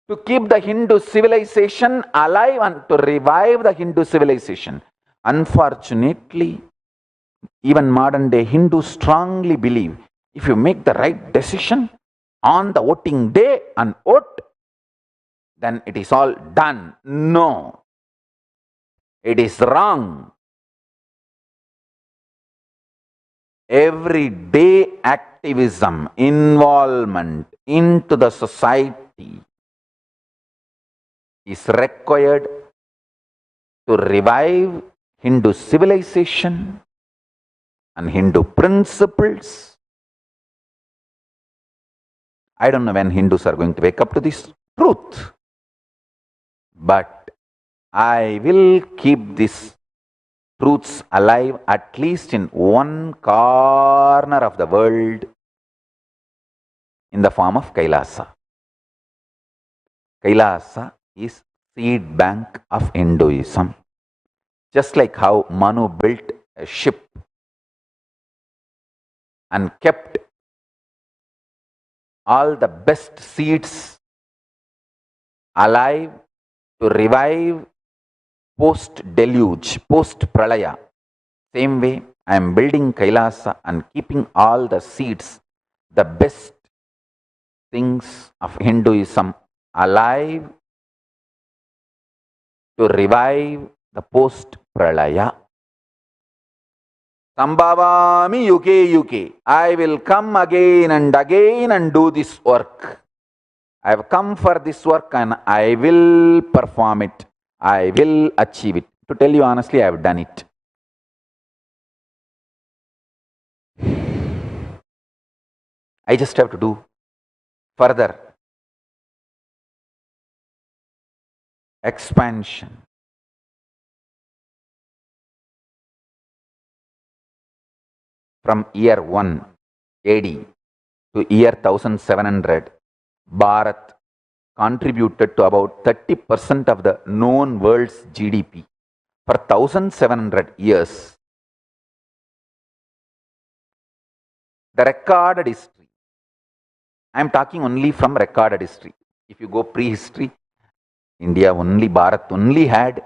to keep the Hindu civilization alive and to revive the Hindu civilization. Unfortunately, even modern day Hindus strongly believe if you make the right decision on the voting day and vote, then it is all done. No. It is wrong. Everyday activism, involvement into the society is required to revive Hindu civilization, and Hindu principles. I don't know when Hindus are going to wake up to this truth, but I will keep these truths alive at least in one corner of the world in the form of Kailasa. Kailasa is seed bank of Hinduism. Just like how Manu built a ship and kept all the best seeds alive to revive post-deluge, post-pralaya. Same way, I am building Kailasa and keeping all the seeds, the best things of Hinduism alive to revive the post-pralaya. Sambhavami yuke yuke. I will come again and do this work. I have come for this work and I will perform it. I will achieve it. To tell you honestly, I have done it. I just have to do further expansion. From year 1 AD to year 1700, Bharat contributed to about 30% of the known world's GDP. For 1700 years, the recorded history, I am talking only from recorded history. If you go prehistory, India only, Bharat only had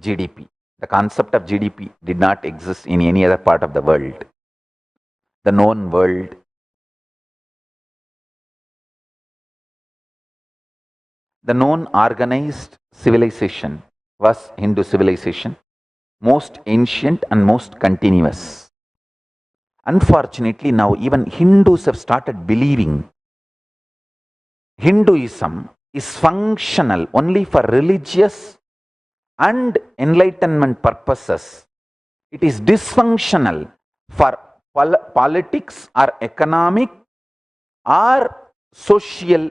GDP. The concept of GDP did not exist in any other part of the world. The known world. The known organized civilization was Hindu civilization, most ancient and most continuous. Unfortunately, now even Hindus have started believing Hinduism is functional only for religious and enlightenment purposes. It is dysfunctional for politics or economic or social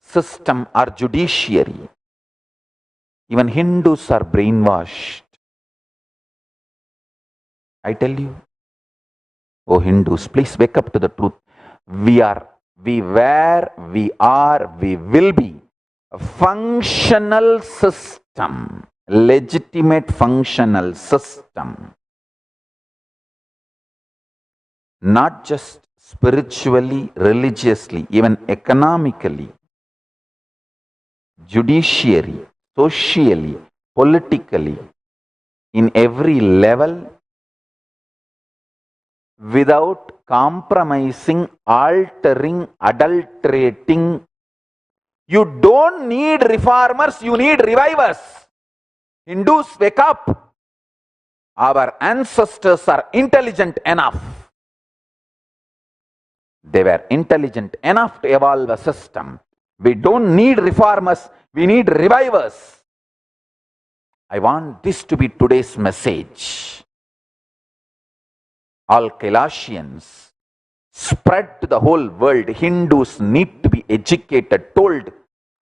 system or judiciary. Even Hindus are brainwashed. I tell you, oh Hindus, please wake up to the truth. We were, we are, we will be a functional system, legitimate functional system. Not just spiritually, religiously, even economically, judiciary, socially, politically, in every level, without compromising, altering, adulterating. You don't need reformers, you need revivers. Hindus, wake up. Our ancestors are intelligent enough. They were intelligent enough to evolve a system. We don't need reformers, we need revivers. I want this to be today's message. All Kailasians, spread to the whole world. Hindus need to be educated, told,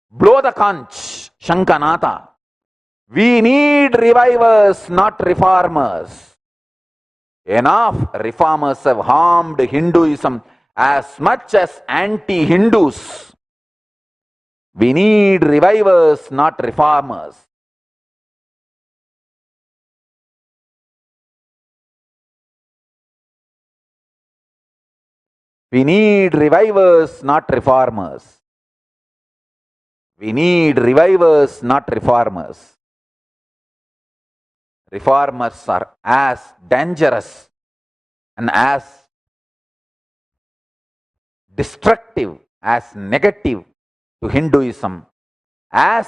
blow the conch, Shankanatha. We need revivers, not reformers. Enough reformers have harmed Hinduism as much as anti-Hindus. We need revivers, not reformers. We need revivers, not reformers. We need revivers, not reformers. Reformers are as dangerous and as destructive, as negative to Hinduism as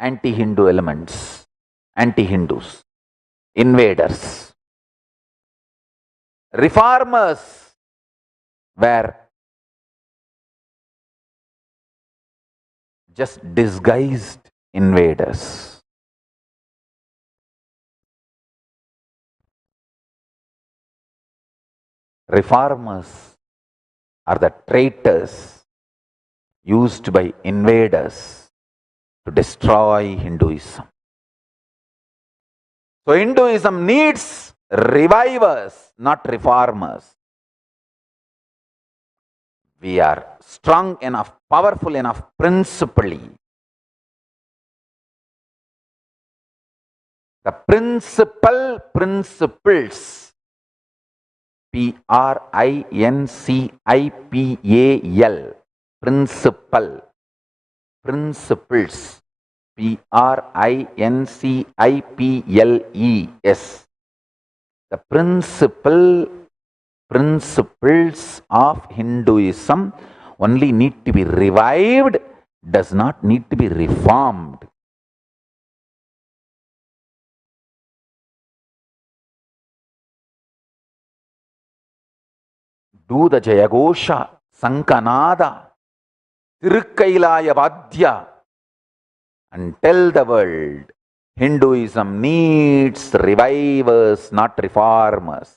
anti-Hindu elements, anti-Hindus, invaders. Reformers were just disguised invaders. reformers are the traitors used by invaders to destroy Hinduism. So Hinduism needs revivers, not reformers. We are strong enough, powerful enough principally. The principles, Principal, principles, Principles. The principles of Hinduism only need to be revived, does not need to be reformed. Do the Jayagosha, Sankanada, Tirukkailaya Vadya, and tell the world Hinduism needs revivers, not reformers.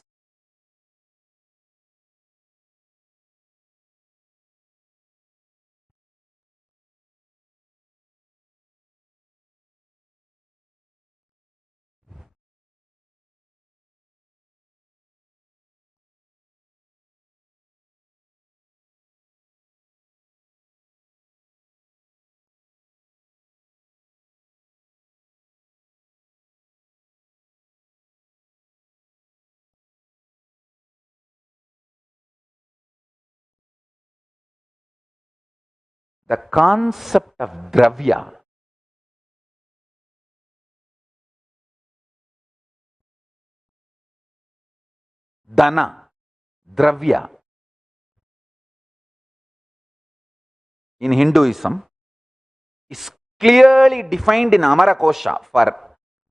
The concept of dravya, dana, dravya, in Hinduism is clearly defined in Amarakosha. For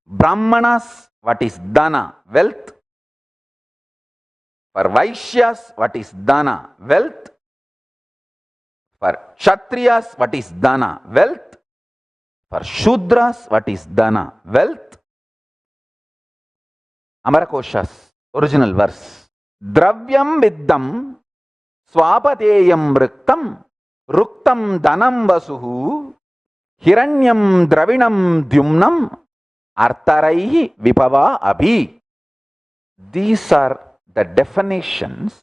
Brahmanas, what is dana? Wealth. For Vaishyas, what is dana? Wealth. For Kshatriyas, what is dana? Wealth. For Shudras, what is dana? Wealth. Amarakosha's original verse. Dravyam viddam swapateyam ruktam ruktam danam vasuhu hiranyam dravinam dyumnam artaraihi vipava abhi. These are the definitions,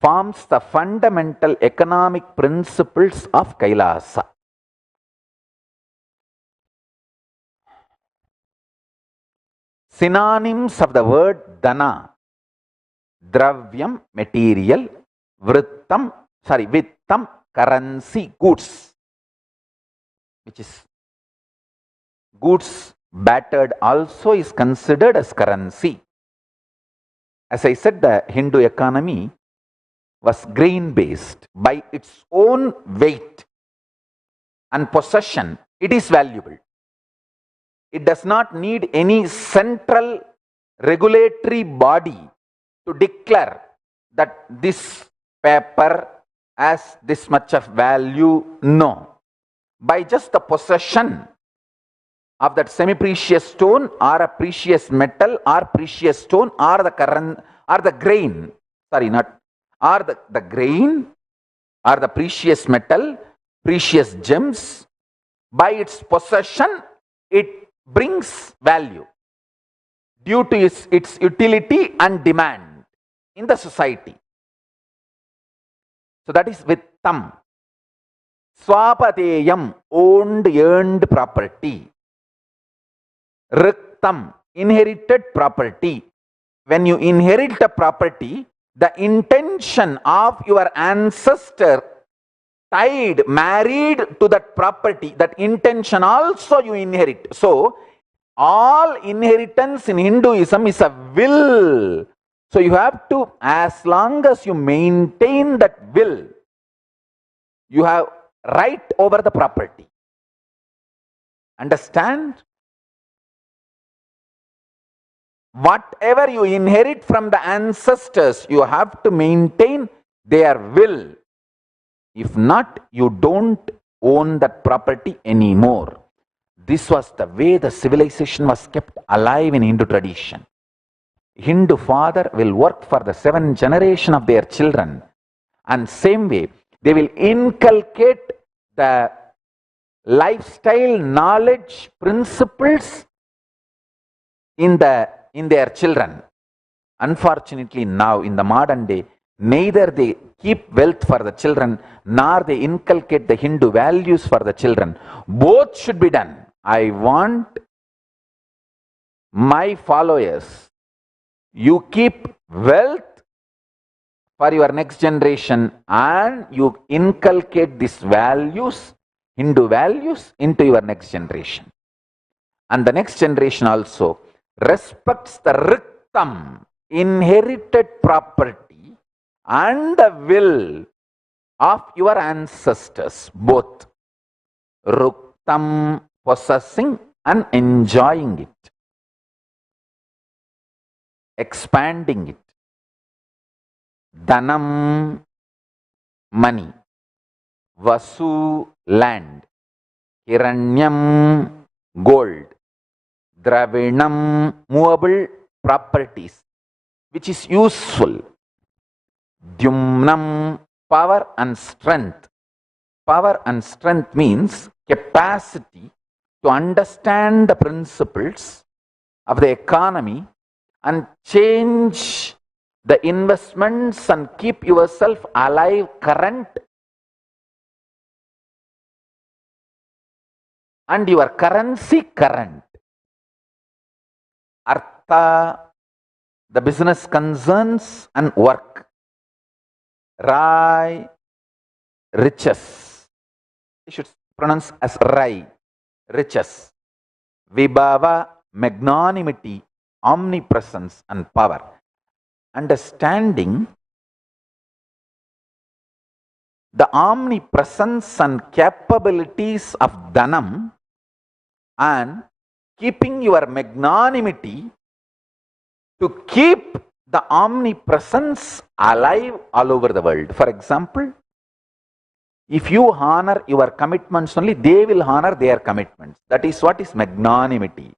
forms the fundamental economic principles of Kailasa. Synonyms of the word dana: dravyam, material; vittam, currency, goods, which is goods battered also is considered as currency. As I said, the Hindu economy was grain-based. By its own weight and possession, it is valuable. It does not need any central regulatory body to declare that this paper has this much of value. No. By just the possession of that semi-precious stone or a precious metal or precious stone or the current or the grain, or the grain or the precious metal, precious gems, by its possession, it brings value due to its utility and demand in the society. So that is vittam. Swapateyam, owned, earned property. Riktam, inherited property. When you inherit a property, the intention of your ancestor tied, married to that property, that intention also you inherit. So, all inheritance in Hinduism is a will. So, you have to, as long as you maintain that will, you have right over the property. Understand? Whatever you inherit from the ancestors, you have to maintain their will. If not, you don't own that property anymore. This was the way the civilization was kept alive in Hindu tradition. Hindu father will work for the 7th generation of their children. And same way, they will inculcate the lifestyle, knowledge, principles in their children. Unfortunately, now in the modern day, neither they keep wealth for the children, nor they inculcate the Hindu values for the children. Both should be done. I want my followers, you keep wealth for your next generation and you inculcate these values, Hindu values, into your next generation. And the next generation also respects the riktam, inherited property, and the will of your ancestors, both. Ruktam, possessing and enjoying it, expanding it. Dhanam, money. Vasu, land. Hiranyam, gold. Dravinam, movable properties, which is useful. Dyumnam, power and strength. Power and strength means capacity to understand the principles of the economy and change the investments and keep yourself alive, current, and your currency current. Artha, the business concerns and work. Rai, riches. You should pronounce as Rai, riches. Vibhava, magnanimity, omnipresence and power. Understanding the omnipresence and capabilities of Dhanam and keeping your magnanimity to keep the omnipresence alive all over the world. For example, if you honor your commitments only, they will honor their commitments. That is what is magnanimity.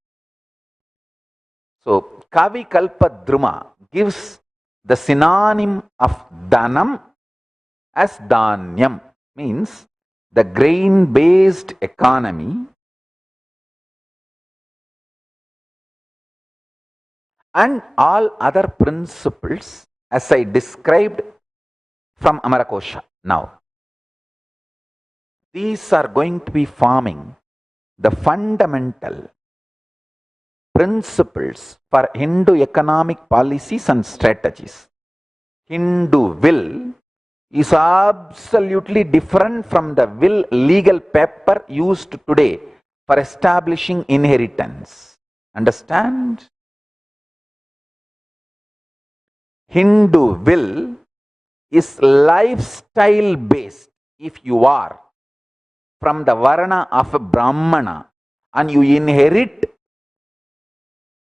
So, Kavi Kalpa Druma gives the synonym of Dhanam as Dhanyam, means the grain-based economy and all other principles as I described from Amarakosha now. These are going to be forming the fundamental principles for Hindu economic policies and strategies. Hindu will is absolutely different from the will legal paper used today for establishing inheritance. Understand? Hindu will is lifestyle based. If you are from the Varna of a Brahmana and you inherit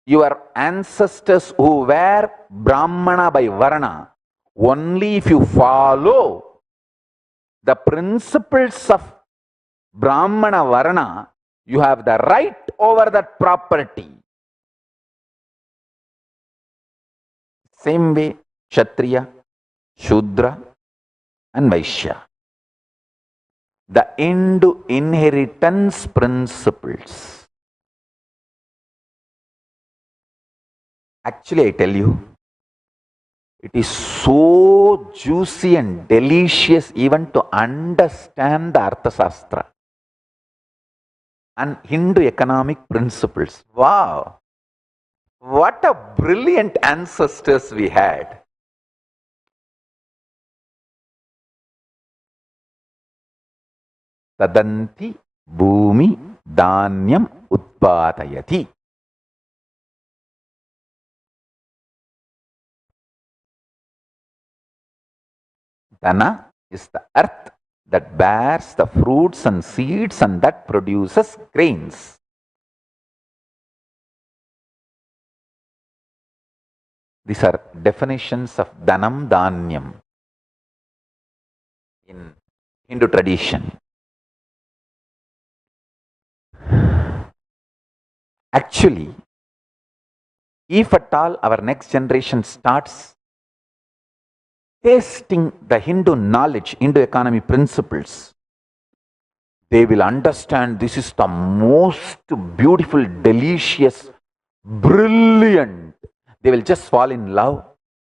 your ancestors who were Brahmana by Varna, only if you follow the principles of Brahmana Varna, you have the right over that property. Same way, Kshatriya, Shudra, and Vaishya. The Hindu inheritance principles. Actually, I tell you, it is so juicy and delicious even to understand the Arthasastra and Hindu economic principles. Wow! What a brilliant ancestors we had. Tadanti bhumi dhanyam utpadayati. Dhana is the earth that bears the fruits and seeds and that produces grains. These are definitions of Dhanam Dhanyam in Hindu tradition. Actually, If at all our next generation starts tasting the Hindu knowledge, Hindu economy principles, they will understand this is the most beautiful, delicious, brilliant. They will just fall in love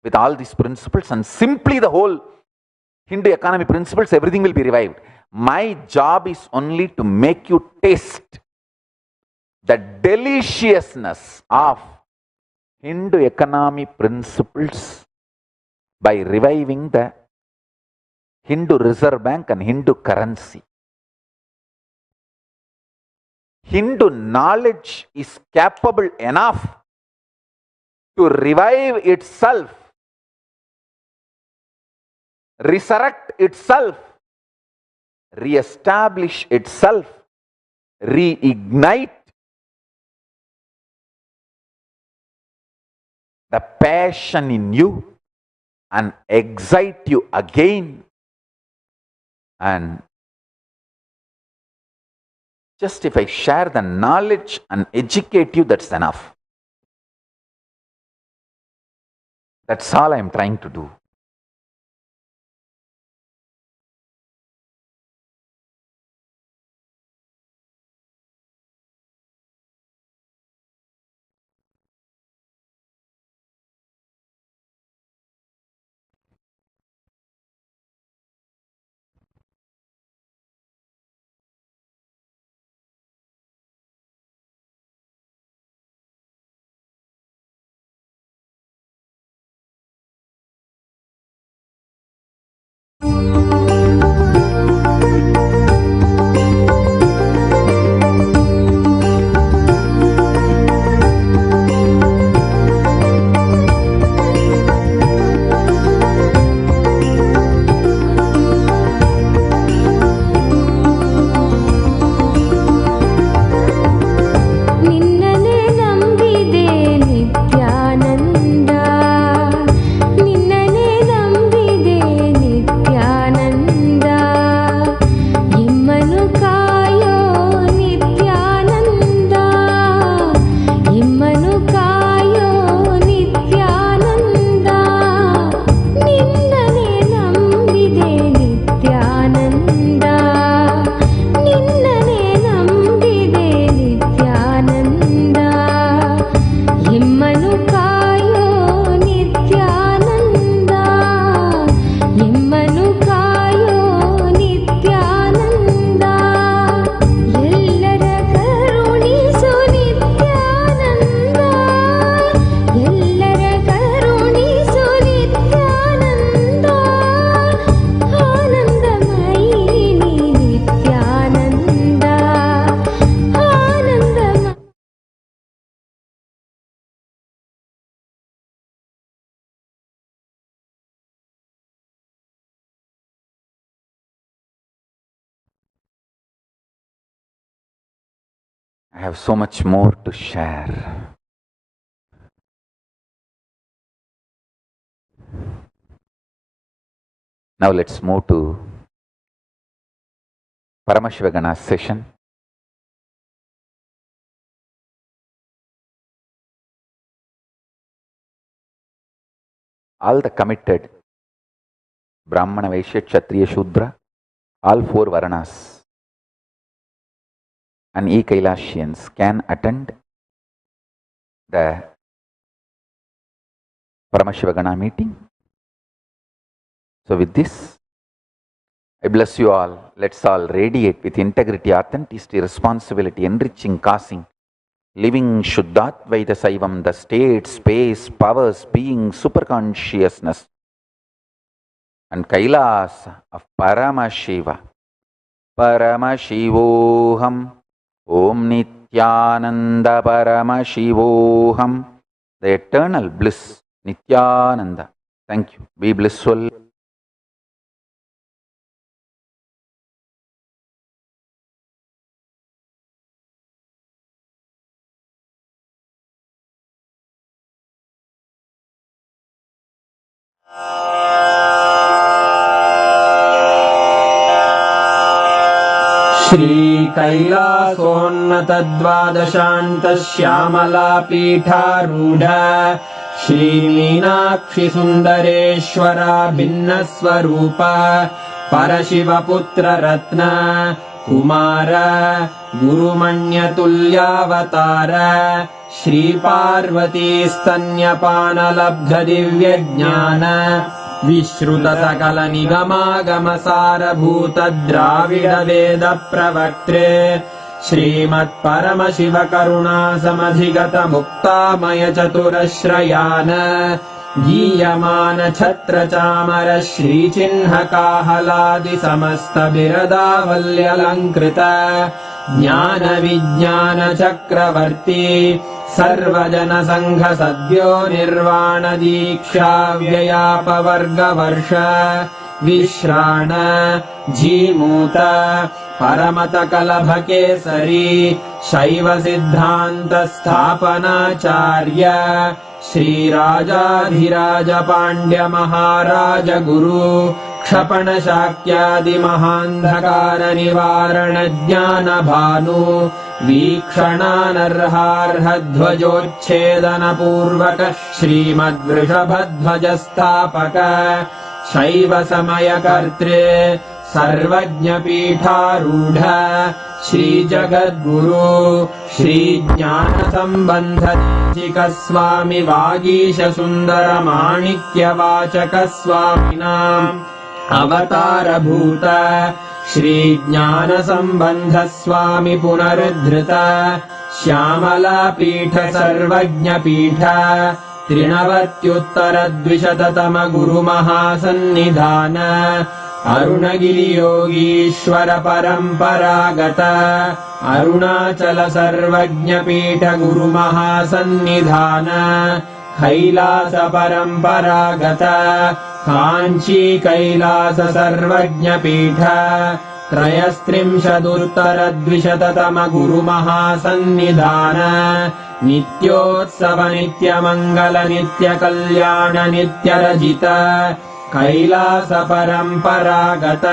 with all these principles, and simply the whole Hindu economy principles, everything will be revived. My job is only to make you taste the deliciousness of Hindu economy principles by reviving the Hindu Reserve Bank and Hindu currency. Hindu knowledge is capable enough to revive itself, resurrect itself, re-establish itself, reignite the passion in you and excite you again. And just if I share the knowledge and educate you, that's enough. That's all I am trying to do. I have so much more to share. Now let's move to Paramashivagana's session. All the committed Brahmana, Vaishya, Kshatriya, Shudra, all four Varanas and e-Kailashians can attend the Paramashivagana meeting. So with this, I bless you all. Let's all radiate with integrity, authenticity, responsibility, enriching, causing, living Shuddhatvaita Saivam, the state, space, powers, being, superconsciousness, and Kailasa of Paramashiva. Paramashivoham. Om Nithyananda Paramashivoham. The eternal bliss, Nithyananda. Thank you. Be blissful. श्रीकैलासोन्नतद्वादशान्तश्यामलापीठारूढ श्रीमीनाक्षिसुन्दरेश्वरा भिन्नस्वरूप परशिवपुत्ररत्न Kumar गुरुमण्यतुल्यावतार श्रीपार्वतीस्तन्यपानलब्धदिव्यज्ञान विश्रुतसकलनिगमागमसारभूतद्राविडवेदप्रवक्त्रे श्रीमत्परमशिवकरुणासमधिगतमुक्तामयचतुरश्रयान् गीयमान छत्रचामर श्रीचिह्नकाहलादिसमस्तबिरदावल्यलङ्कृत ज्ञानविज्ञानचक्रवर्ती सर्वजनसङ्घ सद्यो निर्वाणदीक्षाव्ययापवर्गवर्ष विश्राण जीमूत परमतकलभकेसरी शैवसिद्धान्तस्थापनाचार्य श्रीराजाधिराज पाण्ड्यमहाराज गुरु क्षपणशाक्यादिमहान्धकारनिवारणज्ञानभानु वीक्षणानर्हार्हध्वजोच्छेदनपूर्वक श्रीमद्वृषभध्वजस्थापक शैवसमयकर्त्रे सर्वज्ञपीठारूढ श्रीजगद्गुरु श्रीज्ञानसम्बन्धदेशिकस्वामि वागीशसुन्दरमाणिक्यवाचकस्वामिनाम् अवतारभूत श्रीज्ञानसम्बन्धस्वामि पुनरुद्धृत श्यामलापीठ सर्वज्ञपीठ 93 गुरुमहासन्निधान अरुणगिरियोगीश्वर परम्परागत अरुणाचल सर्वज्ञपीठ गुरुमहासन्निधान कैलास परम्परागत काञ्ची कैलास सर्वज्ञपीठ 33 गुरुमहासन्निधान नित्योत्सव नित्यमङ्गल नित्यकल्याण नित्यरजित कैलास परम्परागत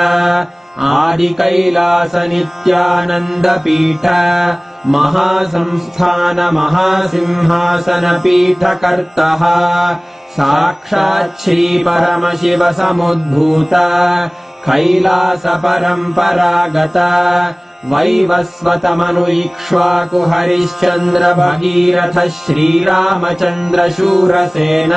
आदिकैलास नित्यानन्दपीठ महासंस्थान महासिंहासनपीठकर्तः साक्षात् श्रीपरमशिव समुद्भूत कैलास परम्परागत वैवस्वतमनु इक्ष्वाकु हरिश्चन्द्र भगीरथ श्रीरामचन्द्र शूरसेन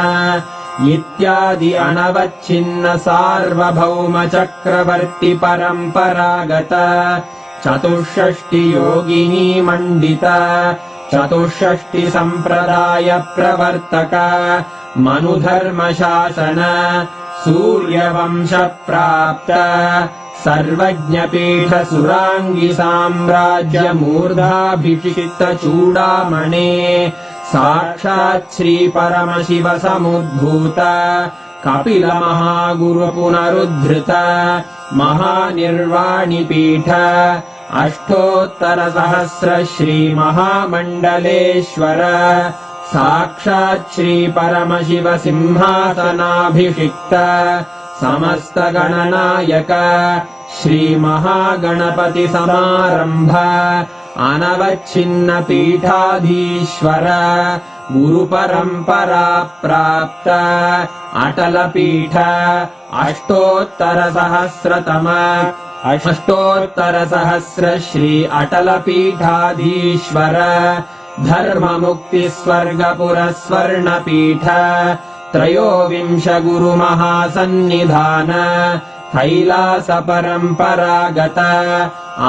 इत्यादि अनवच्छिन्न सार्वभौम चक्रवर्ति परम्परागत 64 योगिनी मण्डित 64 सम्प्रदाय प्रवर्तक मनुधर्मशासन सूर्यवंश प्राप्त सर्वज्ञपीठ सुराङ्गी साम्राज्य मूर्धाभिषिक्त चूडामणे साक्षात् श्री परमशिव समुद्भूत कपिल महागुरु पुनरुद्धृत महानिर्वाणिपीठ अष्टोत्तर सहस्र श्री महामण्डलेश्वर साक्षात् श्री परमशिव सिंहासनाभिषिक्त समस्त गणनायक श्री महागणपति समारंभ अनवच्छिन्न पीठाधीश्वर गुरु परंपरा प्राप्त अटल पीठ अष्टोत्तर सहस्र श्री अटल पीठाधीश्वर धर्म मुक्ति स्वर्गपुर स्वर्ण पीठ 23 गुरु महासन्निधान कैलास परम्परागत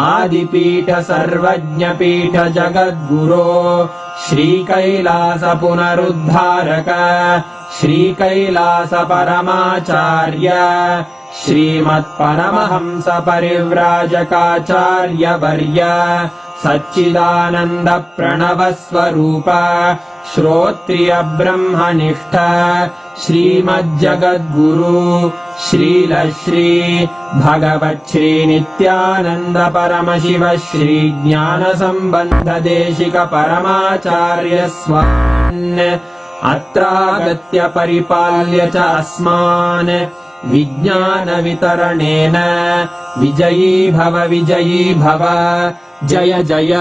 आदिपीठ सर्वज्ञपीठ जगद्गुरो श्री कैलास पुनरुद्धारक श्री कैलास परमाचार्य श्रीमत्परमहंस परिव्राजकाचार्य वर्य सच्चिदानंद प्रणव स्वरूप श्रोत्रिय ब्रह्मनिष्ठ श्रीमज्जगद्गुरु श्रीलश्री भगवत् श्री नित्यानंद परमशिव श्री ज्ञान संबंध देशिक परमाचार्य स्वान् अत्रागत्य परिपाल्य च अस्मान् विज्ञानवितरणेन विजयी भव जय जय।